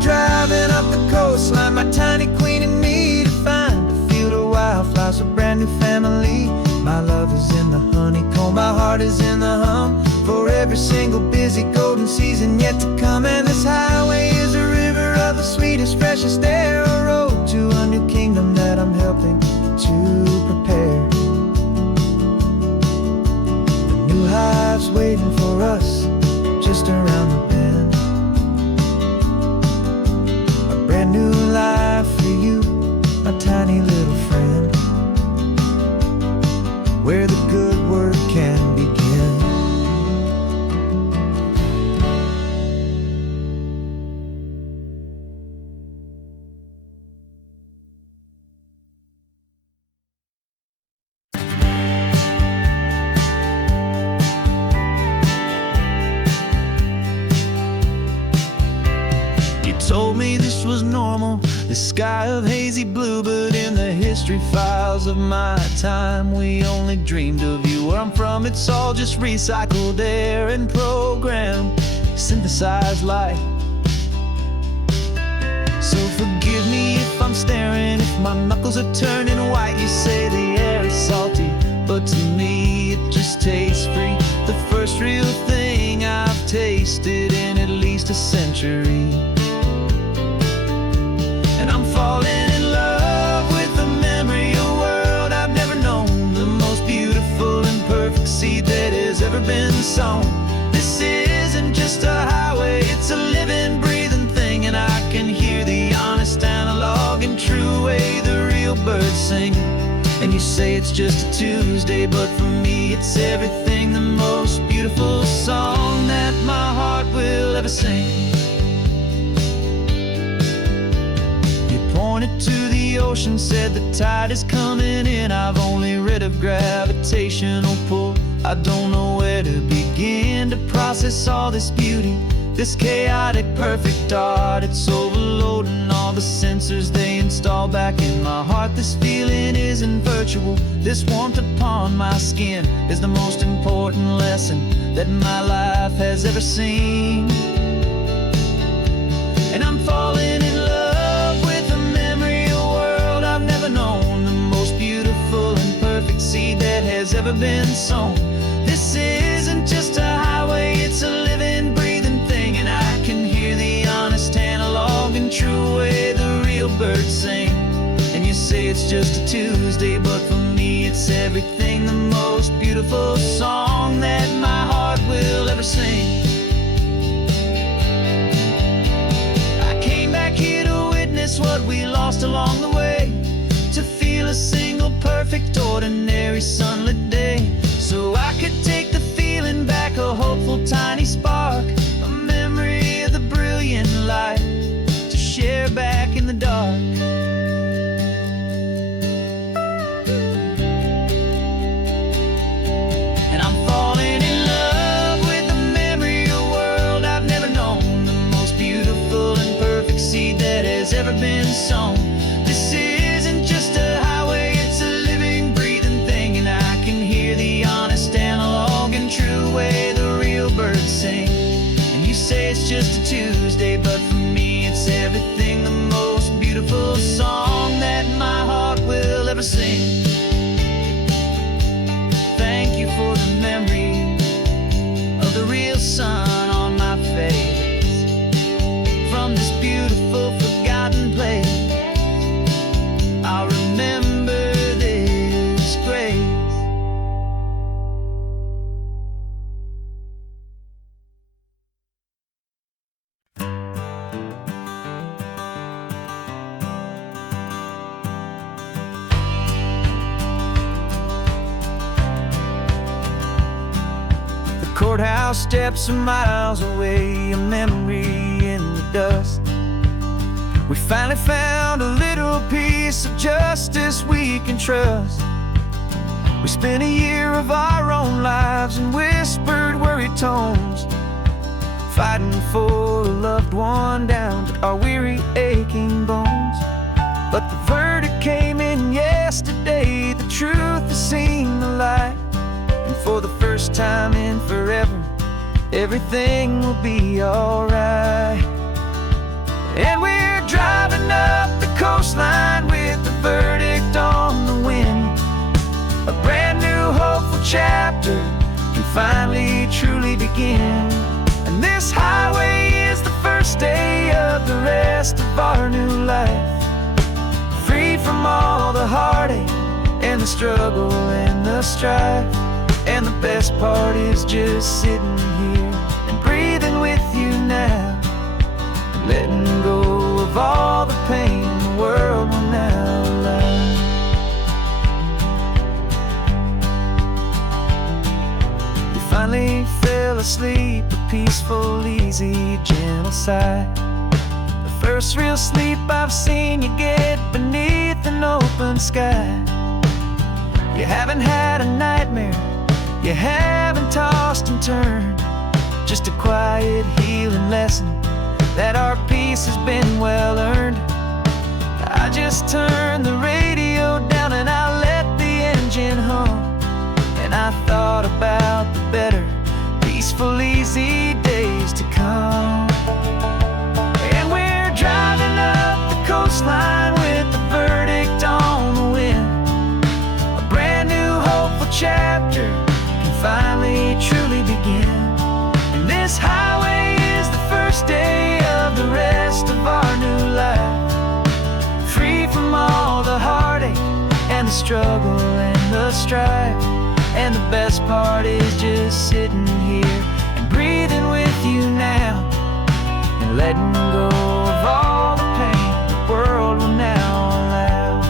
Driving up the coastline, my tiny queen and me, to find a field of wildflowers, a brand new family. My love is in the honeycomb, my heart is in the hum, for every single busy golden season yet to come. And this highway is a river of the sweetest, freshest air, a road to a new kingdom that I'm helping to prepare. The new hive's waiting for us just around the bend. Brand new life for you, my tiny little friend, where the good work can begin. Told me this was normal, the sky of hazy blue, but in the history files of my time, we only dreamed of you. Where I'm from, it's all just recycled air and programmed, synthesized light. So forgive me if I'm staring, if my knuckles are turning white. You say the air is salty, but to me it just tastes free. The first real thing I've tasted in at least a century. Falling in love with the memory of a world I've never known, the most beautiful and perfect seed that has ever been sown. This isn't just a highway, it's a living, breathing thing, and I can hear the honest analog and true way the real birds sing. And you say it's just a Tuesday, but for me it's everything, the most beautiful song that my heart will ever sing. Pointed to the ocean, said the tide is coming in. I've only read of gravitational pull, I don't know where to begin to process all this beauty, this chaotic perfect art. It's overloading all the sensors they install back in my heart. This feeling isn't virtual, this warmth upon my skin is the most important lesson that my life has ever seen. And I'm falling in love with the memory of a world I've never known, the most beautiful and perfect seed that has ever been sown. This isn't just a highway, it's a living, breathing thing, and I can hear the honest analog and true way the real birds sing. And you say it's just a Tuesday, but for me it's everything, the most beautiful song that my heart will ever sing. I came back here to witness what we lost along the way, to feel a single perfect ordinary sunlit day, so I could take the feeling back, a hopeful tiny spark, a memory of the brilliant light to share back in the dark. And I'm falling in love with the memory of a world I've never known, the most beautiful and perfect seed that has ever been sown. This isn't just a highway, it's a living, breathing thing, and I can hear the honest analog and true way the real birds sing. And you say it's just a Tuesday, but for me it's everything, the most beautiful song that my heart will ever sing. Thank you for the memory of the real sun on my face, from this beautiful forgotten place. I'll remember this grace. The courthouse steps are miles away, a memory in the dust. We finally found a little piece of justice we can trust. We spent a year of our own lives in whispered, worried tones, fighting for a loved one down to our weary, aching bones. But the verdict came in yesterday, the truth has seen the light, and for the first time in forever, everything will be alright. And we're driving up the coastline with the verdict on the wind. A brand new hopeful chapter can finally truly begin. And this highway is the first day of the rest of our new life, free from all the heartache and the struggle and the strife. And the best part is just sitting here and breathing with you now, letting go of all the pain the world will now allow. You finally fell asleep, a peaceful, easy, gentle sigh, the first real sleep I've seen you get beneath an open sky. You haven't had a nightmare, you haven't tossed and turned, just a quiet healing lesson that our peace has been well earned. I just turned the radio down and I let the engine hum, and I thought about the better, peaceful, easy days to come. And we're driving up the coastline with the verdict on the wind. A brand new hopeful chapter can finally truly begin. And this highway is the first day of the rest of our new life, free from all the heartache and the struggle and the strife. And the best part is just sitting here and breathing with you now, and letting go of all the pain the world will now allow.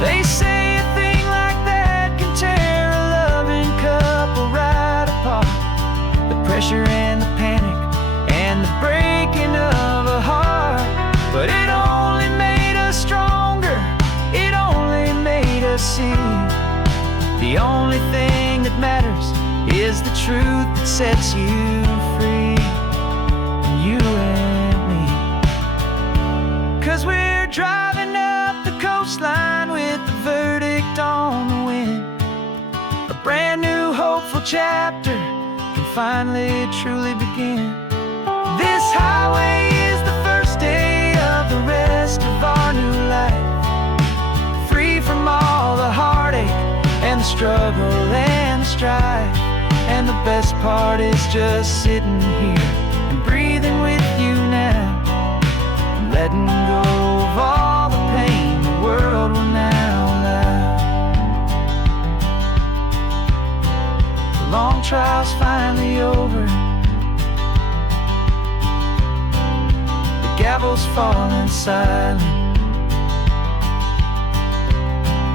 They say a thing like that can tear a loving couple right apart. The pressure and the panic and the breaking of a heart, but it only made us stronger, it only made us see the only thing that matters is the truth that sets you free, you and me. 'Cause we're driving up the coastline with the verdict on the wind. A brand new hopeful chapter can finally truly begin. This This highway is the first day of the rest of our new life, free from all the heartache and the struggle and the strife. And the best part is just sitting here and breathing with you now, and letting go of all the pain the world will now allow. The long trial's finally over, the gavel's falling silent.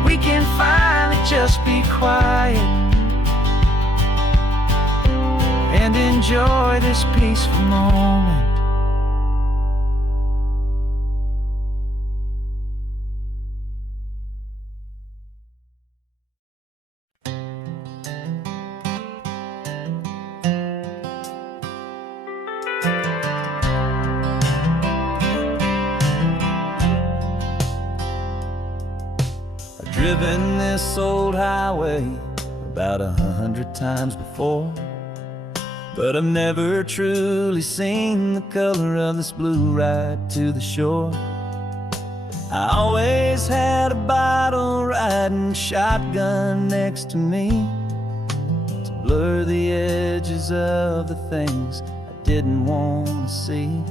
We can finally just be quiet and enjoy this peaceful moment. I've driven this old highway about 100 times before, but I've never truly seen the color of this blue ride to the shore. I always had a bottle riding shotgun next to me to blur the edges of the things I didn't want to see.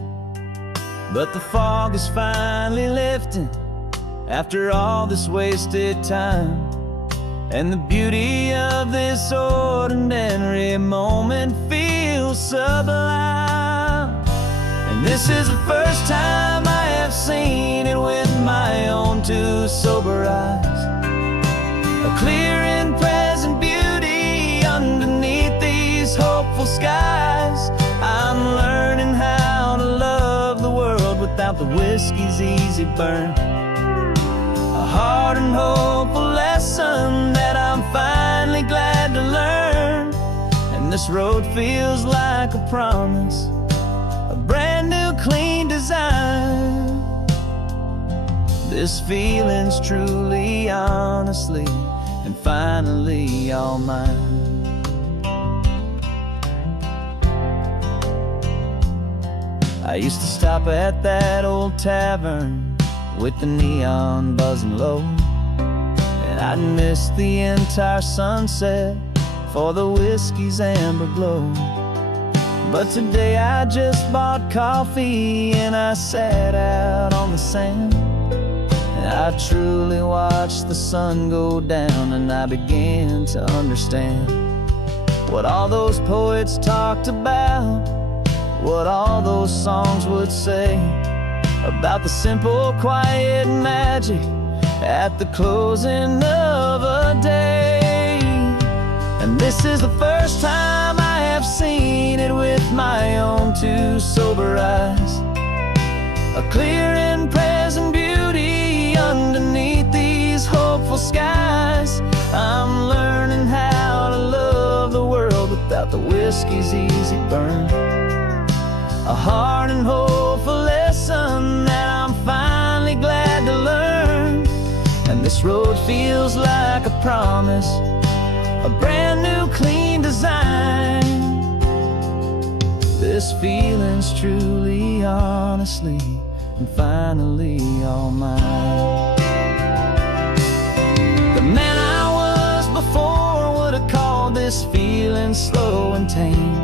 But the fog is finally lifting after all this wasted time, and the beauty of this ordinary moment feels sublime. And this is the first time I have seen it with my own two sober eyes, a clear and present beauty underneath these hopeful skies. I'm learning how to love the world without the whiskey's easy burn, a hard and hopeful lesson that I'm finally glad to learn. And this road feels like a promise, a brand new clean design. This feeling's truly, honestly, and finally all mine. I used to stop at that old tavern with the neon buzzing low, and I'd miss the entire sunset for the whiskey's amber glow. But today I just bought coffee and I sat out on the sand, and I truly watched the sun go down, and I began to understand what all those poets talked about, what all those songs would say about the simple, quiet magic at the closing of a day. And this is the first time I have seen it with my own two sober eyes, a clear and present beauty underneath these hopeful skies. I'm learning how to love the world without the whiskey's easy burn, a hard and hopeful lesson that I'm finally glad to learn. And this road feels like a promise, a brand new clean design. This feeling's truly, honestly, and finally all mine. The man I was before would have called this feeling slow and tame.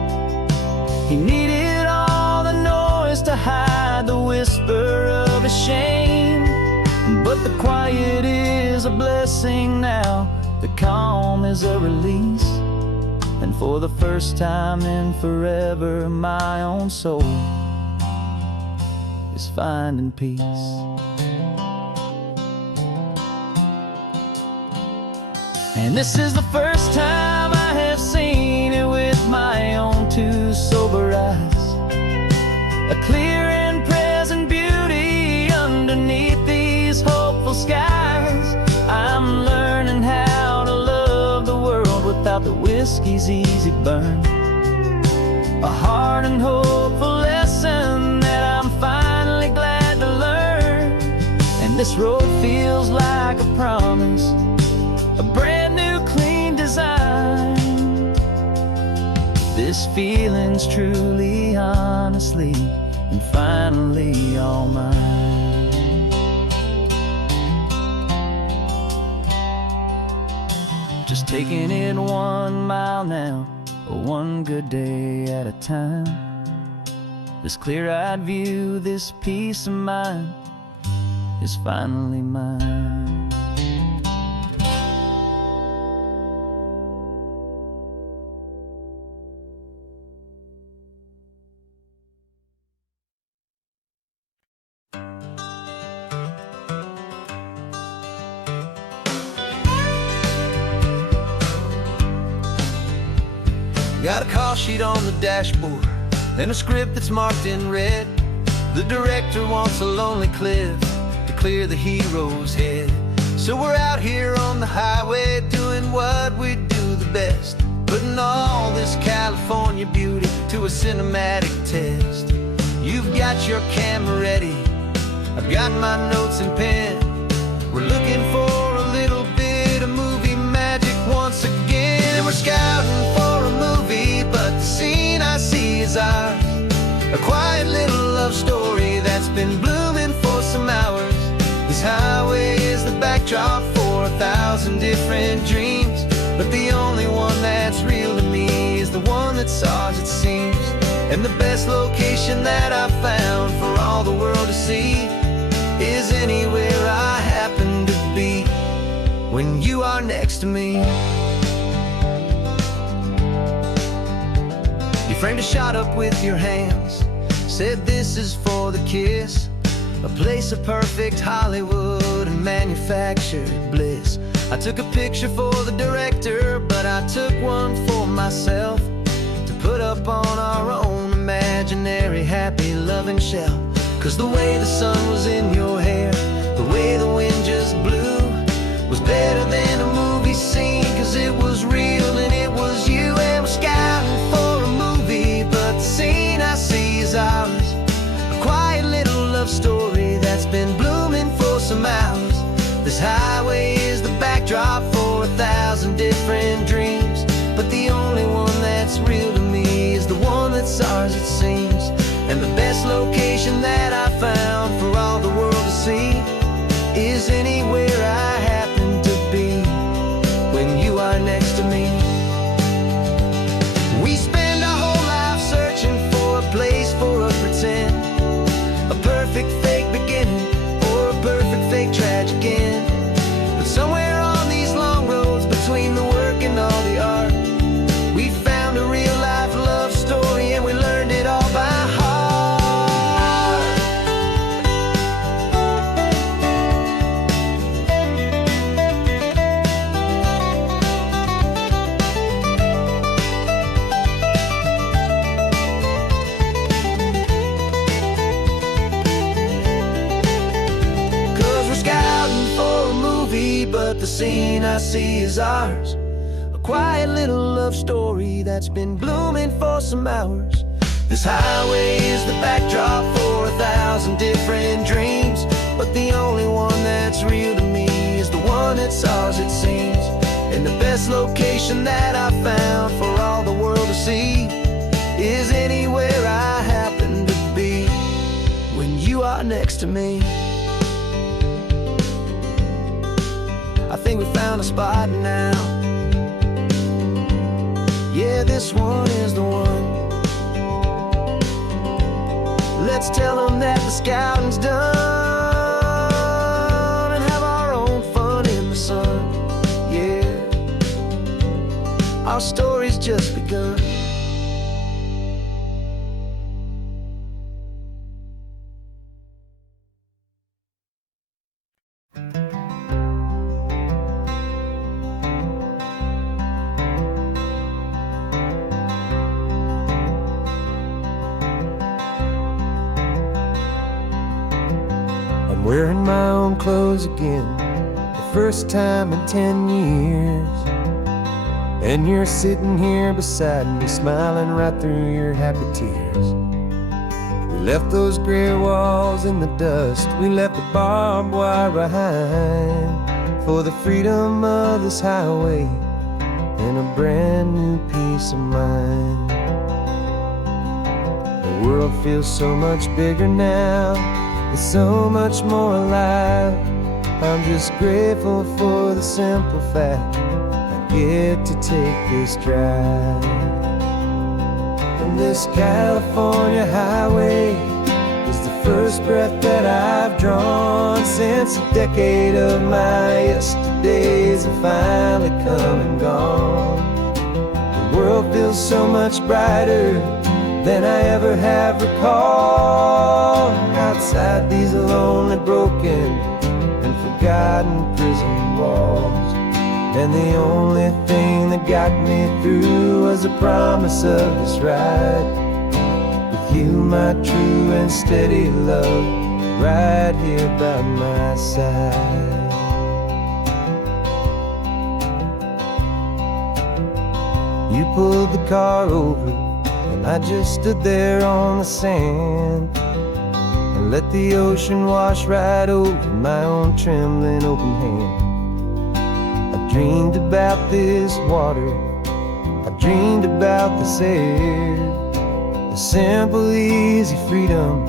He needed all the noise to hide the whisper of his shame. But the quiet is a blessing now, the calm is a release, and for the first time in forever my own soul is finding peace. And this is the first time I have seen it with my own two sober eyes, a clear and present beauty underneath these hopeful skies. I'm learning how to love the world without the whiskey's easy burn, a hard and hopeful lesson that I'm finally glad to learn. And this road feels like a promise, a brand new clean design. This feeling's truly, honestly, and finally all mine. Just taking it 1 mile now, one good day at a time. This clear-eyed view, this peace of mind is finally mine. Got a call sheet on the dashboard and a script that's marked in red. The director wants a lonely cliff to clear the hero's head. So we're out here on the highway doing what we do the best, putting all this California beauty to a cinematic test. You've got your camera ready, I've got my notes and pen. We're looking for a little bit of movie magic once again. And we're scouting for a movie, but the scene I see is ours. A quiet little love story that's been blooming for some hours. This highway is the backdrop for 1,000 different dreams, but the only one that's real to me is the one that's ours, it seems. And the best location that I've found for all the world to see is anywhere I happen to be when you are next to me. You framed a shot up with your hands, said this is for the kiss, a place of perfect Hollywood and manufactured bliss. I took a picture for the director, but I took one for myself to put up on our own imaginary happy loving shelf. Cause the way the sun was in your hair, the way the wind just blew, was better than a movie scene, cause it was real and it was you. And we're scouting for a movie, but the scene I see is ours. A quiet little love story that's been blooming for some hours. This highway is the backdrop for 1,000 different dreams, but the only one that's real to me is the one that's ours, it seems. And the best location that I found for all the world to see is anywhere I happen to be when you are next to me. We spend our whole life searching for a place for a pretend, a perfect fake beginning or a perfect fake tragic end. But somewhere on these long roads between the work and all the art, we found a real life love story and we learned it all by heart. But the scene I see is ours. A quiet little love story that's been blooming for some hours. This highway is the backdrop for 1,000 different dreams, but the only one that's real to me is the one that's ours, it seems. And the best location that I found for all the world to see is anywhere I happen to be when you are next to me. I think we found a spot now. Yeah, this one is the one. Let's tell them that the scouting's done and have our own fun in the sun. Yeah, our story's just begun. Wearing my own clothes again, the first time in 10 years. And you're sitting here beside me, smiling right through your happy tears. We left those gray walls in the dust, we left the barbed wire behind, for the freedom of this highway and a brand new peace of mind. The world feels so much bigger now, it's so much more alive. I'm just grateful for the simple fact I get to take this drive. And this California highway is the first breath that I've drawn since a decade of my yesterdays have finally come and gone. The world feels so much brighter than I ever have recalled. Outside these lonely, broken, and forgotten prison walls. And the only thing that got me through was the promise of this ride. With you, my true and steady love, right here by my side. You pulled the car over, and I just stood there on the sand and let the ocean wash right over my own trembling open hand. I dreamed about this water, I dreamed about this air, the simple, easy freedom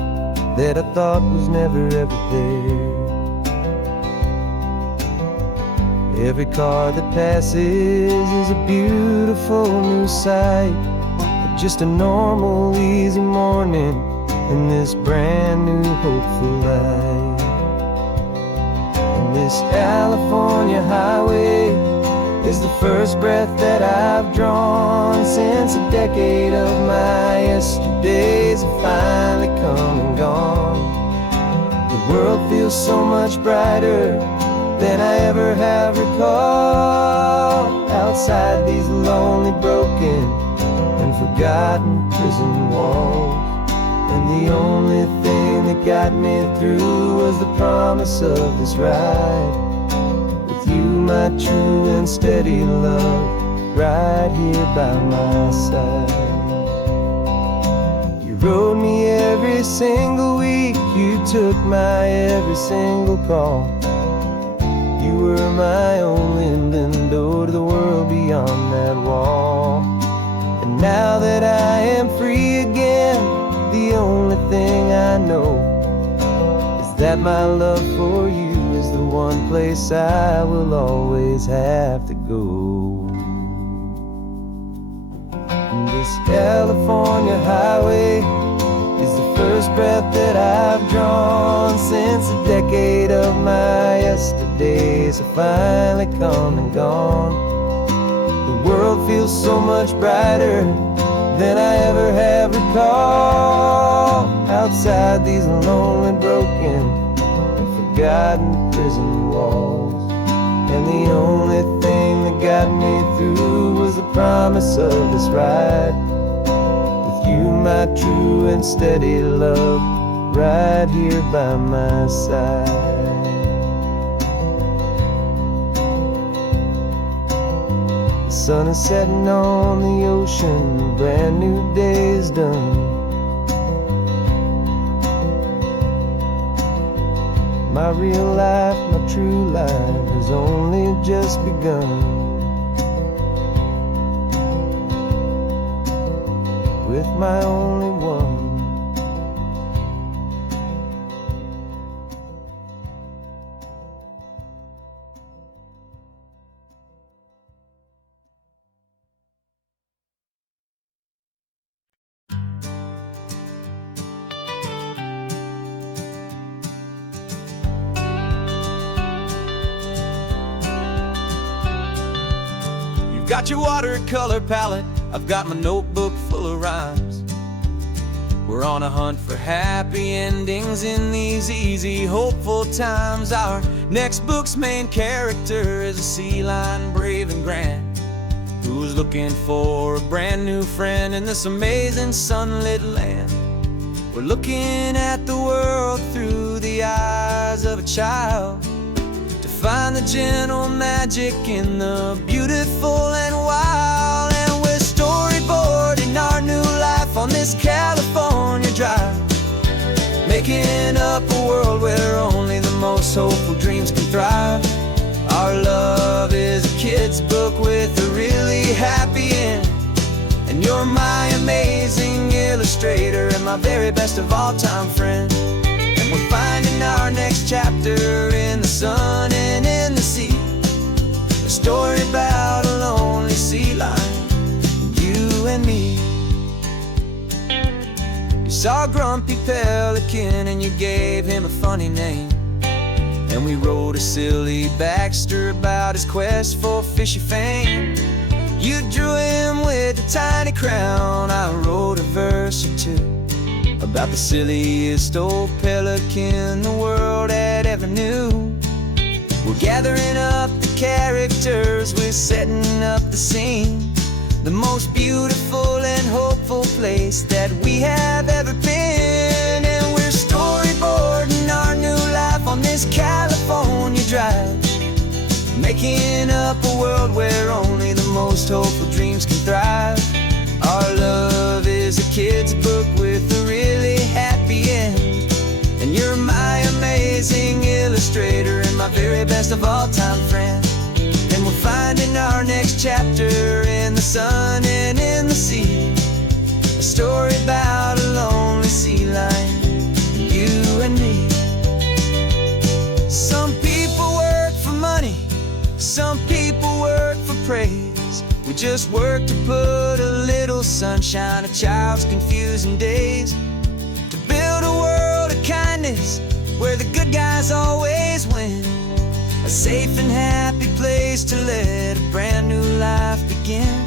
that I thought was never ever there. Every car that passes is a beautiful new sight, but just a normal, easy morning in this brand new, hopeful life. And this California highway is the first breath that I've drawn since a decade of my yesterdays have finally come and gone. The world feels so much brighter than I ever have recalled. Outside these lonely, broken, and forgotten prison walls. And the only thing that got me through was the promise of this ride. With you, my true and steady love, right here by my side. You rode me every single week, you took my every single call. You were my only window to the world beyond that wall. And now that I am free again, the only thing I know is that my love for you is the one place I will always have to go. And this California highway is the first breath that I've drawn since a decade of my yesterdays have finally come and gone. The world feels so much brighter than I ever have recalled. Outside these lonely, broken, and forgotten prison walls. And the only thing that got me through was the promise of this ride. With you, my true and steady love, right here by my side. The sun is setting on the ocean, a brand new day is done. My real life, my true life has only just begun. With my only one. Got your watercolor palette, I've got my notebook full of rhymes. We're on a hunt for happy endings in these easy, hopeful times. Our next book's main character is a sea lion, brave and grand, who's looking for a brand new friend in this amazing sunlit land. We're looking at the world through the eyes of a child, find the gentle magic in the beautiful and wild. And we're storyboarding our new life on this California drive, making up a world where only the most hopeful dreams can thrive. Our love is a kid's book with a really happy end, and you're my amazing illustrator and my very best of all-time friend. And we're finding our next chapter in the sun and in the sea. A story about a lonely sea lion, you and me. You saw a grumpy pelican and you gave him a funny name. And we wrote a silly Baxter about his quest for fishy fame. You drew him with a tiny crown, I wrote a verse or two about the silliest old pelican the world had ever knew. We're gathering up the characters, we're setting up the scene, the most beautiful and hopeful place that we have ever been. And we're storyboarding our new life on this California drive, making up a world where only the most hopeful dreams can thrive. Our love is a kid's book with a really happy end. And you're my amazing illustrator and my very best of all-time friend. And we're finding our next chapter in the sun and in the sea. A story about a lonely sea lion, you and me. Some people work for money, some people work for praise. We just work to put a little sunshine in a child's confusing days, to build a world of kindness where the good guys always win. A safe and happy place to let a brand new life begin.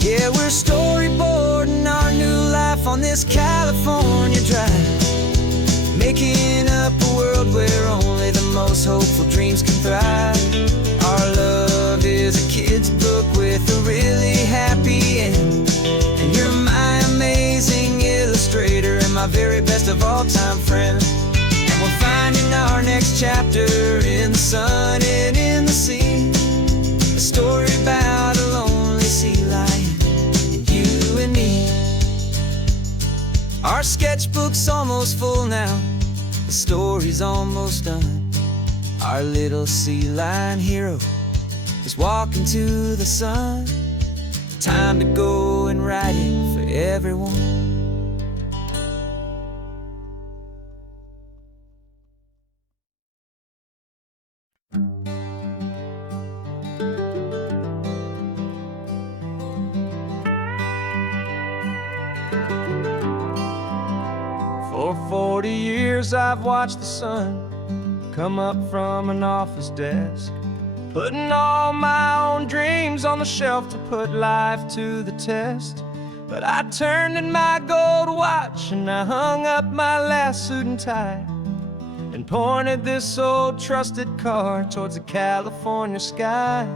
Yeah, we're storyboarding our new life on this California drive, making up a world where only the most hopeful dreams can thrive. Our love is a kid's book with a really happy end. And you're my amazing illustrator and my very best of all-time friend. And we're finding our next chapter in the sun and in the sea. A story about a lonely sea lion, you and me. Our sketchbook's almost full now, the story's almost done. Our little sea lion hero is walking to the sun. Time to go and write it for everyone. For 40 years I've watched the sun come up from an office desk, putting all my own dreams on the shelf to put life to the test. But I turned in my gold watch and I hung up my last suit and tie, and pointed this old trusted car towards the California sky.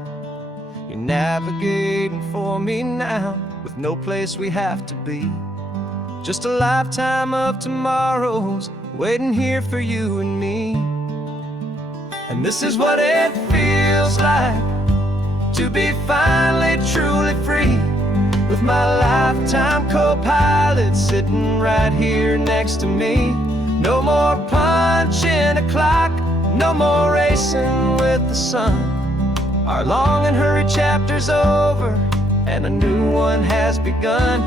You're navigating for me now with no place we have to be, just a lifetime of tomorrows waiting here for you and me. And this is what it feels like to be finally truly free, with my lifetime co-pilot sitting right here next to me. No more punching a clock, no more racing with the sun. Our long and hurried chapter's over and a new one has begun.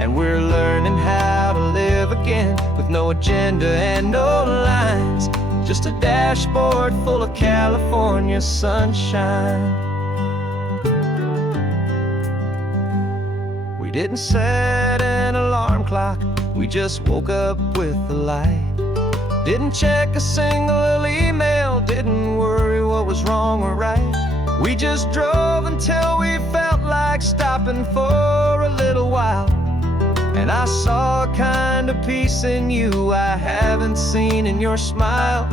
And we're learning how to live again with no agenda and no lines, just a dashboard full of California sunshine. We didn't set an alarm clock, we just woke up with the light. Didn't check a single email, didn't worry what was wrong or right. We just drove until we felt like stopping for a little while. And I saw a kind of peace in you I haven't seen in your smile.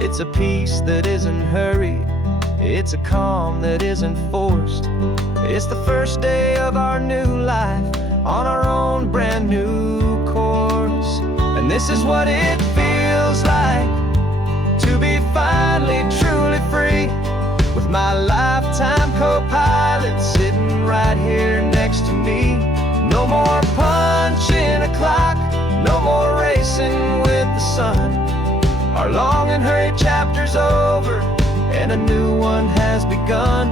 It's a peace that isn't hurried, it's a calm that isn't forced. It's the first day of our new life on our own brand new course. And this is what it feels like to be finally truly free, my lifetime co-pilot sitting right here next to me. No more punching a clock, no more racing with the sun. Our long and hurried chapter's over, and a new one has begun.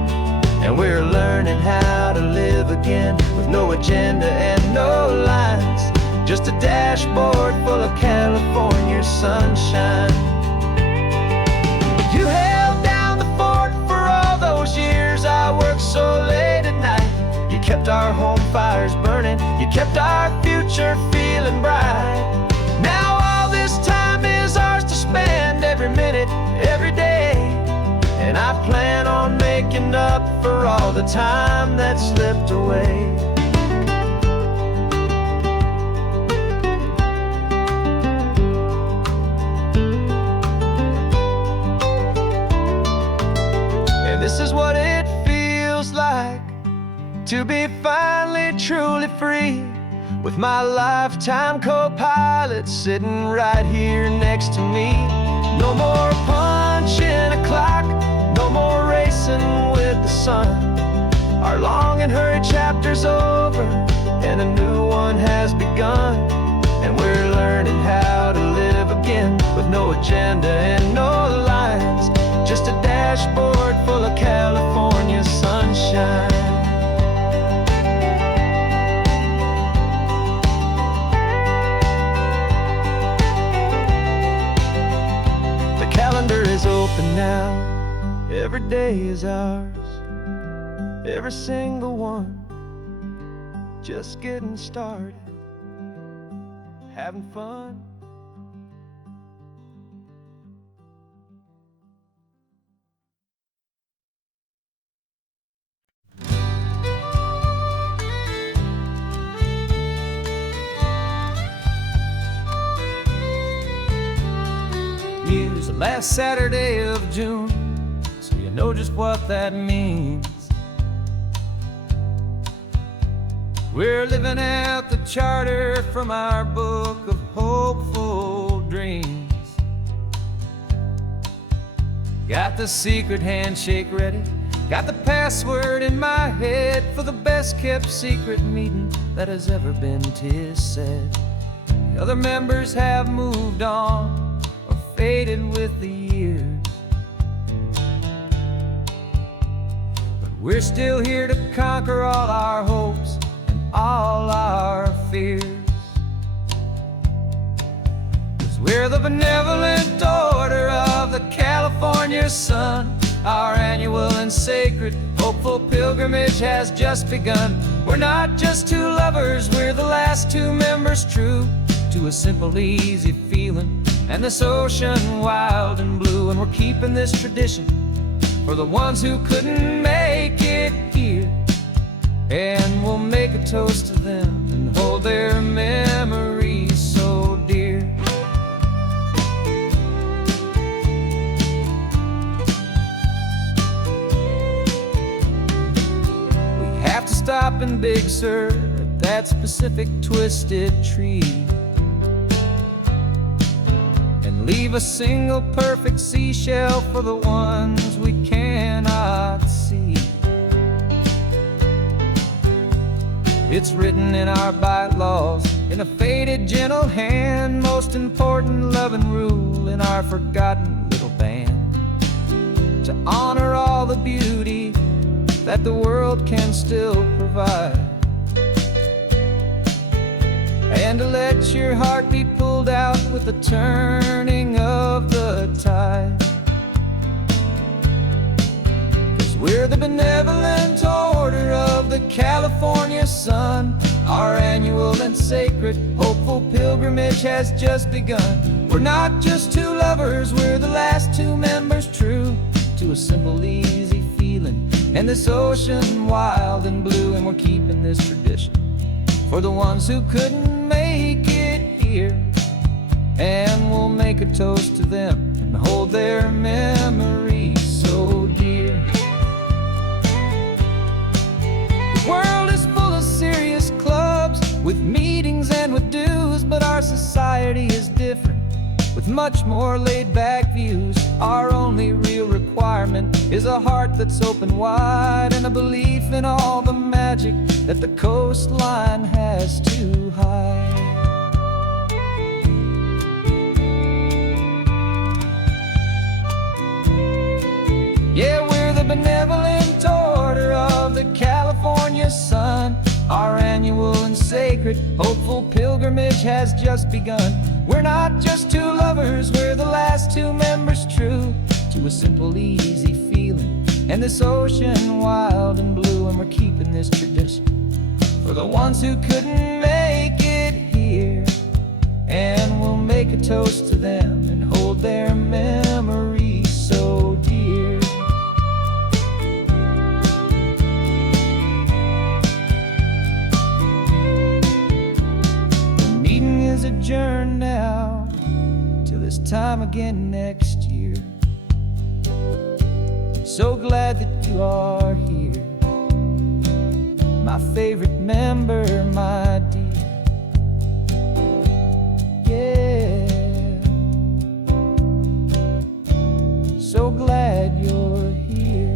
And we're learning how to live again, with no agenda and no lines, just a dashboard full of California sunshine. You held down the fort for all those years I worked so late at night. You kept our home fires burning, you kept our future feeling bright. Now all this time is ours to spend, every minute, every day. And I plan on making up for all the time that slipped away. And this is what it feels like to be finally truly free, with my lifetime co-pilot sitting right here next to me. No more punching a clock, no more racing with the sun. Our long and hurried chapter's over, and a new one has begun. And we're learning how to live again, with no agenda and no lines, just a dashboard full of California sunshine. The calendar is open now, every day is ours, every single one, just getting started, having fun. Here's the last Saturday of June, so you know just what that means. We're living out the charter from our book of hopeful dreams. Got the secret handshake ready, got the password in my head for the best kept secret meeting that has ever been, 'tis said. The other members have moved on or faded with the years, but we're still here to conquer all our hopes and all our fears. 'Cause we're the benevolent order of the California sun. Our annual and sacred hopeful pilgrimage has just begun. We're not just two lovers, we're the last two members true to a simple, easy feeling and this ocean wild and blue. And we're keeping this tradition for the ones who couldn't make it here, and we'll make a toast to them and hold their memories so dear. We have to stop in Big Sur at that specific twisted tree and leave a single perfect seashell for the ones we cannot see. It's written in our bylaws in a faded gentle hand, most important loving rule in our forgotten little band, to honor all the beauty that the world can still provide, and to let your heart be pulled out with the turning of the tide. 'Cause we're the benevolent order of the California sun. Our annual and sacred hopeful pilgrimage has just begun. We're not just two lovers, we're the last two members true to a simple, easy feeling and this ocean wild and blue. And we're keeping this tradition for the ones who couldn't make it here, and we'll make a toast to them and hold their memories so dear. The world is full of serious clubs with meetings and with dues, but our society is different with much more laid-back views. Our only real requirement is a heart that's open wide, and a belief in all the magic that the coastline has to hide. Yeah, we're the benevolent order of the California sun. Our annual and sacred, hopeful pilgrimage has just begun. We're not just two lovers, we're the last two members true to a simple, easy feeling, and this ocean wild and blue. And we're keeping this tradition for the ones who couldn't make it here, and we'll make a toast to them and hold their memories so dear. The meeting is adjourned now till this time again next year. So glad that you are here, my favorite member, my dear. Yeah, so glad you're here.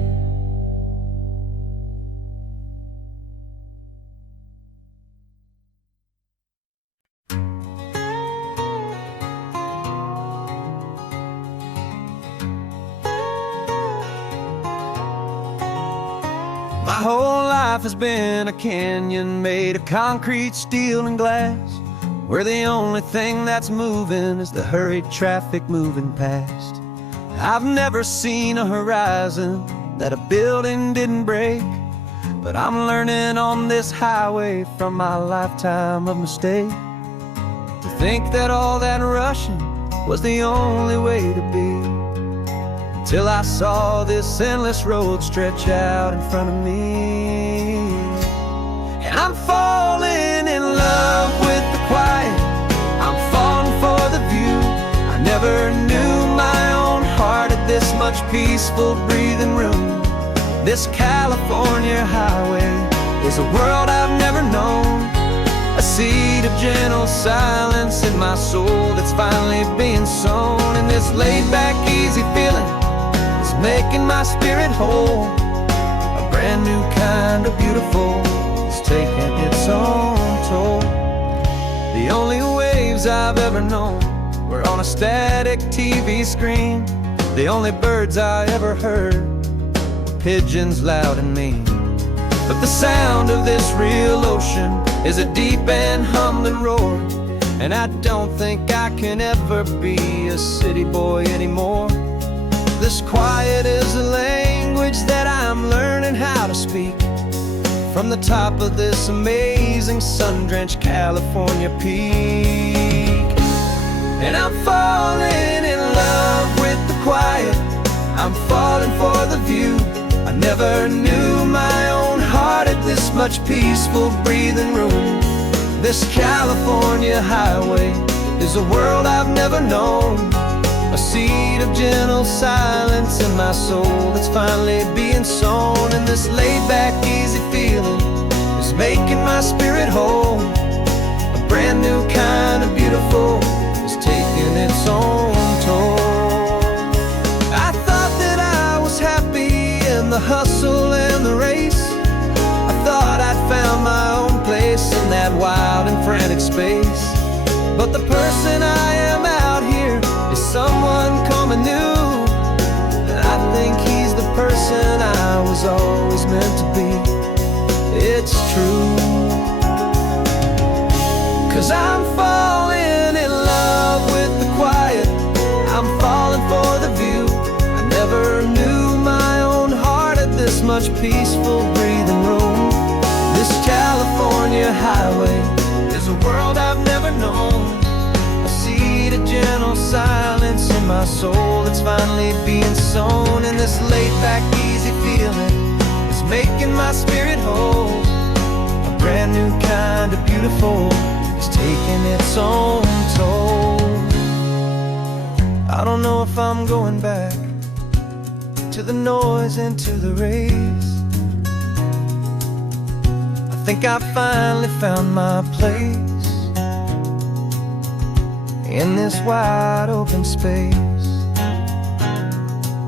My whole life has been a canyon made of concrete, steel, and glass, where the only thing that's moving is the hurried traffic moving past. I've never seen a horizon that a building didn't break, but I'm learning on this highway from my lifetime of mistake to think that all that rushing was the only way to be. Till I saw this endless road stretch out in front of me, and I'm falling in love with the quiet, I'm falling for the view. I never knew my own heart had this much peaceful breathing room. This California highway is a world I've never known, a seed of gentle silence in my soul that's finally being sown. And this laid-back, easy feeling making my spirit whole. A brand new kind of beautiful is taking its own toll. The only waves I've ever known were on a static TV screen. The only birds I ever heard were pigeons loud and mean. But the sound of this real ocean is a deep and humbling roar, and I don't think I can ever be a city boy anymore. This quiet is a language that I'm learning how to speak from the top of this amazing sun-drenched California peak. And I'm falling in love with the quiet, I'm falling for the view. I never knew my own heart had this much peaceful breathing room. This California highway is a world I've never known, a seed of gentle silence in my soul that's finally being sown. And this laid-back, easy feeling is making my spirit whole. A brand new kind of beautiful is taking its own toll. I thought that I was happy in the hustle and the race. I thought I'd found my own place in that wild and frantic space. But the person I am out here is someone coming new, and I think he's the person I was always meant to be. It's true, 'cause I'm falling in love with the quiet, I'm falling for the view. I never knew my own heart had this much peaceful breathing room. This California highway is a world I've never known, a seed of gentle silence in my soul that's finally being sown. And this laid-back, easy feeling is making my spirit whole. A brand new kind of beautiful is taking its own toll. I don't know if I'm going back to the noise and to the race. I think I finally found my place in this wide open space.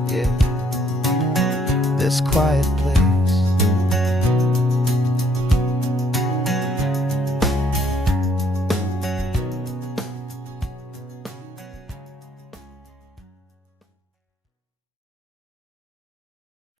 Yeah. this quiet